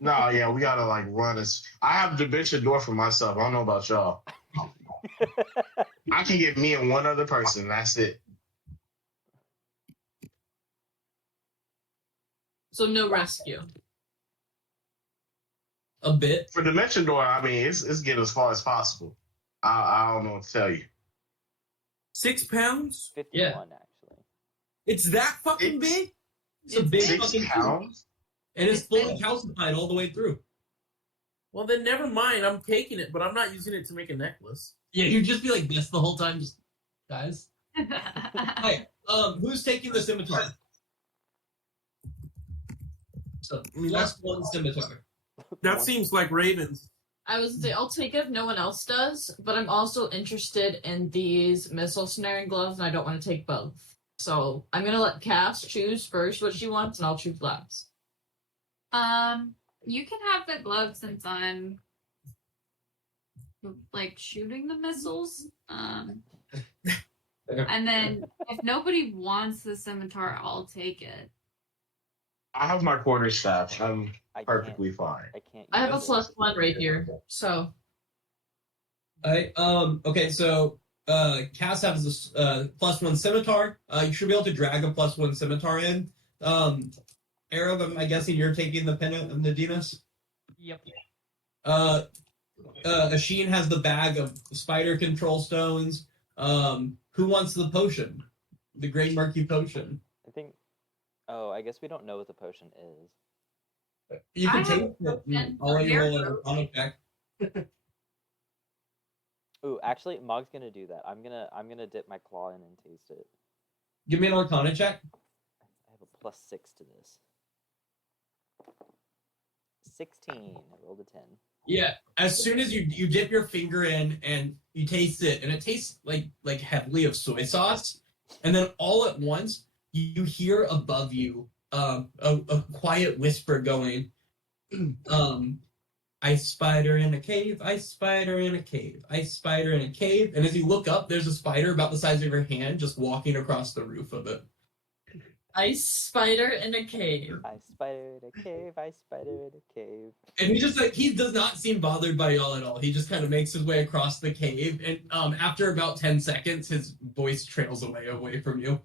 No, yeah, we gotta like run us. I have dimension door for myself. I don't know about y'all. I can get me and one other person. That's it. So no rescue. A bit. For dimension door, I mean, it's get as far as possible. I don't know what to tell you. 6 pounds? 51 actually. It's that fucking It's- big? It's a big 6 fucking pounds. and it's fully calcified all the way through. Well, then never mind. I'm taking it, but I'm not using it to make a necklace. Yeah, you'd just be like this the whole time, just guys. Hey, who's taking the scimitar? So I mean, plus one scimitar. That seems like Ravens. I was say I'll take it if no one else does, but I'm also interested in these missile snaring gloves, and I don't want to take both. So I'm gonna let Cass choose first what she wants, and I'll choose last. You can have the gloves since I'm like shooting the missiles. And then if nobody wants the scimitar, I'll take it. I have my quarterstaff. I'm I perfectly fine. I can't. I have a use it. +1 right here, so Alright, okay, so Cass has this +1 scimitar. You should be able to drag a +1 scimitar in. Arab, I'm guessing you're taking the pennant of Nadinas? Yep. Asheen has the bag of spider control stones. Who wants the potion? The Great Murky Potion. I think. Oh, I guess we don't know what the potion is. You I can have take a it. potion I'll let you for roll hair an Arcana check. Ooh, actually, Mog's gonna do that. I'm gonna dip my claw in and taste it. Give me an Arcana check. I have a +6 to this. 16. I rolled a 10. Yeah, as soon as you dip your finger in and you taste it, and it tastes like heavily of soy sauce, and then all at once you hear above you a quiet whisper going, "I spider in a cave, I spider in a cave, I spider in a cave," and as you look up, there's a spider about the size of your hand just walking across the roof of it. ice spider in a cave. I spider in a cave. I spider in a cave. And he does not seem bothered by y'all at all. He just kind of makes his way across the cave, and after about 10 seconds, his voice trails away from you.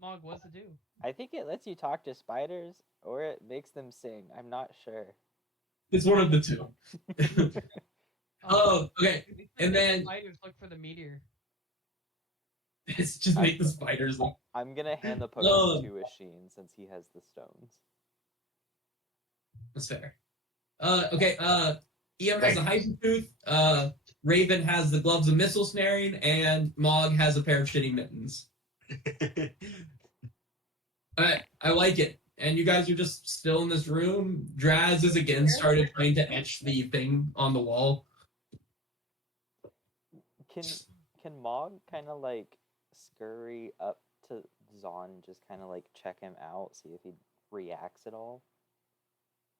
Mog, what's it do? I think it lets you talk to spiders, or it makes them sing. I'm not sure. It's one of the two. Oh, okay. These And then spiders look for the meteor. it's just make the spiders look. I'm gonna hand the potion to Asheen since he has the stones. That's fair. Okay. EM has a hydra tooth. Raven has the gloves of missile snaring, and Mog has a pair of shitty mittens. Alright, I like it. And you guys are just still in this room. Draz has again started trying to etch the thing on the wall. Can Mog kind of like scurry up to Zon and just kind of like check him out, see if he reacts at all?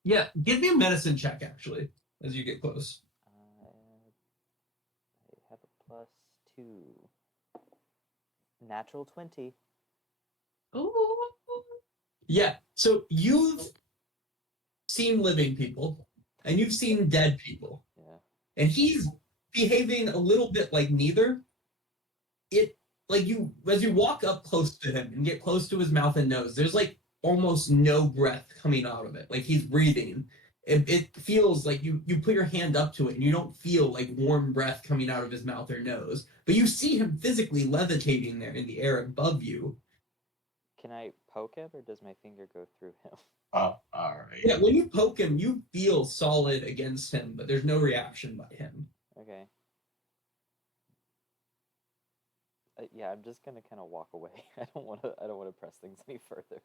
Yeah, give me a medicine check actually as you get close. I have a +2. Natural 20. Ooh. Yeah, so you've seen living people and you've seen dead people. Yeah. And he's behaving a little bit like neither. As you walk up close to him and get close to his mouth and nose, there's like almost no breath coming out of it. Like he's breathing. it feels like you put your hand up to it and you don't feel like warm breath coming out of his mouth or nose, but you see him physically levitating there in the air above you. Can I poke him, or does my finger go through him? Oh, all right. Yeah, when you poke him, you feel solid against him, but there's no reaction by him. Okay. Yeah, I'm just gonna kind of walk away. I don't want to press things any further.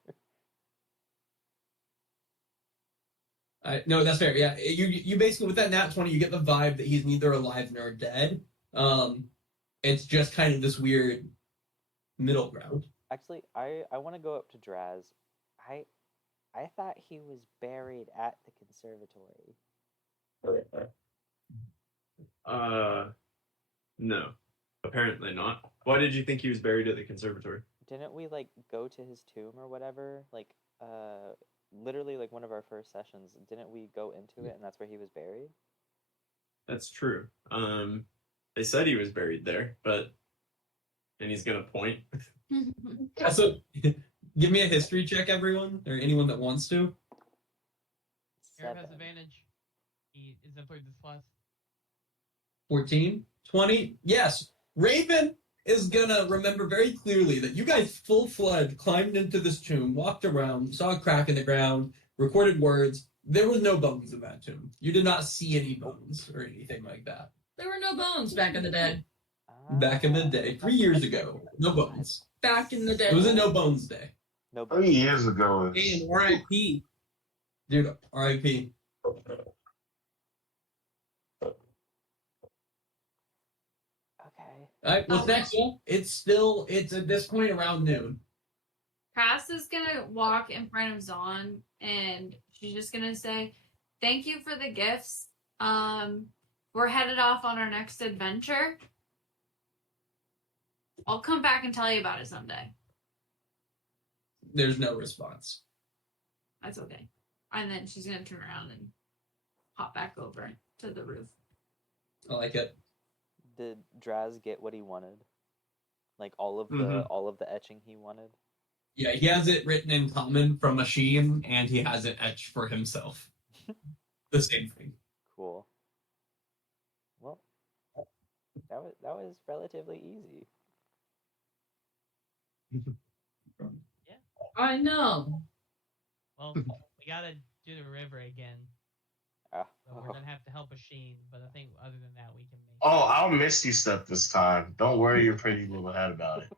No, that's fair. Yeah, you basically with that nat 20, you get the vibe that he's neither alive nor dead. It's just kind of this weird middle ground. Actually, I want to go up to Draz. I thought he was buried at the conservatory. No, apparently not. Why did you think he was buried at the conservatory? Didn't we like go to his tomb or whatever? Like, literally like one of our first sessions. Didn't we go into it and that's where he was buried? That's true. They said he was buried there, and he's gonna point. So, give me a history check, everyone, or anyone that wants to. Eric has 7. advantage. He is employed this class. 14, 20. Yes, Raven is gonna remember very clearly that you guys full-fledged climbed into this tomb, walked around, saw a crack in the ground, recorded words. There was no bones in that tomb. You did not see any bones or anything like that. There were no bones back in the day. Back in the day, 3 years ago, no bones. Back in the day. It was a no bones day. No 3 years ago. Hey, and RIP. Dude, RIP. Okay. All right, what's next? It's at this point around noon. Cass is gonna walk in front of Zon and she's just gonna say, "Thank you for the gifts. We're headed off on our next adventure. I'll come back and tell you about it someday." There's no response. That's okay. And then she's gonna turn around and hop back over to the roof. I like it. Did Draz get what he wanted? Like all of the etching he wanted? Yeah, he has it written in common from machine, and he has it etched for himself. The same thing. Cool. Well, that was relatively easy. I know. Well, we gotta do the river again. So we're gonna have to help a Sheen, but I think other than that, we can make. Oh, I'll Misty Step this time. Don't worry your pretty little head about it.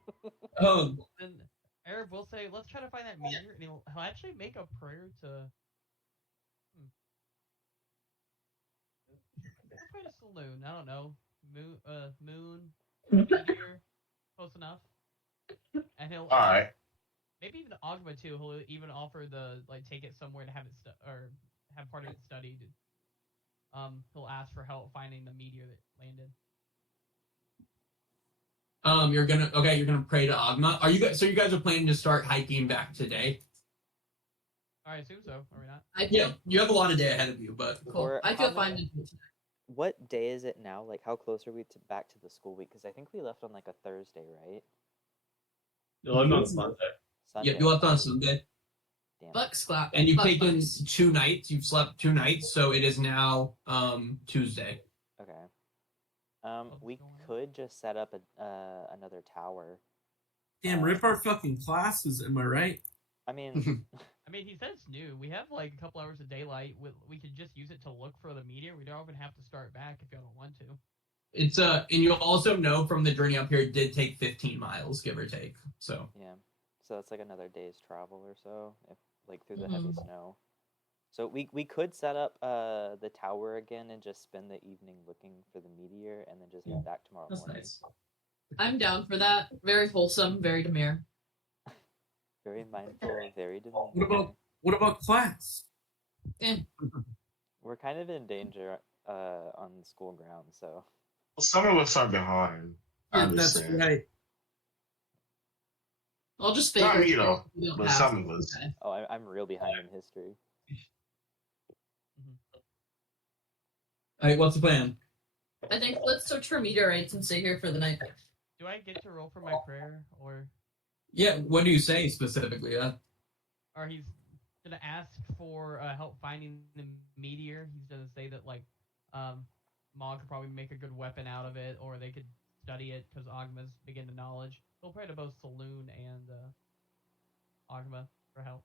Oh, Then Eric will say, "Let's try to find that meteor," and he'll actually make a prayer to. Let's try to saloon. I don't know, moon, meteor, close enough. And he'll. All right. Maybe even Ogma too. He'll even offer take it somewhere to have it or have part of it studied. He'll ask for help finding the meteor that landed. you're gonna pray to Agma. Are you guys? So you guys are planning to start hiking back today? I assume so. Are we not? Yeah, you have a lot of day ahead of you, but Cool. Or I feel how fine many- to do it tonight. What day is it now? Like, how close are we back to the school week? Because I think we left on like a Thursday, right? You left on Sunday. Sunday. yeah, you left on Sunday, Damn it. Bucks clap. and you've Buck taken bucks. 2 nights. You've slept 2 nights, so it is now Tuesday. Okay. What's We going on? could just set up another tower. Damn, rip our fucking classes, am I right? I mean, I mean, he said it's new. We have like a couple hours of daylight. We could just use it to look for the meteor. We don't even have to start back if y'all don't want to. It's and you'll also know from the journey up here, it did take 15 miles, give or take. So yeah. So it's like another day's travel or so, if like through the heavy snow. So we could set up the tower again and just spend the evening looking for the meteor, and then just head back tomorrow that's morning. nice. I'm down for that. Very wholesome, very demure. Very mindful, very demure. What about class? We're kind of in danger on the school grounds, so Well, some of us are behind. I That's understand. right. I'll just Not figure me, it though, out. We don't but have some to. of us. Okay. oh, I'm real behind in history. All right, what's the plan? I think let's search for meteorites and stay here for the night. Do I get to roll for my prayer, or Yeah, what do you say specifically? he's gonna ask for help finding the meteor. He's gonna say that like Mog could probably make a good weapon out of it, or they could study it because Ogma's big into knowledge. He'll pray to both Saloon and Ogma for help.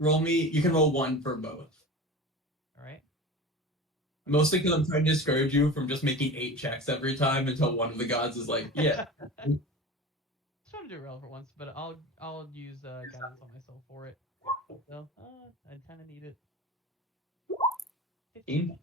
Roll me. You can roll 1 for both. All right. Mostly because I'm trying to discourage you from just making 8 checks every time until one of the gods is like, yeah. Just trying to do it real for once, but I'll use guidance on myself for it. So I kind of need it. 15.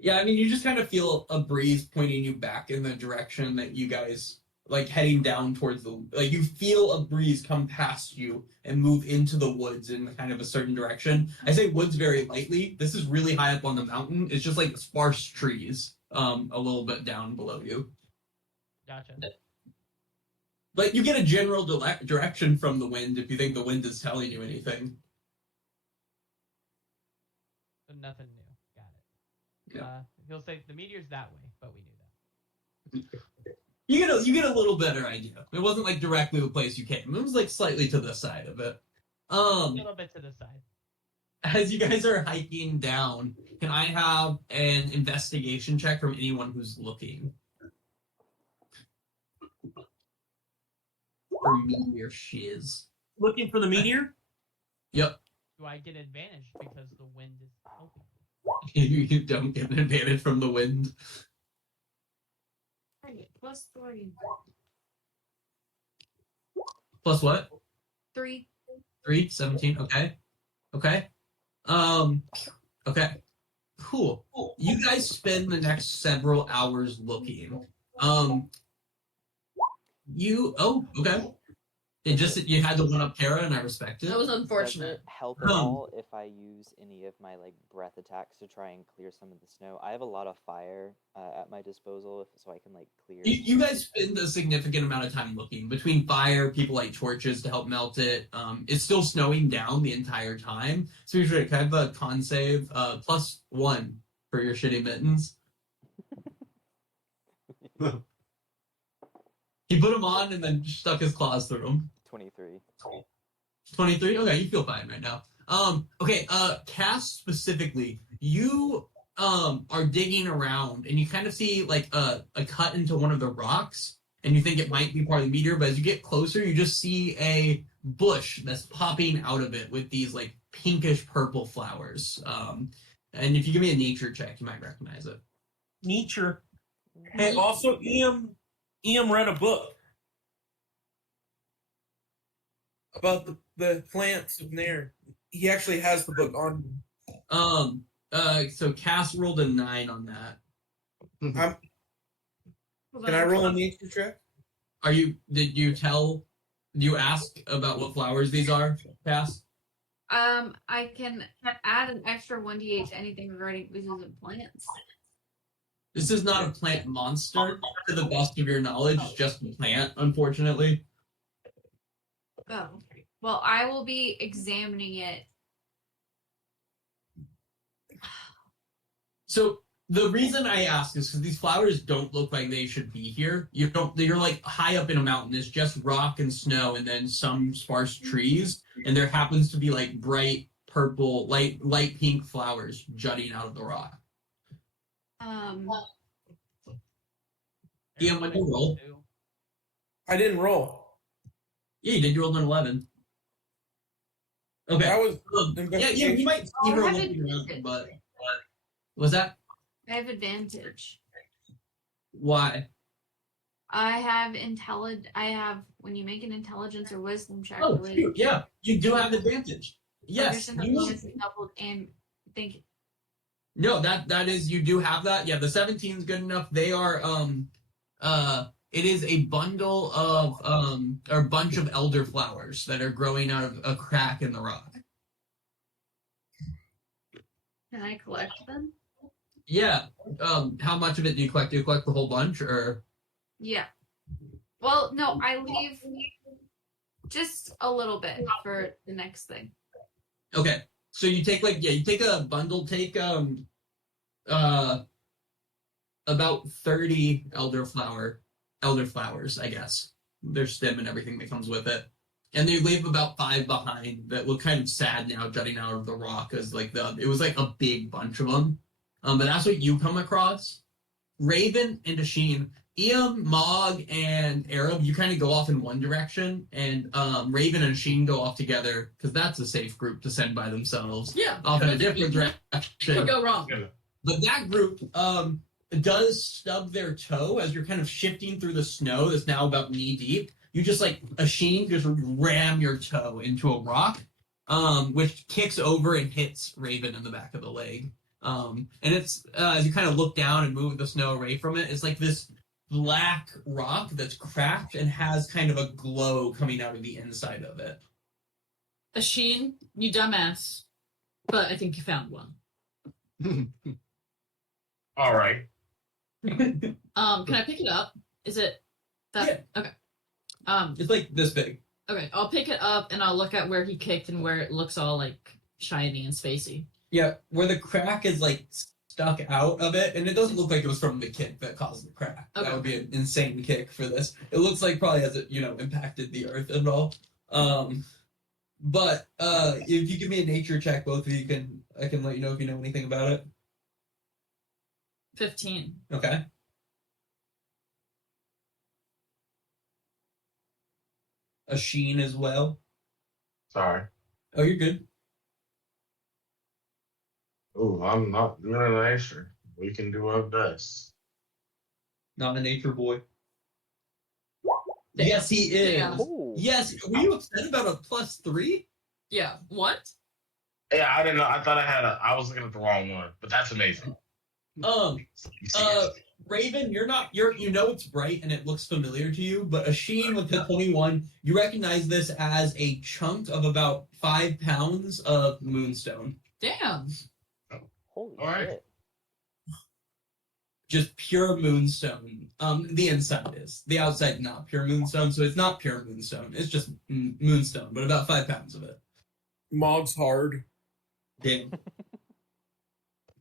Yeah, I mean, you just kind of feel a breeze pointing you back in the direction that you guys, like, heading down towards the, like, you feel a breeze come past you and move into the woods in kind of a certain direction. I say woods very lightly. This is really high up on the mountain. It's just, like, sparse trees a little bit down below you. Gotcha. But you get a general direction from the wind if you think the wind is telling you anything. So nothing new. Got it. Yeah. He'll say the meteor's that way, but we knew that. You get a little better idea. It wasn't like directly the place you came. It was like slightly to the side of it. A little bit to the side. As you guys are hiking down, can I have an investigation check from anyone who's looking? For meteor shiz. Looking for the meteor? Yep. Do I get advantage because the wind is helping? You don't get an advantage from the wind. +3. Plus what? 3. 3? 17? Okay. Okay. Okay. Cool. You guys spend the next several hours looking. Okay. It just, you had to one up Kara, and I respect it. That was Does unfortunate. it help at all if I use any of my like breath attacks to try and clear some of the snow? I have a lot of fire at my disposal, so I can like clear. You guys spend a significant amount of time looking. Between fire, people light torches to help melt it. It's still snowing down the entire time. So usually kind of a con save, +1 for your shitty mittens. He put them on and then stuck his claws through them. 23. 23? Okay, you feel fine right now. Okay, Cass specifically, you are digging around and you kind of see like a cut into one of the rocks and you think it might be part of the meteor, but as you get closer, you just see a bush that's popping out of it with these like pinkish purple flowers. And if you give me a nature check, you might recognize it. Nature. Hey, also, Ian read a book about the plants in there. He actually has the book on. So Cass rolled a 9 on that. Can I roll a nature check? Did you ask about what flowers these are, Cass? I can add an extra 1d8 to anything regarding species of plants. This is not a plant monster, to the best of your knowledge. It's just a plant, unfortunately. Oh. Well, I will be examining it. So the reason I ask is because these flowers don't look like they should be here. You're like high up in a mountain. It's just rock and snow and then some sparse trees. And there happens to be like bright purple, light pink flowers jutting out of the rock. Ian, what did you roll? I didn't roll. Yeah, you did. You rolled an 11. Okay. That was yeah, you might see her looking around, but was that? I have advantage. Why? I have when you make an intelligence or wisdom check. Oh, yeah, you do have advantage. Yes. Doubled and think. No, that is, you do have that. Yeah, the 17 is good enough. They are it is a bundle of or a bunch of elderflowers that are growing out of a crack in the rock. Can I collect them? Yeah. How much of it do you collect? Do you collect the whole bunch, or? Yeah. Well, no, I leave just a little bit for the next thing. Okay. So you take you take a bundle, take about 30 elderflowers, I guess. Their stem and everything that comes with it. And they leave about 5 behind that look kind of sad now, jutting out of the rock, as like it was like a big bunch of them. But that's what you come across. Raven and Asheen, Iam, Mog, and Arab, you kind of go off in one direction, and Raven and Asheen go off together because that's a safe group to send by themselves. Yeah. Off in a different Could direction. go wrong. But that group does stub their toe as you're kind of shifting through the snow that's now about knee deep. You just like Asheen just ram your toe into a rock, which kicks over and hits Raven in the back of the leg. And it's as you kind of look down and move the snow away from it, it's like this black rock that's cracked and has kind of a glow coming out of the inside of it. Asheen, you dumbass. But I think you found one. All right. Can I pick it up? Is it that okay. It's like this big. Okay, I'll pick it up and I'll look at where he kicked and where it looks all like shiny and spacey. Yeah, where the crack is like stuck out of it, and it doesn't look like it was from the kick that caused the crack. Okay. That would be an insane kick for this. It looks like probably as it, impacted the earth and all. But if you give me a nature check, both of you I can let you know if you know anything about it. 15. Okay. Asheen as well. Sorry. Oh, you're good. Oh, I'm not doing an nature. We can do our best. Not a nature boy. Yes, he is. Yeah. Ooh. Yes. Were you upset about a +3? Yeah. What? Yeah, I didn't know. I thought I was looking at the wrong one, but that's amazing. Raven, you know it's bright and it looks familiar to you, but Asheen with the 21, you recognize this as a chunk of about 5 pounds of moonstone. Damn. Holy All right. shit. Just pure moonstone. The inside is. The outside not pure moonstone, so it's not pure moonstone. It's just moonstone, but about 5 pounds of it. Mog's hard. Damn.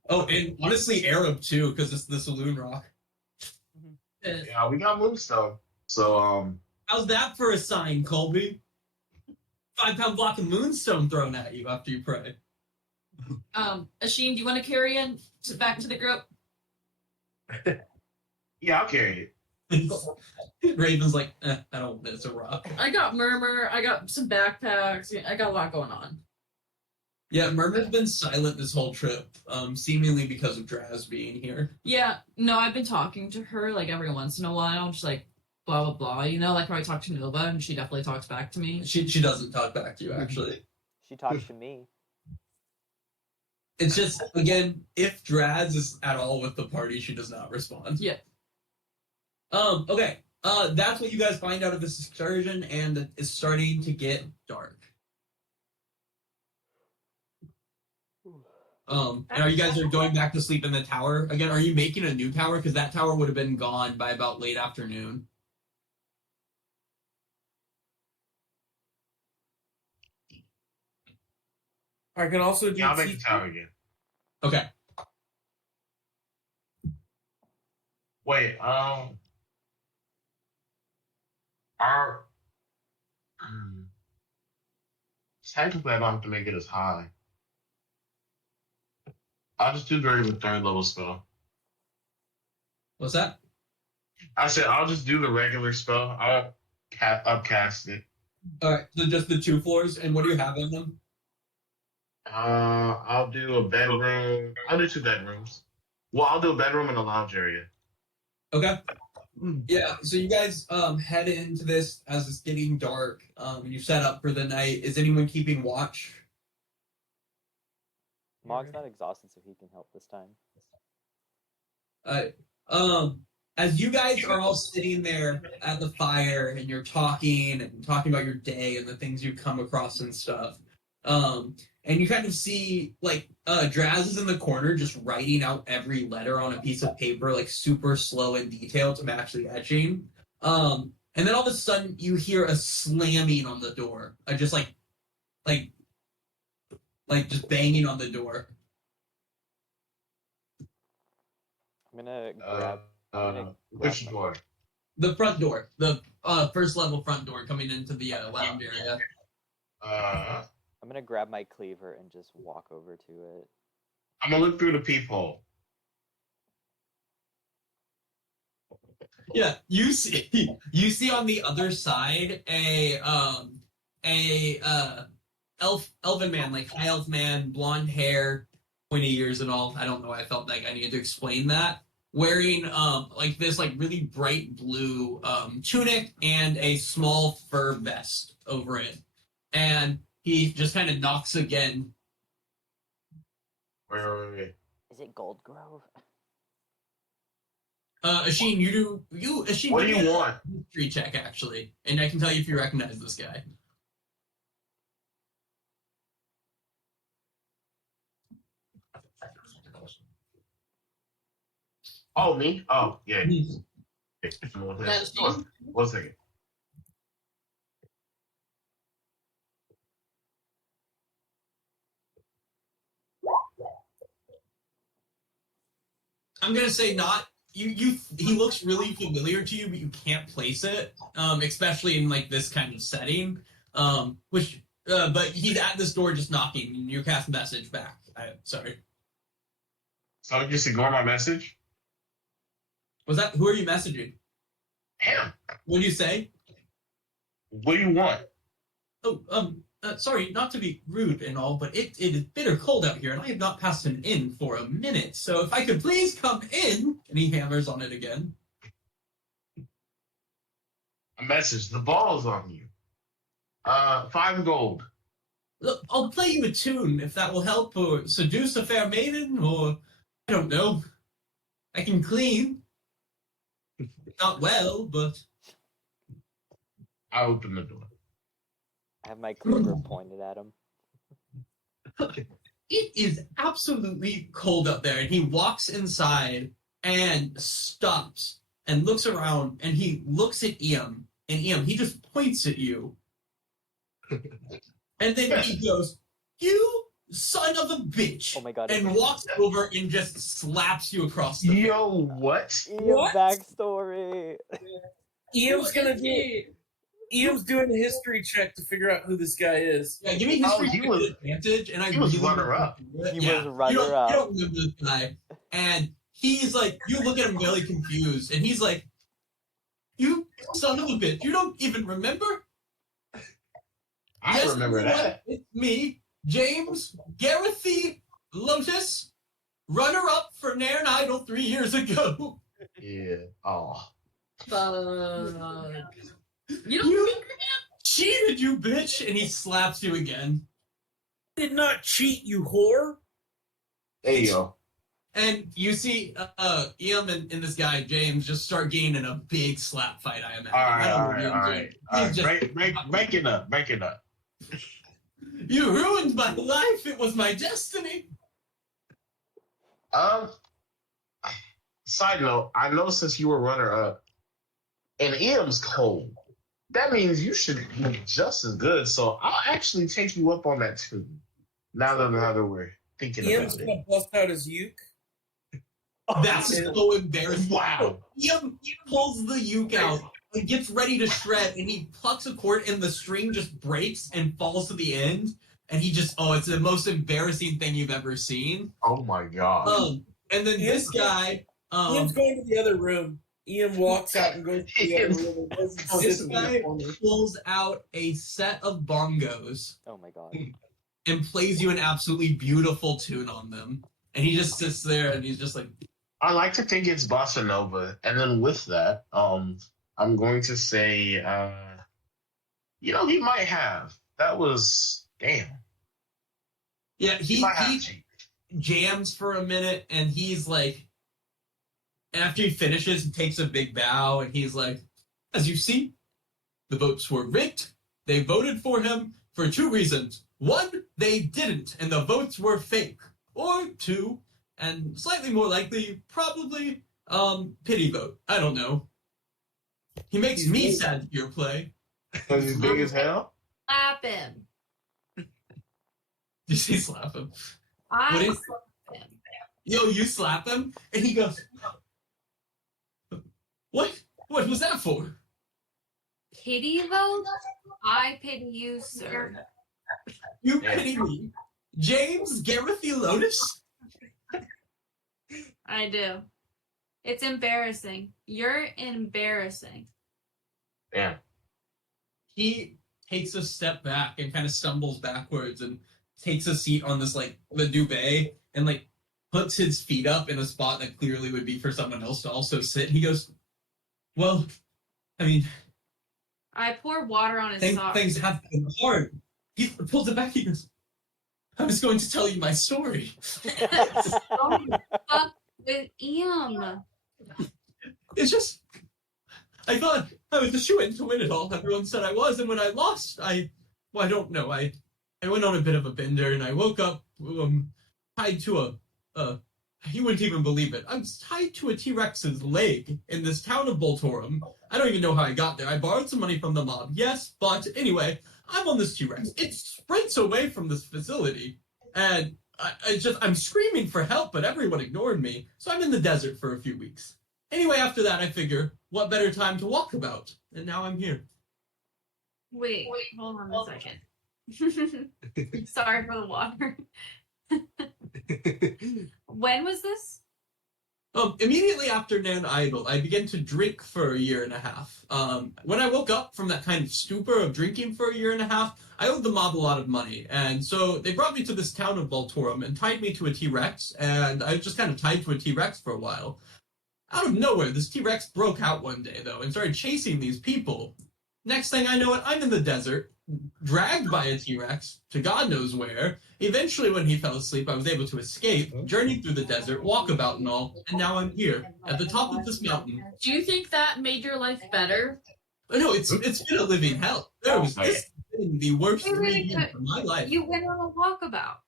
Oh, and honestly, Arab too, because it's the saloon rock. Yeah, we got moonstone. So How's that for a sign, Colby? 5-pound block of moonstone thrown at you after you pray. Asheen, do you want to carry in back to the group? yeah, I'll carry it. Raven's like, I don't want it. It's a rock. I got Murmur. I got some backpacks. I got a lot going on. Yeah, Murmur's been silent this whole trip, seemingly because of Draz being here. Yeah. No, I've been talking to her like every once in a while. Just like blah blah blah. Like when I talk to Nova, and she definitely talks back to me. She doesn't talk back to you, actually. She talks to me. It's just, again, if Draz is at all with the party, she does not respond. Yeah. Okay. That's what you guys find out of this excursion, and it's starting to get dark. And are you guys going back to sleep in the tower again? Are you making a new tower? Because that tower would have been gone by about late afternoon. I can also do Yeah, I'll make the tower again. Okay. Wait, technically I don't have to make it as high. I'll just do the regular 3rd level spell. What's that? I said I'll just do the regular spell. I'll upcast it. All right. So just the 2 floors, and what do you have in them? I'll do a bedroom. I'll do 2 bedrooms. Well, I'll do a bedroom and a lounge area. Okay. Yeah. So you guys head into this as it's getting dark. And you set up for the night. Is anyone keeping watch? Mog's not exhausted, so he can help this time. As you guys are all sitting there at the fire and you're talking about your day and the things you come across and stuff, and you kind of see like Draz is in the corner just writing out every letter on a piece of paper, like super slow and detailed to match the etching. And then all of a sudden you hear a slamming on the door, just like just banging on the door. I'm gonna grab. Which door? The front door. The first level front door coming into the lounge area. I'm gonna grab my cleaver and just walk over to it. I'm gonna look through the peephole. Yeah, you see on the other side a elven man, like high elf man, blonde hair, pointy ears and all. I don't know why I felt like I needed to explain that. Wearing like this like really bright blue tunic and a small fur vest over it. And he just kind of knocks again. Wait. Is it Gold Grove? Asheen, Asheen, What do give me you a want? history check actually, and I can tell you if you recognize this guy. Oh, me? Oh, yeah. That's One second. I'm gonna say not you. He looks really familiar to you, but you can't place it, especially in like this kind of setting. But he's at this door just knocking, and you cast message back. Sorry. So just ignore my message? Was that who are you messaging? Him. What do you say? What do you want? Oh, sorry, not to be rude and all, but it is bitter cold out here, and I have not passed an inn for a minute. So if I could please come in, and he hammers on it again. A message. The ball's on you. 5 gold. Look, I'll play you a tune if that will help, or seduce a fair maiden, or I don't know. I can clean. Not well, but I open the door. I have my cleaver pointed at him. it is absolutely cold up there. And he walks inside and stops and looks around, and he looks at Iam, and Iam, he just points at you. And then he goes, "You son of a bitch!" Oh my god. and walks over and just slaps you across the face. Yo, what? Ian backstory. Ian's doing a history check to figure out who this guy is. Yeah, give me history he check was- advantage, and I he was really runner-up. He Yeah, was runner-up. You don't remember this guy, and he's like, you look at him really confused, and he's like, "You son of a bitch! You don't even remember?" I remember you know that. what? It's me, James Garethy Lotus, runner-up for Nairn Idol 3 years ago. Yeah. Oh. Fuck. You don't You remember him? cheated, you bitch! And he slaps you again. I did not cheat, you whore. There you go. And you see Iam and this guy, James, just start getting in a big slap fight, I imagine. I don't know what Iam's doing. He's just- Break it up. Break it up. You ruined my life. It was my destiny. Side note, I know since you were runner up, and Iam's cold, that means you should look just as good. So I'll actually take you up on that too. Now that we're thinking Ian's about gonna bust out his uke. That's so embarrassing. Wow. Iam pulls the uke out and gets ready to shred, and he plucks a cord, and the string just breaks and falls to the end. And he just, it's the most embarrassing thing you've ever seen. Oh my god. And then this guy, Ian's going to the other room. Ian walks out and goes to the other room. And goes and this sits in guy the corner. pulls out a set of bongos Oh my god. and plays you an absolutely beautiful tune on them. And he just sits there and he's just like, I like to think it's bossa nova, and then with that, I'm going to say, he might have. That was damn. yeah, He might have. he jams for a minute, and he's like, after he finishes, he takes a big bow, and he's like, "As you see, the votes were rigged. They voted for him for 2 reasons. 1, they didn't, and the votes were fake. Or 2, and slightly more likely, probably, pity vote. I don't know. He makes me sad to your play." Because he's big as hell. Slap him. You see slap him. I What is- slap him. Yo, you slap him, and he goes, What was that for? Pity though? I pity you, sir. You Yeah. pity me? James Gareth Lotus? I do. It's embarrassing. You're embarrassing. Damn. He takes a step back and kind of stumbles backwards and takes a seat on this, like, the duvet and, like, puts his feet up in a spot that clearly would be for someone else to also sit. He goes, well, I mean, I pour water on his socks. things have been hard. He pulls it back. He goes, I was going to tell you my story. Don't fuck with him. It's just, I thought I was a shoo-in to win it all. Everyone said I was, and when I lost, I don't know. I went on a bit of a bender, and I woke up tied to you wouldn't even believe it. I was tied to a T-Rex's leg in this town of Boltorum. I don't even know how I got there. I borrowed some money from the mob, yes, but anyway, I'm on this T-Rex. It sprints away from this facility, and I'm screaming for help, but everyone ignored me, so I'm in the desert for a few weeks. Anyway, after that, I figure, what better time to walk about? And now I'm here. Wait, hold on a second. Sorry for the water. When was this? Immediately after Nan Idol, I began to drink for a year and a half. When I woke up from that kind of stupor of drinking for a year and a half, I owed the mob a lot of money. And so they brought me to this town of Baltorum and tied me to a T-Rex, and I was just kind of tied to a T-Rex for a while. Out of nowhere, this T-Rex broke out one day, though, and started chasing these people. Next thing I know it, I'm in the desert, dragged by a T-Rex to God knows where. Eventually, when he fell asleep, I was able to escape, journey through the desert, walk about and all, and now I'm here, at the top of this mountain. Do you think that made your life better? No, it's been a living hell. This has been the worst Wait, 3 years of my life. You went on a walkabout.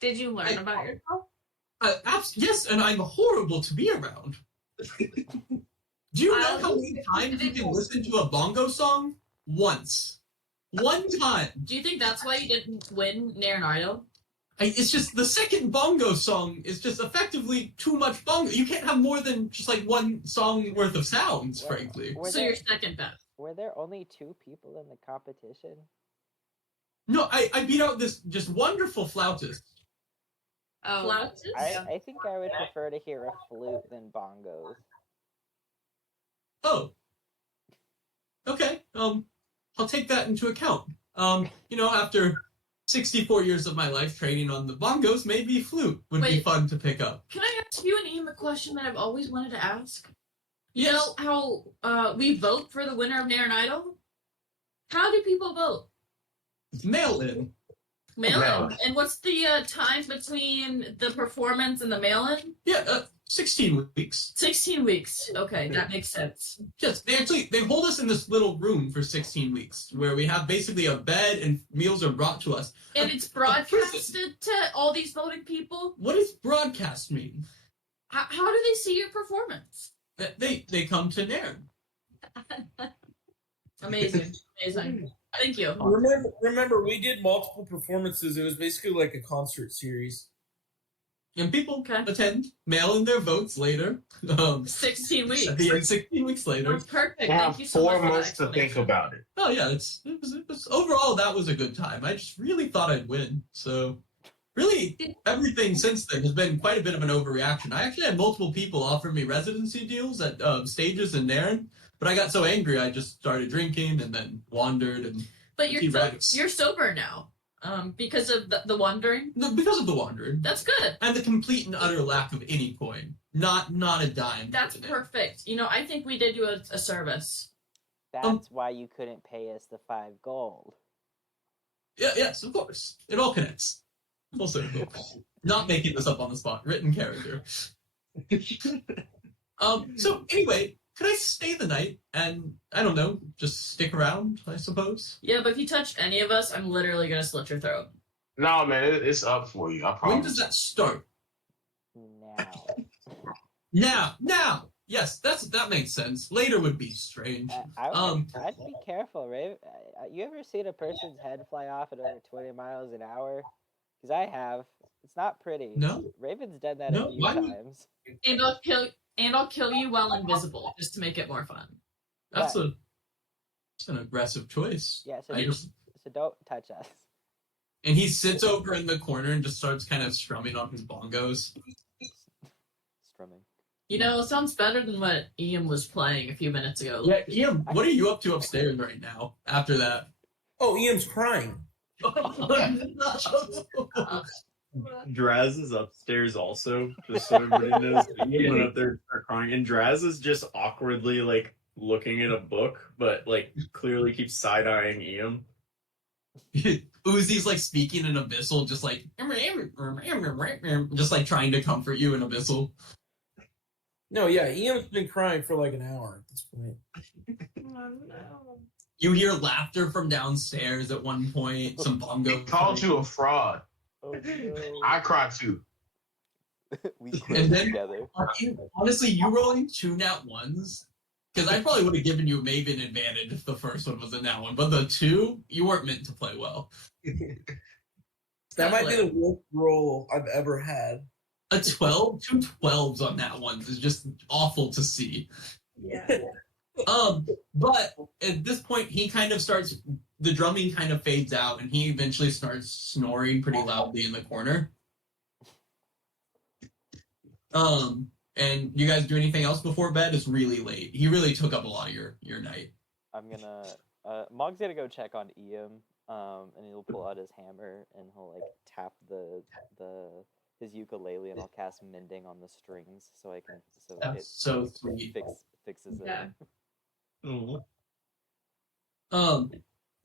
Did you learn about yourself? Yes, and I'm horrible to be around. Do you know how many times you can listen to a bongo song? Once. One time. Do you think that's why you didn't win Nair and Idol? It's just the second bongo song is just effectively too much bongo. You can't have more than just like one song worth of sounds, frankly. So you're second best. Were there only 2 people in the competition? No, I beat out this just wonderful flautist. Oh, Flautist? I think I would prefer to hear a flute than bongos. Oh. Okay. I'll take that into account. After 64 years of my life training on the bongos, maybe flute would be fun to pick up. Can I ask you and Ian a question that I've always wanted to ask? Yes. You know how we vote for the winner of Nair and Idol? How do people vote? Mail in. Mail Mail. in. And what's the time between the performance and the mail in? Yeah, 16 weeks. 16 weeks. Okay, that makes sense. Yes, they hold us in this little room for 16 weeks where we have basically a bed and meals are brought to us. And it's broadcasted to all these voting people? What does broadcast mean? How do they see your performance? They come to Nairn. Amazing. Amazing. Thank you. Remember, we did multiple performances. It was basically like a concert series. And people Okay. attend, mail in their votes later. 16 weeks. At the end, 16 weeks later. That's perfect. I Thank have you so much 4 for that months to think explanation. about it. Oh yeah, it was overall that was a good time. I just really thought I'd win. So really everything since then has been quite a bit of an overreaction. I actually had multiple people offer me residency deals at stages in Nairn, but I got so angry I just started drinking and then wandered and But you're T-Rex. you're sober now. Because of the wandering. No, because of the wandering. That's good. And the complete and utter lack of any coin. Not a dime. That's perfect. I think we did you a service. That's why you couldn't pay us the 5 gold. Yeah, yes, of course. It all connects. Also, not making this up on the spot. Written character. So anyway, could I stay the night and, I don't know, just stick around, I suppose? Yeah, but if you touch any of us, I'm literally gonna slit your throat. No, man, it's up for you. I promise. When does that start? Now. Yes, that makes sense. Later would be strange. I'd be careful, Raven. You ever seen a person's head fly off at over 20 miles an hour? Because I have. It's not pretty. No. Raven's done that No, a few why would- times. And I'll kill you while invisible, just to make it more fun. That's an aggressive choice. Yeah, so, I just so don't touch us. and he sits over in the corner and just starts kind of strumming on his bongos. Strumming. You know, it sounds better than what Ian was playing a few minutes ago. Yeah, Ian, what are you up to upstairs right now? After that. Oh, Ian's crying. Draz is upstairs also, just so everybody knows. He went up there and started crying, and Draz is just awkwardly like looking at a book, but like clearly keeps side eyeing Ian. Uzi's like speaking in Abyssal, just like trying to comfort you in Abyssal. No, yeah, Ian's been crying for like an hour at this point. Oh no. You hear laughter from downstairs at one point. Some bongo. He called you a fraud. Oh no. I cried too. We And cried then- together. Honestly, you rolling 2 nat ones. Because I probably would have given you maybe an advantage if the first one was a nat one, but the 2, you weren't meant to play well. That might be the worst roll I've ever had. A 12, 2 12s on nat ones is just awful to see. Yeah. But at this point, he kind of starts. The drumming kind of fades out, and he eventually starts snoring pretty loudly in the corner. And you guys do anything else before bed? It's really late. He really took up a lot of your night. I'm gonna Mog's gonna go check on Ian, and he'll pull out his hammer and he'll like tap his ukulele, and I'll cast mending on the strings so I can That's so sweet. fixes it. Yeah.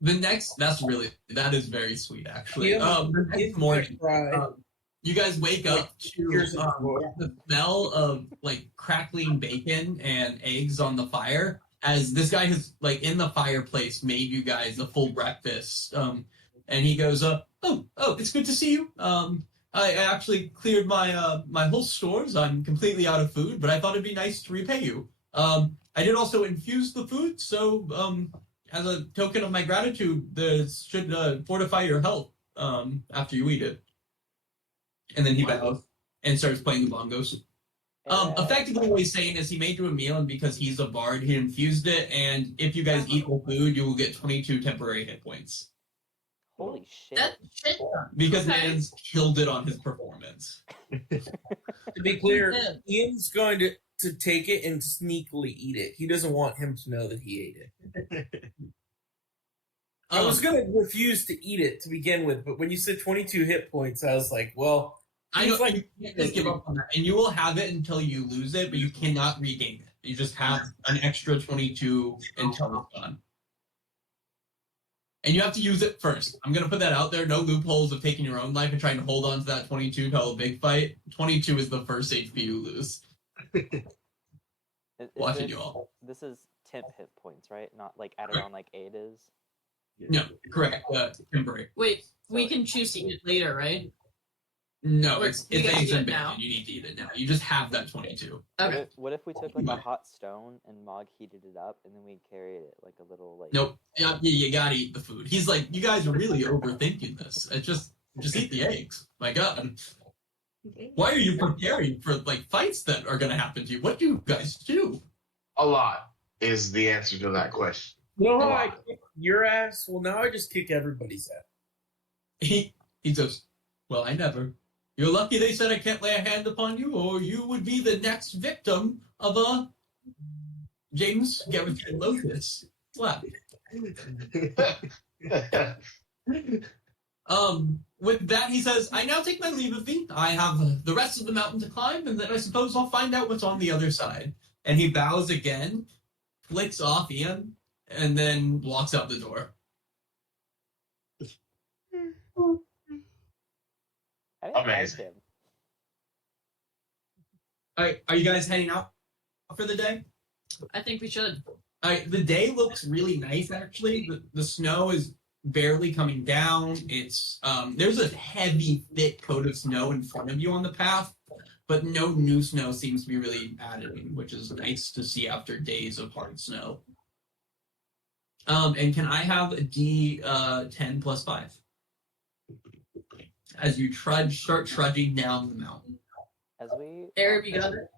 That is very sweet actually. Ian, The next morning, cried. you guys wake up to Here's a book. the smell of like crackling bacon and eggs on the fire, as this guy has like in the fireplace made you guys a full breakfast. And he goes, oh, it's good to see you. I actually cleared my whole stores. I'm completely out of food, but I thought it'd be nice to repay you. I did also infuse the food, so as a token of my gratitude, this should fortify your health after you eat it. And then he bows and starts playing the bongos. Effectively, what he's saying is he made you a meal, and because he's a bard, he infused it. And if you guys eat the food, you will get 22 temporary hit points. Holy shit! That shit. Because Okay. Man's killed it on his performance. To be clear, Ian's going to take it and sneakily eat it. He doesn't want him to know that he ate it. I was going to refuse to eat it to begin with, but when you said 22 hit points, I was like, well, I know, like- you can't just give up on that. And you will have it until you lose it, but you cannot regain it. You just have an extra 22 until it's done. And you have to use it first. I'm going to put that out there. No loopholes of taking your own life and trying to hold on to that 22 till a big fight. 22 is the first HP you lose. Watching you all. This is temp hit points, right? Not like added on like 8 is. No, correct. Temporary. Wait, we can choose to eat it later, right? No, Or it's we gotta eggs eat and it now. bacon. You need to eat it now. You just have that 22. Okay. What if we took like a hot stone and Mog heated it up and then we carried it like a little like? Nope. Yeah, you gotta eat the food. He's like, you guys are really overthinking this. It's just eat the eggs. My God. Why are you preparing for like fights that are gonna happen to you? What do you guys do? A lot is the answer to that question. you know how I kicked your ass? Well, now I just kick everybody's ass. He goes, well, I never. You're lucky they said I can't lay a hand upon you, or you would be the next victim of a James Garrett Lotus. What? With that, he says, I now take my leave of thee. I have the rest of the mountain to climb, and then I suppose I'll find out what's on the other side. And he bows again, flicks off Ian, and then walks out the door. I didn't like Amazing. him. All right, are you guys heading out for the day? I think we should. All right, the day looks really nice, actually. The snow is barely coming down. It's there's a heavy, thick coat of snow in front of you on the path, but no new snow seems to be really added in, which is nice to see after days of hard snow. And can I have a D10 plus 5? As you start trudging down the mountain. As we. Arab, you got it?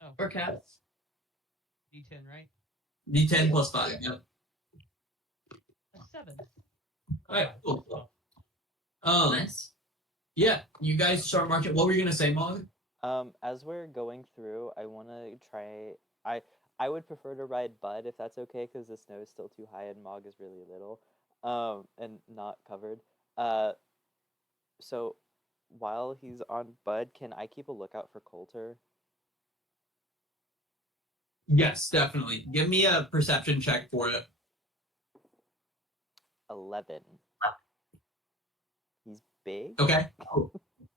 Oh, Or Cat? D10, right? D10 plus 5. Yep. A 7. All right. Cool. Nice. Yeah. You guys start marching. What were you gonna say, Molly? As we're going through, I want to try. I would prefer to ride Bud if that's okay, because the snow is still too high and Mog is really little, and not covered. So while he's on Bud, can I keep a lookout for Coulter? Yes, definitely. Give me a perception check for it. 11. He's big. Okay. Cool.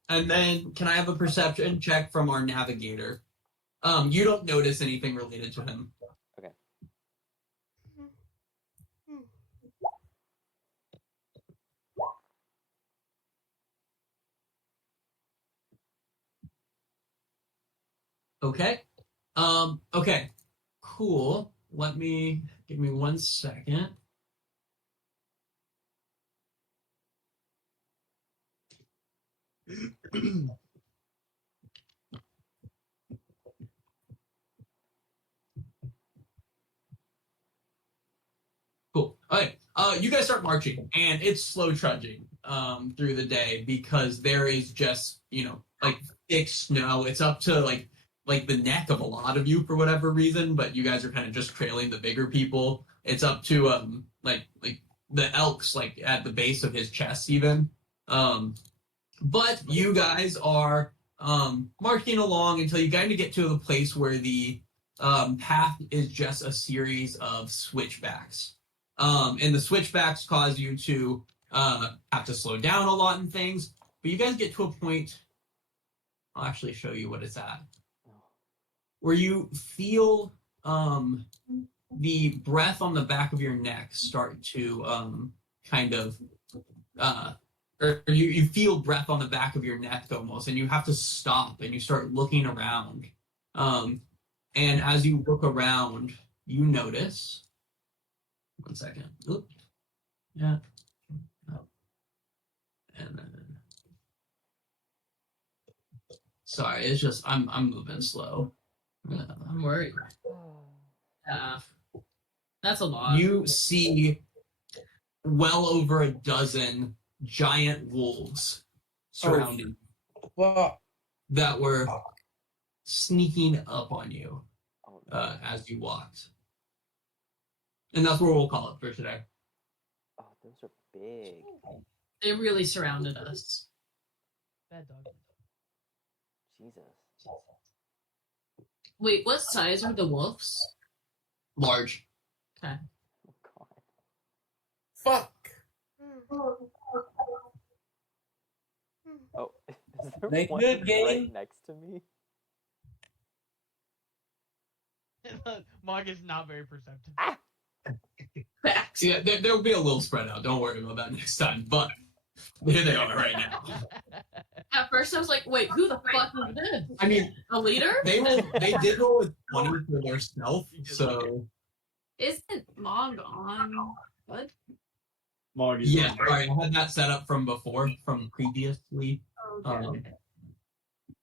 And then can I have a perception check from our navigator? You don't notice anything related to him. Okay. Okay. Okay. Cool. Give me 1 second. Cool. All right. You guys start marching, and it's slow trudging through the day because there is just like thick snow. It's up to like the neck of a lot of you for whatever reason, but you guys are kind of just trailing the bigger people. It's up to like the elks like at the base of his chest even. But you guys are marching along until you kind of get to the place where the path is just a series of switchbacks. And the switchbacks cause you to have to slow down a lot and things. But you guys get to a point, I'll actually show you what it's at, where you feel the breath on the back of your neck start to kind of, or you feel breath on the back of your neck almost, and you have to stop and you start looking around. And as you look around, you notice, 1 second. Oop. Yeah. Oh. And then, sorry, it's just I'm moving slow. I'm worried. Yeah. That's a lot. You see well over a dozen giant wolves surrounding Well, that were sneaking up on you Oh, no. as you walked. And that's where we'll call it for today. Oh, those are big. They really surrounded us. Bad dog. Jesus. Wait, what size are the wolves? Large. Oh, God. fuck. Oh, is there Make one good right game. next to me? Mog is not very perceptive. Facts. Yeah, there'll be a little spread out. Don't worry about that next time. But here they are right now. At first I was like, wait, who the fuck is this? I mean, A leader? they did roll with 20 for their stealth, so Isn't Mog on? What? Mog is yeah. on. Sorry, I had that set up from before, from previously. Okay.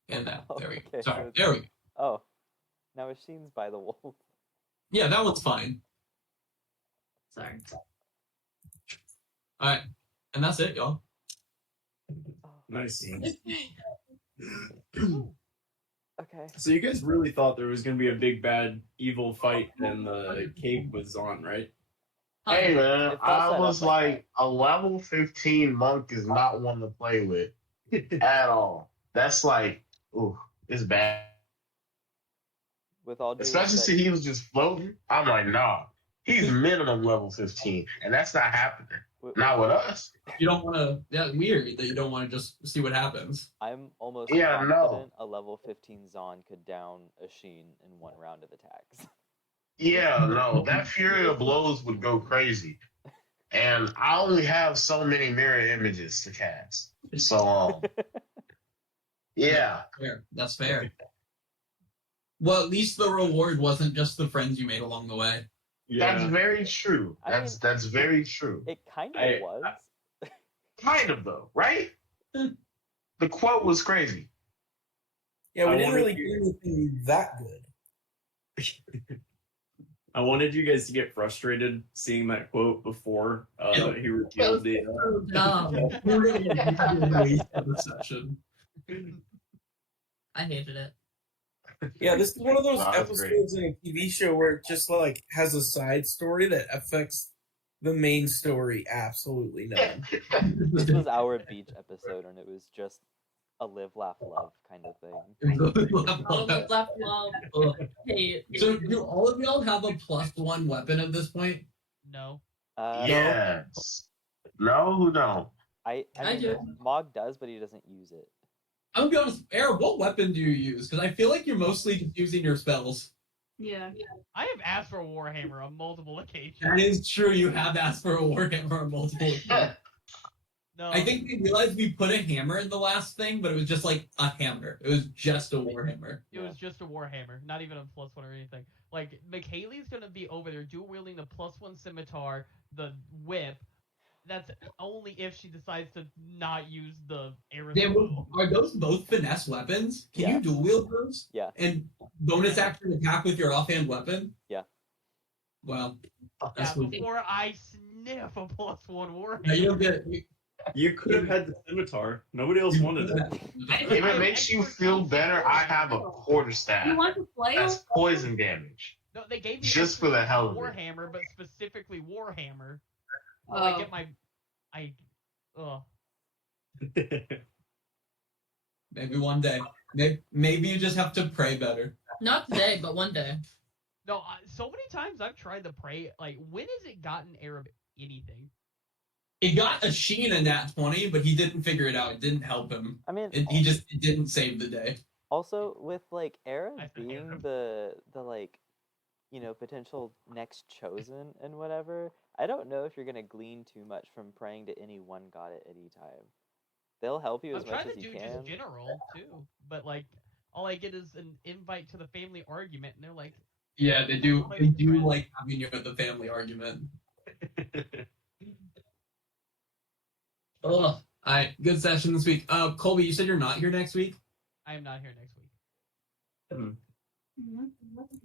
And that there we go. Okay, Sorry, so- there we go. Oh, now Machines by the wolf. Yeah, that one's fine. Sorry. All right, and that's it, y'all. Nice. Okay. So you guys really thought there was going to be a big bad evil fight and the cave was on, right? Hey man, It felt I set was up like like, a level 15 monk is not one to play with at all. That's like, ooh, it's bad. With all due Especially respect, since he was just floating. I'm like, nah, he's minimum level 15, and that's not happening. with- Not with us. You don't want to. That's weird that you don't want to just see what happens. I'm almost Yeah, no. confident a level 15 Zon could down a Sheen in one round of attacks. Yeah, no, that Fury of Blows would go crazy. And I only have so many mirror images to cast. So, yeah. Fair. That's fair. Well, at least the reward wasn't just the friends you made along the way. That's very true. I That's very true. It kind of I- was. Kind of though, right? The quote was crazy. Yeah, we I didn't wanna really hear- do anything that good. I wanted you guys to get frustrated seeing that quote before he revealed the. We're gonna waste of the session. I hated it. Yeah, this is one of those Wow, that's episodes in a TV show where it just like has a side story that affects the main story absolutely none. This was our beach episode, and it was just a live, laugh, love kind of thing. Oh, left love. Hate. So do all of y'all have a +1 weapon at this point? No. Yes. No, who don't? I I mean, do. Mog does, but he doesn't use it. I'm gonna be honest, Eric, what weapon do you use? Because I feel like you're mostly just using your spells. Yeah. I have asked for a Warhammer on multiple occasions. That is true, you have asked for a warhammer on multiple occasions. No. I think we realized we put a hammer in the last thing, but it was just like a hammer. It was just a warhammer. It was just a Warhammer, not even a +1 or anything. Like, McHaley's gonna be over there dual wielding the +1 scimitar, the whip. That's only if she decides to not use the Aetherwood. Are those both finesse weapons? Can Yeah. you dual wield those? Yeah. And bonus action attack with your offhand weapon? Yeah. Well, Yeah, that's what- before I sniff a +1 Warhammer. yeah, you don't get. You could have had the scimitar. Nobody else wanted it. If it makes you feel better, I have a quarterstaff. You want to play? That's poison damage. No, they gave me Just for the hell of it. Warhammer, but specifically Warhammer. Oh. I get my, Maybe one day. Maybe you just have to pray better. Not today, but one day. No, so many times I've tried to pray. Like, when has it gotten Arab anything? It got a Sheen in that 20, but he didn't figure it out. It didn't help him. I mean, It didn't save the day. also with like Era I think being Arab. the like, you know, potential next chosen and whatever. I don't know if you're gonna glean too much from praying to any one god at any time. They'll help you as I'm much trying as to you do can. just general too, but like, all I get is an invite to the family argument, and they're like, Yeah, they do. They do like having you at the family argument. Ugh. All right, good session this week. Colby, you said you're not here next week. I am not here next week.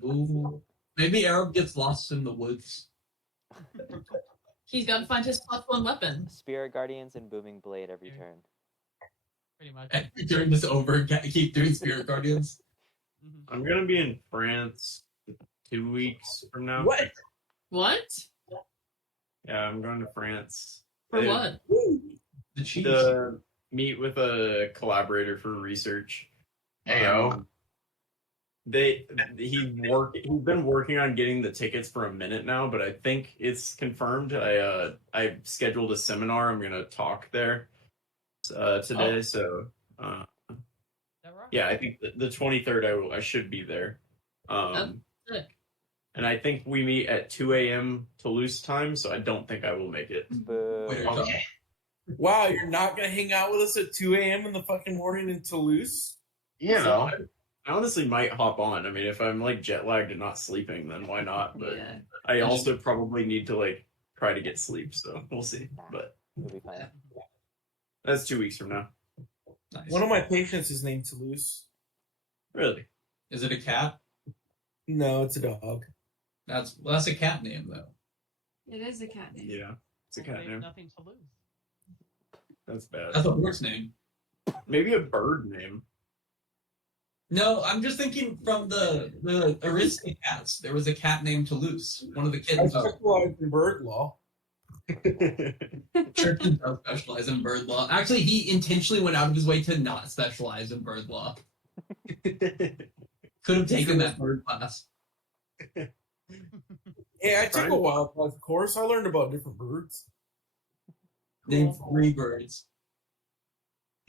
Ooh. Maybe Arab gets lost in the woods. He's got to find his +1 weapon. Spirit Guardians and Booming Blade every Yeah. turn. Pretty much. During this over, keep doing Spirit Guardians. Mhm. I'm gonna be in France 2 weeks from now. What? What? Yeah, I'm going to France. For They- what? The cheese. To meet with a collaborator for research. Heyo. He's been working on getting the tickets for a minute now, but I think it's confirmed. I scheduled a seminar. I'm gonna talk there today. Oh. So Is that right? yeah, I think the 23rd I should be there. Sick. And I think we meet at 2 a.m. Toulouse time, so I don't think I will make it. Boo. Wait, Okay. Wow, you're not gonna hang out with us at 2 a.m. in the fucking morning in Toulouse? You know. I honestly might hop on. I mean, if I'm like jet lagged and not sleeping, then why not? But Yeah. I also probably need to like try to get sleep, so we'll see. But You'll be fine. that's 2 weeks from now. Nice. One of my patients is named Toulouse. Really? Is it a cat? No, it's a dog. That's a cat name though. It is a cat name. Yeah, it's a Well, cat they have name. nothing to lose. That's bad. That's a horse name. Maybe a bird name. No, I'm just thinking from the Aristocats. There was a cat named Toulouse. One of the I kids. specialize in bird law. Churchill does specialize in bird law. Actually, he intentionally went out of his way to not specialize in bird law. Could have taken that bird class. Hey, I took a wildlife course. I learned about different birds. Named 3 birds.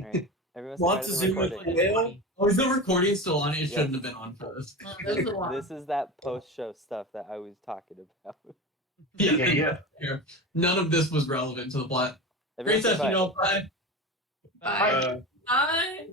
All right. Everyone say Want hi to the zoom in recording. whale? Oh, is the recording still on? It Yes. shouldn't have been on for this. There's a lot. This is that post-show stuff that I was talking about. Yeah. None of this was relevant to the plot. Everyone Great say session, bye. y'all. Bye. Bye. Uh, Bye.